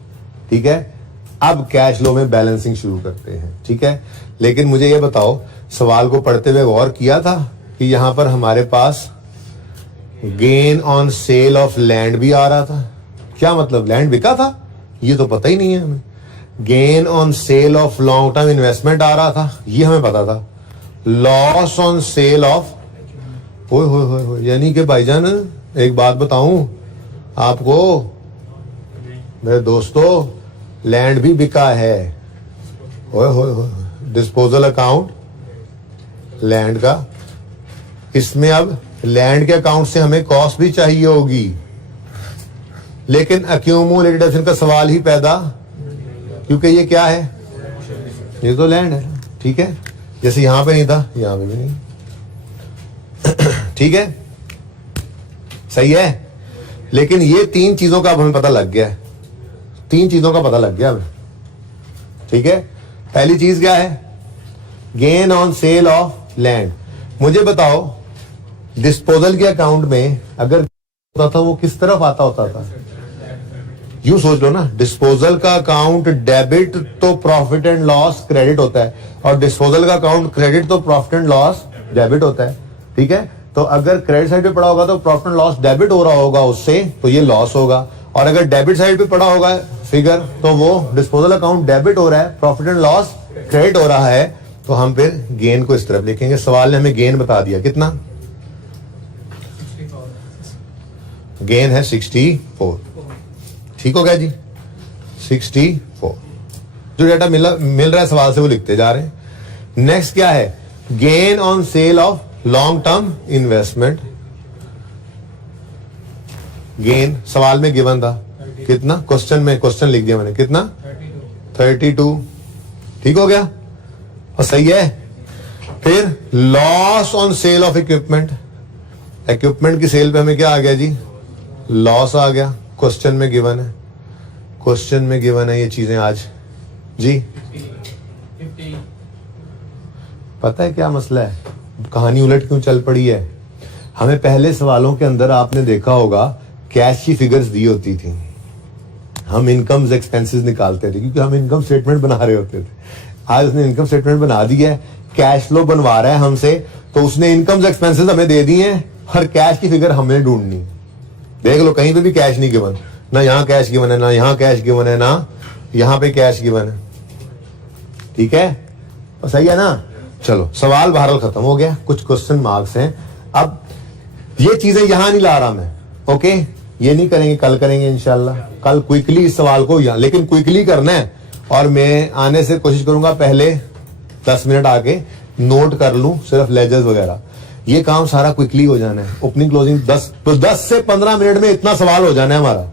ठीक है। अब कैश फ्लो में बैलेंसिंग शुरू करते हैं, ठीक है। लेकिन मुझे ये बताओ, सवाल को पढ़ते हुए गौर किया था कि यहां पर हमारे पास gain on sale of land भी आ रहा था। क्या मतलब, लैंड बिका था? ये तो पता ही नहीं है हमें। Gain on sale of long term investment आ रहा था, ये हमें पता था। लॉस ऑन सेल ऑफ, हो यानी कि भाईजान एक बात बताऊं आपको मेरे दोस्तों, लैंड भी बिका है। हो डिस्पोजल अकाउंट लैंड का, इसमें अब लैंड के अकाउंट से हमें कॉस्ट भी चाहिए होगी, लेकिन एक्यूमुलेटेड डेप्रीसिएशन का सवाल ही पैदा, क्योंकि ये क्या है, ये तो लैंड है, ठीक है। जैसे यहां पे नहीं था, यहां पे भी नहीं, ठीक है, सही है। लेकिन ये तीन चीजों का अब हमें पता लग गया है, तीन चीजों का पता लग गया हमें, ठीक है। पहली चीज क्या है, gain on sale of land. मुझे बताओ, डिस्पोजल के अकाउंट में अगर होता था वो किस तरफ आता होता था? यूं सोच लो ना, डिस्पोजल का अकाउंट डेबिट तो प्रॉफिट एंड लॉस क्रेडिट होता है, और डिस्पोजल का अकाउंट क्रेडिट तो प्रॉफिट एंड लॉस डेबिट होता है, ठीक है। तो अगर क्रेडिट साइड पे पड़ा होगा तो प्रॉफिट एंड लॉस डेबिट हो रहा होगा उससे, तो ये लॉस होगा। और अगर डेबिट साइड पे पड़ा होगा फिगर, तो वो डिस्पोजल अकाउंट डेबिट हो रहा है, प्रॉफिट एंड लॉस क्रेडिट हो रहा है, तो हम फिर गेन को इस तरफ लिखेंगे। सवाल ने हमें गेन बता दिया, कितना गेन है, 64, ठीक हो गया जी, 64। जो डाटा मिल रहा है सवाल से वो लिखते जा रहे हैं। नेक्स्ट क्या है, gain on sale of long term investment. Gain सवाल में गिवन था कितना, क्वेश्चन लिख दिया मैंने, कितना 32, ठीक हो गया, और सही है। फिर loss on sale of equipment, equipment की सेल पे हमें क्या आ गया जी, लॉस आ गया। क्वेश्चन में गिवन है, क्वेश्चन में गिवन है ये चीजें आज जी। पता है क्या मसला है, कहानी उलट क्यों चल पड़ी है? हमें पहले सवालों के अंदर आपने देखा होगा कैश की फिगर्स दी होती थी, हम इनकम्स एक्सपेंसेस निकालते थे क्योंकि हम इनकम स्टेटमेंट बना रहे होते थे। आज उसने इनकम स्टेटमेंट बना दी है, कैश फ्लो बनवा रहा है हमसे, तो उसने इनकम्स एक्सपेंसेस हमें दे दिए हैं और कैश की फिगर हमें ढूंढनी। देख लो कहीं पे भी कैश नहीं गिवन, ना यहाँ कैश गिवन है, ना यहाँ कैश गिवन है, ना यहाँ पे कैश गिवन है। ठीक है, तो सही है ना। चलो सवाल बहरहाल खत्म हो गया, कुछ क्वेश्चन मार्क्स हैं। अब ये चीजें यहां नहीं ला रहा मैं, ओके, ये नहीं करेंगे, कल करेंगे इंशाल्लाह। कल क्विकली इस सवाल को यहाँ, लेकिन क्विकली करना है, और मैं आने से कोशिश करूंगा पहले 10 मिनट आके नोट कर लूं सिर्फ लेजर्स वगैरह। ये काम सारा क्विकली हो जाना है, ओपनिंग क्लोजिंग 10 से 15 मिनट में इतना सवाल हो जाना है हमारा,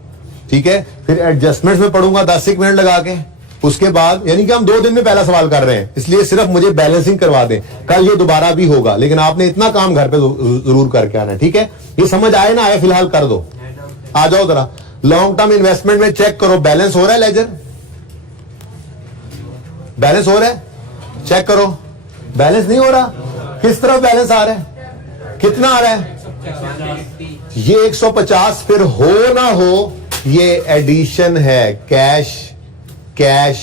ठीक है। फिर एडजस्टमेंट्स में पढ़ूंगा 10 मिनट लगा के, उसके बाद यानी कि हम 2 दिन में पहला सवाल कर रहे हैं, इसलिए सिर्फ मुझे बैलेंसिंग करवा दें। कल ये दोबारा भी होगा, लेकिन आपने इतना काम घर पे जरूर करके आना है, ठीक है। ये समझ आए ना आए फिलहाल कर दो, आ जाओ जरा। लॉन्ग टर्म इन्वेस्टमेंट में चेक करो बैलेंस हो रहा है, लेजर बैलेंस हो रहा है, चेक करो। बैलेंस नहीं हो रहा, किस तरफ बैलेंस आ रहा है, कितना आ रहा है, ये 150। फिर हो ना हो ये एडिशन है, कैश कैश।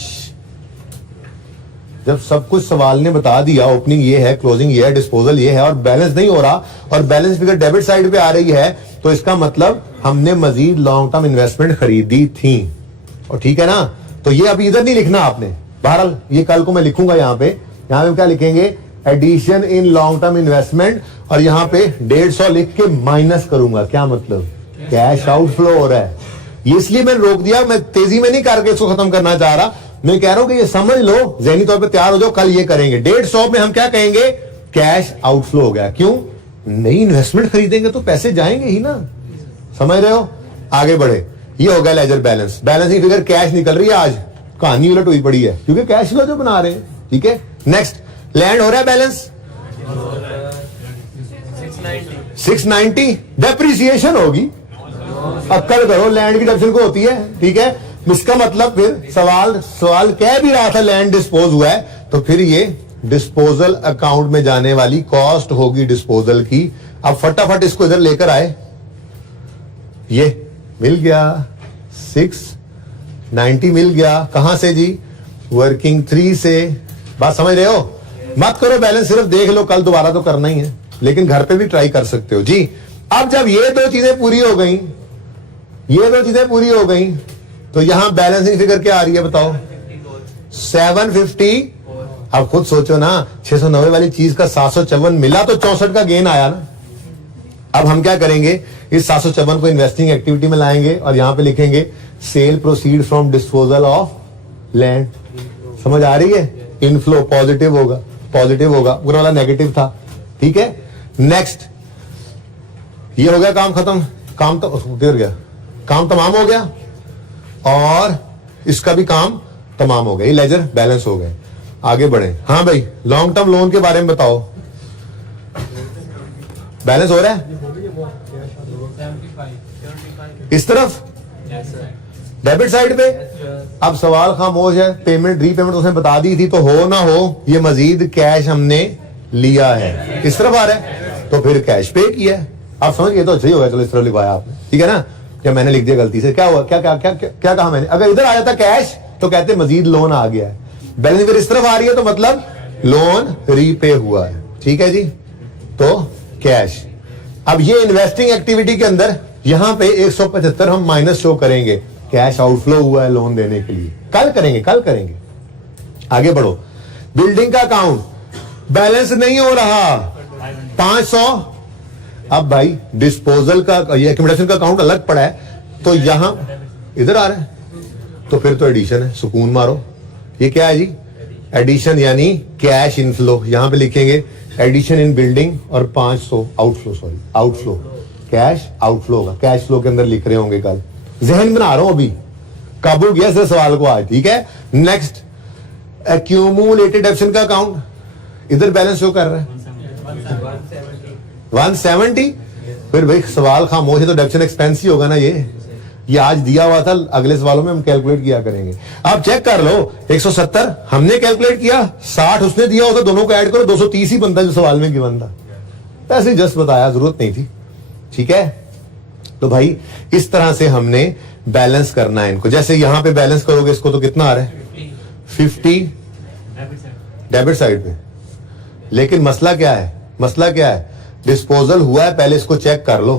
जब सब कुछ सवाल ने बता दिया, ओपनिंग ये है, क्लोजिंग ये है, डिस्पोजल ये है, और बैलेंस नहीं हो रहा, और बैलेंस फिगर डेबिट साइड पे आ रही है, तो इसका मतलब हमने मजीद लॉन्ग टर्म इन्वेस्टमेंट खरीदी थी, और ठीक है ना। तो ये अभी इधर नहीं लिखना आपने, बहरहाल ये कल को मैं लिखूंगा यहाँ पे क्या लिखेंगे, addition in long term investment, और यहाँ पे 150 लिख के माइनस करूंगा, क्या मतलब, कैश आउटफ्लो हो रहा है। ये इसलिए मैंने रोक दिया, मैं तेजी में नहीं करके इसको खत्म करना चाह रहा, मैं कह रहा हूं कि ये समझ लो, ज़हनी तौर पे तैयार हो जाओ, कल ये करेंगे। 150 में हम क्या कहेंगे, कैश आउटफ्लो हो गया। क्यों, नई इन्वेस्टमेंट खरीदेंगे तो पैसे जाएंगे ही ना, समझ रहे हो। आगे बढ़े, ये हो गया ledger balance. Balancing figure cash निकल रही है, आज कहानी उलट हुई पड़ी है, क्योंकि कैश फ्लो जो बना रहे हैं, ठीक है। नेक्स्ट, लैंड हो रहा है बैलेंस 690, डेप्रिसिएशन होगी, अक्कल करो, लैंड की डेप्रिसिएशन को होती है, ठीक है। इसका मतलब फिर सवाल कह भी रहा था लैंड डिस्पोज हुआ है, तो फिर ये डिस्पोजल अकाउंट में जाने वाली कॉस्ट होगी डिस्पोजल की। अब फटाफट इसको इधर लेकर आए, ये मिल गया 690 मिल गया, कहां से जी, वर्किंग 3 से। बात समझ रहे हो, मत करो बैलेंस, सिर्फ देख लो, कल दोबारा तो करना ही है, लेकिन घर पे भी ट्राई कर सकते हो जी। अब जब ये 2 चीजें पूरी हो गई, ये 2 चीजें पूरी हो गई, तो यहां बैलेंसिंग फिगर क्या आ रही है बताओ, 750। अब खुद सोचो ना, 690 वाली चीज का 754 मिला तो 64 का गेन आया ना। अब हम क्या करेंगे, इस 754 को इन्वेस्टिंग एक्टिविटी में लाएंगे, और यहां पे लिखेंगे cell proceed from disposal of land. समझ आ रही है, इनफ्लो पॉजिटिव होगा, पूरा वाला नेगेटिव था, ठीक है। नेक्स्ट, ये हो गया काम खत्म, काम तो गिर गया, काम तमाम हो गया, और इसका भी काम तमाम हो गया, ये लेजर बैलेंस हो गए। आगे बढ़े, हाँ भाई, लॉन्ग टर्म लोन के बारे में बताओ, बैलेंस हो रहा है इस तरफ डेबिट साइड पे। अब सवाल खामोश है, पेमेंट रीपेमेंट उसने बता दी थी, तो हो ना हो ये मजीद कैश हमने लिया है, इस तरफ आ रहा है, तो फिर कैश पे किया है। आप समझ गए तो अच्छा ही होगा, चलो इस तरफ लिखवाया आपने, ठीक है ना। क्या मैंने लिख दिया गलती से, क्या हुआ, क्या क्या क्या क्या, क्या कहा मैंने, अगर इधर आ जाता कैश तो कहते मजीद लोन आ गया है, बैलेंस फिर इस तरफ आ रही है तो मतलब लोन रीपे हुआ है, ठीक है जी, तो कैश। अब ये इन्वेस्टिंग एक्टिविटी के अंदर यहां पे 175 हम माइनस शो करेंगे, कैश आउटफ्लो हुआ है लोन देने के लिए, कल करेंगे। आगे बढ़ो, बिल्डिंग का अकाउंट बैलेंस नहीं हो रहा 500। अब भाई डिस्पोजल का, ये एक्यूमुलेशन का अकाउंट अलग पड़ा है, तो यहां इधर आ रहा है, तो फिर तो एडिशन है, सुकून मारो। ये क्या है जी, एडिशन यानी कैश इनफ्लो, यहां पे लिखेंगे एडिशन इन बिल्डिंग, और 500 आउटफ्लो, कैश आउटफ्लो होगा, कैश फ्लो के अंदर लिख रहे होंगे कल, जहन बना रहा हूं अभी, काबू किया इस सवाल को आज, ठीक है। नेक्स्ट, एक्यूमुलेटेड डेप्शन का अकाउंट, इधर बैलेंस शो कर रहा है 170। फिर भाई सवाल खामोश है, तो डेप्शन एक्सपेंस ही होगा ना, ये आज दिया हुआ था, अगले सवालों में हम कैलकुलेट किया करेंगे। आप चेक कर लो, 170 हमने कैलकुलेट किया, 60 उसने दिया होता, दोनों को ऐड करो 230 ही बनता जो सवाल में गिवन था, ऐसे जस्ट बताया, जरूरत नहीं थी, ठीक है। तो भाई इस तरह से हमने बैलेंस करना है इनको, जैसे यहां पे बैलेंस करोगे इसको तो कितना आ रहा है 50 डेबिट साइड पे, लेकिन मसला क्या है, डिस्पोजल हुआ है, पहले इसको चेक कर लो,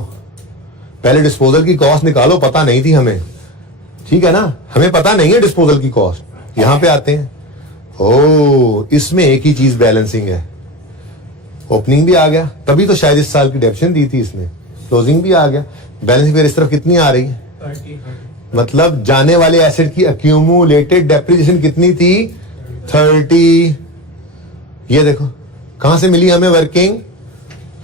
पहले डिस्पोजल की कॉस्ट निकालो, पता नहीं थी हमें, ठीक है ना, हमें पता नहीं है डिस्पोजल की कॉस्ट। यहां पे आते हैं, ओ, इसमें एक ही चीज बैलेंसिंग है, ओपनिंग भी आ गया, तभी तो शायद इस साल की डेप्शन दी थी इसने, क्लोजिंग भी आ गया, बैलेंसिंग फिगर इस तरफ कितनी आ रही है, 30। मतलब जाने वाले एसेट की अक्यूमुलेटेड डेप्रिसिएशन कितनी थी, 30। ये देखो कहां से मिली हमें वर्किंग,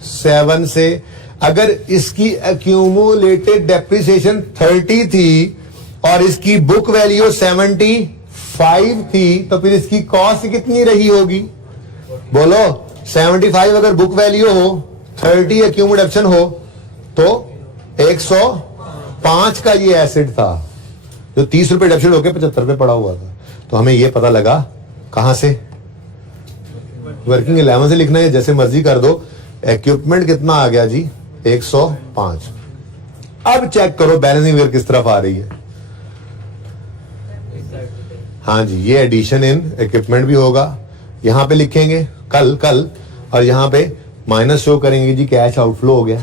7 से। अगर इसकी अक्यूमुलेटेड डेप्रिसिएशन 30 थी और इसकी बुक वैल्यू 75 थी, तो फिर इसकी कॉस्ट कितनी रही होगी, बोलो। 75 अगर बुक वैल्यू हो, 30 अक्यूमुलेशन हो, तो 105 का ये एसेट था, जो 30 रुपए डेप्शन होकर 75 पे पड़ा हुआ था। तो हमें ये पता लगा कहां से, वर्किंग 11 से लिखना है, जैसे मर्जी कर दो। इक्विपमेंट कितना आ गया जी, 105। अब चेक करो बैलेंसिंग फिगर किस तरफ आ रही है। हाँ जी, ये एडिशन इन इक्विपमेंट भी होगा, यहां पे लिखेंगे कल और यहां पे माइनस शो करेंगे जी, कैश आउटफ्लो हो गया,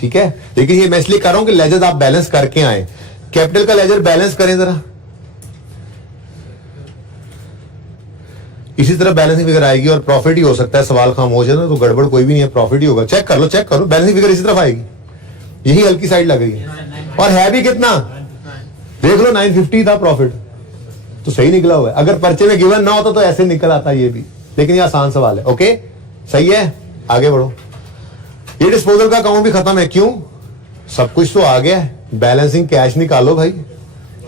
ठीक है। लेकिन ये मैं इसलिए कर रहा हूं कि लेजर आप बैलेंस करके आए, कैपिटल का लेजर बैलेंस करें जरा, इसी तरह बैलेंसिंग फिगर आएगी और प्रॉफिट ही हो सकता है, सवाल खामोश है ना, तो गड़बड़ कोई भी नहीं है, प्रॉफिट ही होगा। चेक करो बैलेंसिंग फिगर इसी तरफ आएगी, यही हल्की साइड लग गई है, और है भी कितना, देख लो 950 था प्रॉफिट, तो सही निकला हुआ है। अगर पर्चे में गिवन ना होता तो ऐसे निकल आता ये भी, लेकिन ये आसान सवाल है। ओके, सही है, आगे बढ़ो। ये डिस्पोजल का अकाउंट भी खत्म है, क्यों, सब कुछ तो आ गया है, बैलेंसिंग कैश निकालो भाई,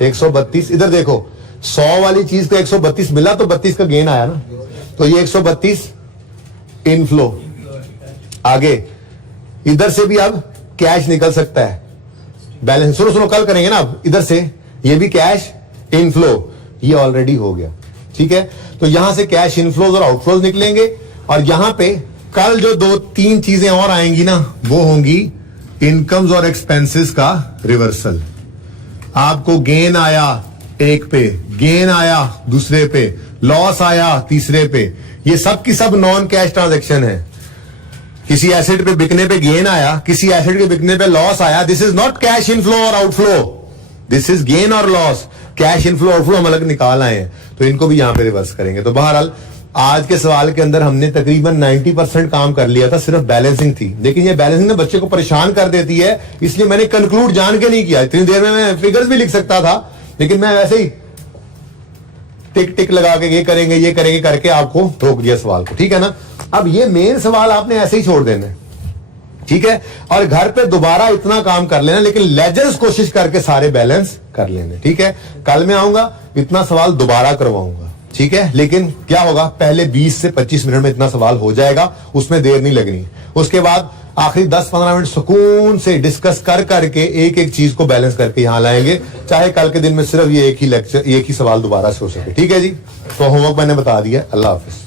132। इधर देखो 100 वाली चीज को 132 मिला तो 32 का गेन आया ना, तो ये 132 इनफ्लो। आगे इधर से भी अब कैश निकल सकता है, बैलेंस सुनो कल करेंगे ना, अब इधर से ये भी कैश इनफ्लो, ये ऑलरेडी हो गया, ठीक है। तो यहां से कैश इनफ्लोज और आउटफ्लोज निकलेंगे, और यहां पे कल जो 2-3 चीजें और आएंगी ना, वो होंगी इनकम्स और एक्सपेंसेस का रिवर्सल। आपको गेन आया एक पे, गेन आया दूसरे पे, लॉस आया तीसरे पे, ये सब की सब नॉन कैश ट्रांजैक्शन है। किसी एसेट पे बिकने पे गेन आया, किसी एसेट के बिकने पे लॉस आया, this is not cash inflow और आउटफ्लो, दिस इज गेन और लॉस। कैश इनफ्लो आउटफ्लो हम अलग निकाल आए हैं, तो इनको भी यहां पे रिवर्स करेंगे। तो बहरहाल आज के सवाल के अंदर हमने तकरीबन 90% काम कर लिया था, सिर्फ बैलेंसिंग थी। लेकिन ये बैलेंसिंग ना बच्चे को परेशान कर देती है, इसलिए मैंने कंक्लूड जान के नहीं किया। इतनी देर में मैं फिगर्स भी लिख सकता था, लेकिन मैं वैसे ही टिक टिक लगा के ये करेंगे करके आपको रोक दिया सवाल को, ठीक है ना। अब ये मेन सवाल आपने ऐसे ही छोड़ देने, ठीक है, और घर पे दोबारा इतना काम कर लेना, लेकिन लेजर्स कोशिश करके सारे बैलेंस कर लेने, ठीक है। कल मैं आऊंगा, इतना सवाल दोबारा करवाऊंगा, ठीक है। लेकिन क्या होगा, पहले 20 से 25 मिनट में इतना सवाल हो जाएगा, उसमें देर नहीं लगनी। उसके बाद आखिरी 10-15 मिनट सुकून से डिस्कस कर करके एक एक चीज को बैलेंस करके यहां लाएंगे, चाहे कल के दिन में सिर्फ ये एक ही लेक्चर, एक ही सवाल दोबारा से हो सके, ठीक है जी। तो होमवर्क मैंने बता दिया। अल्लाह हाफिज।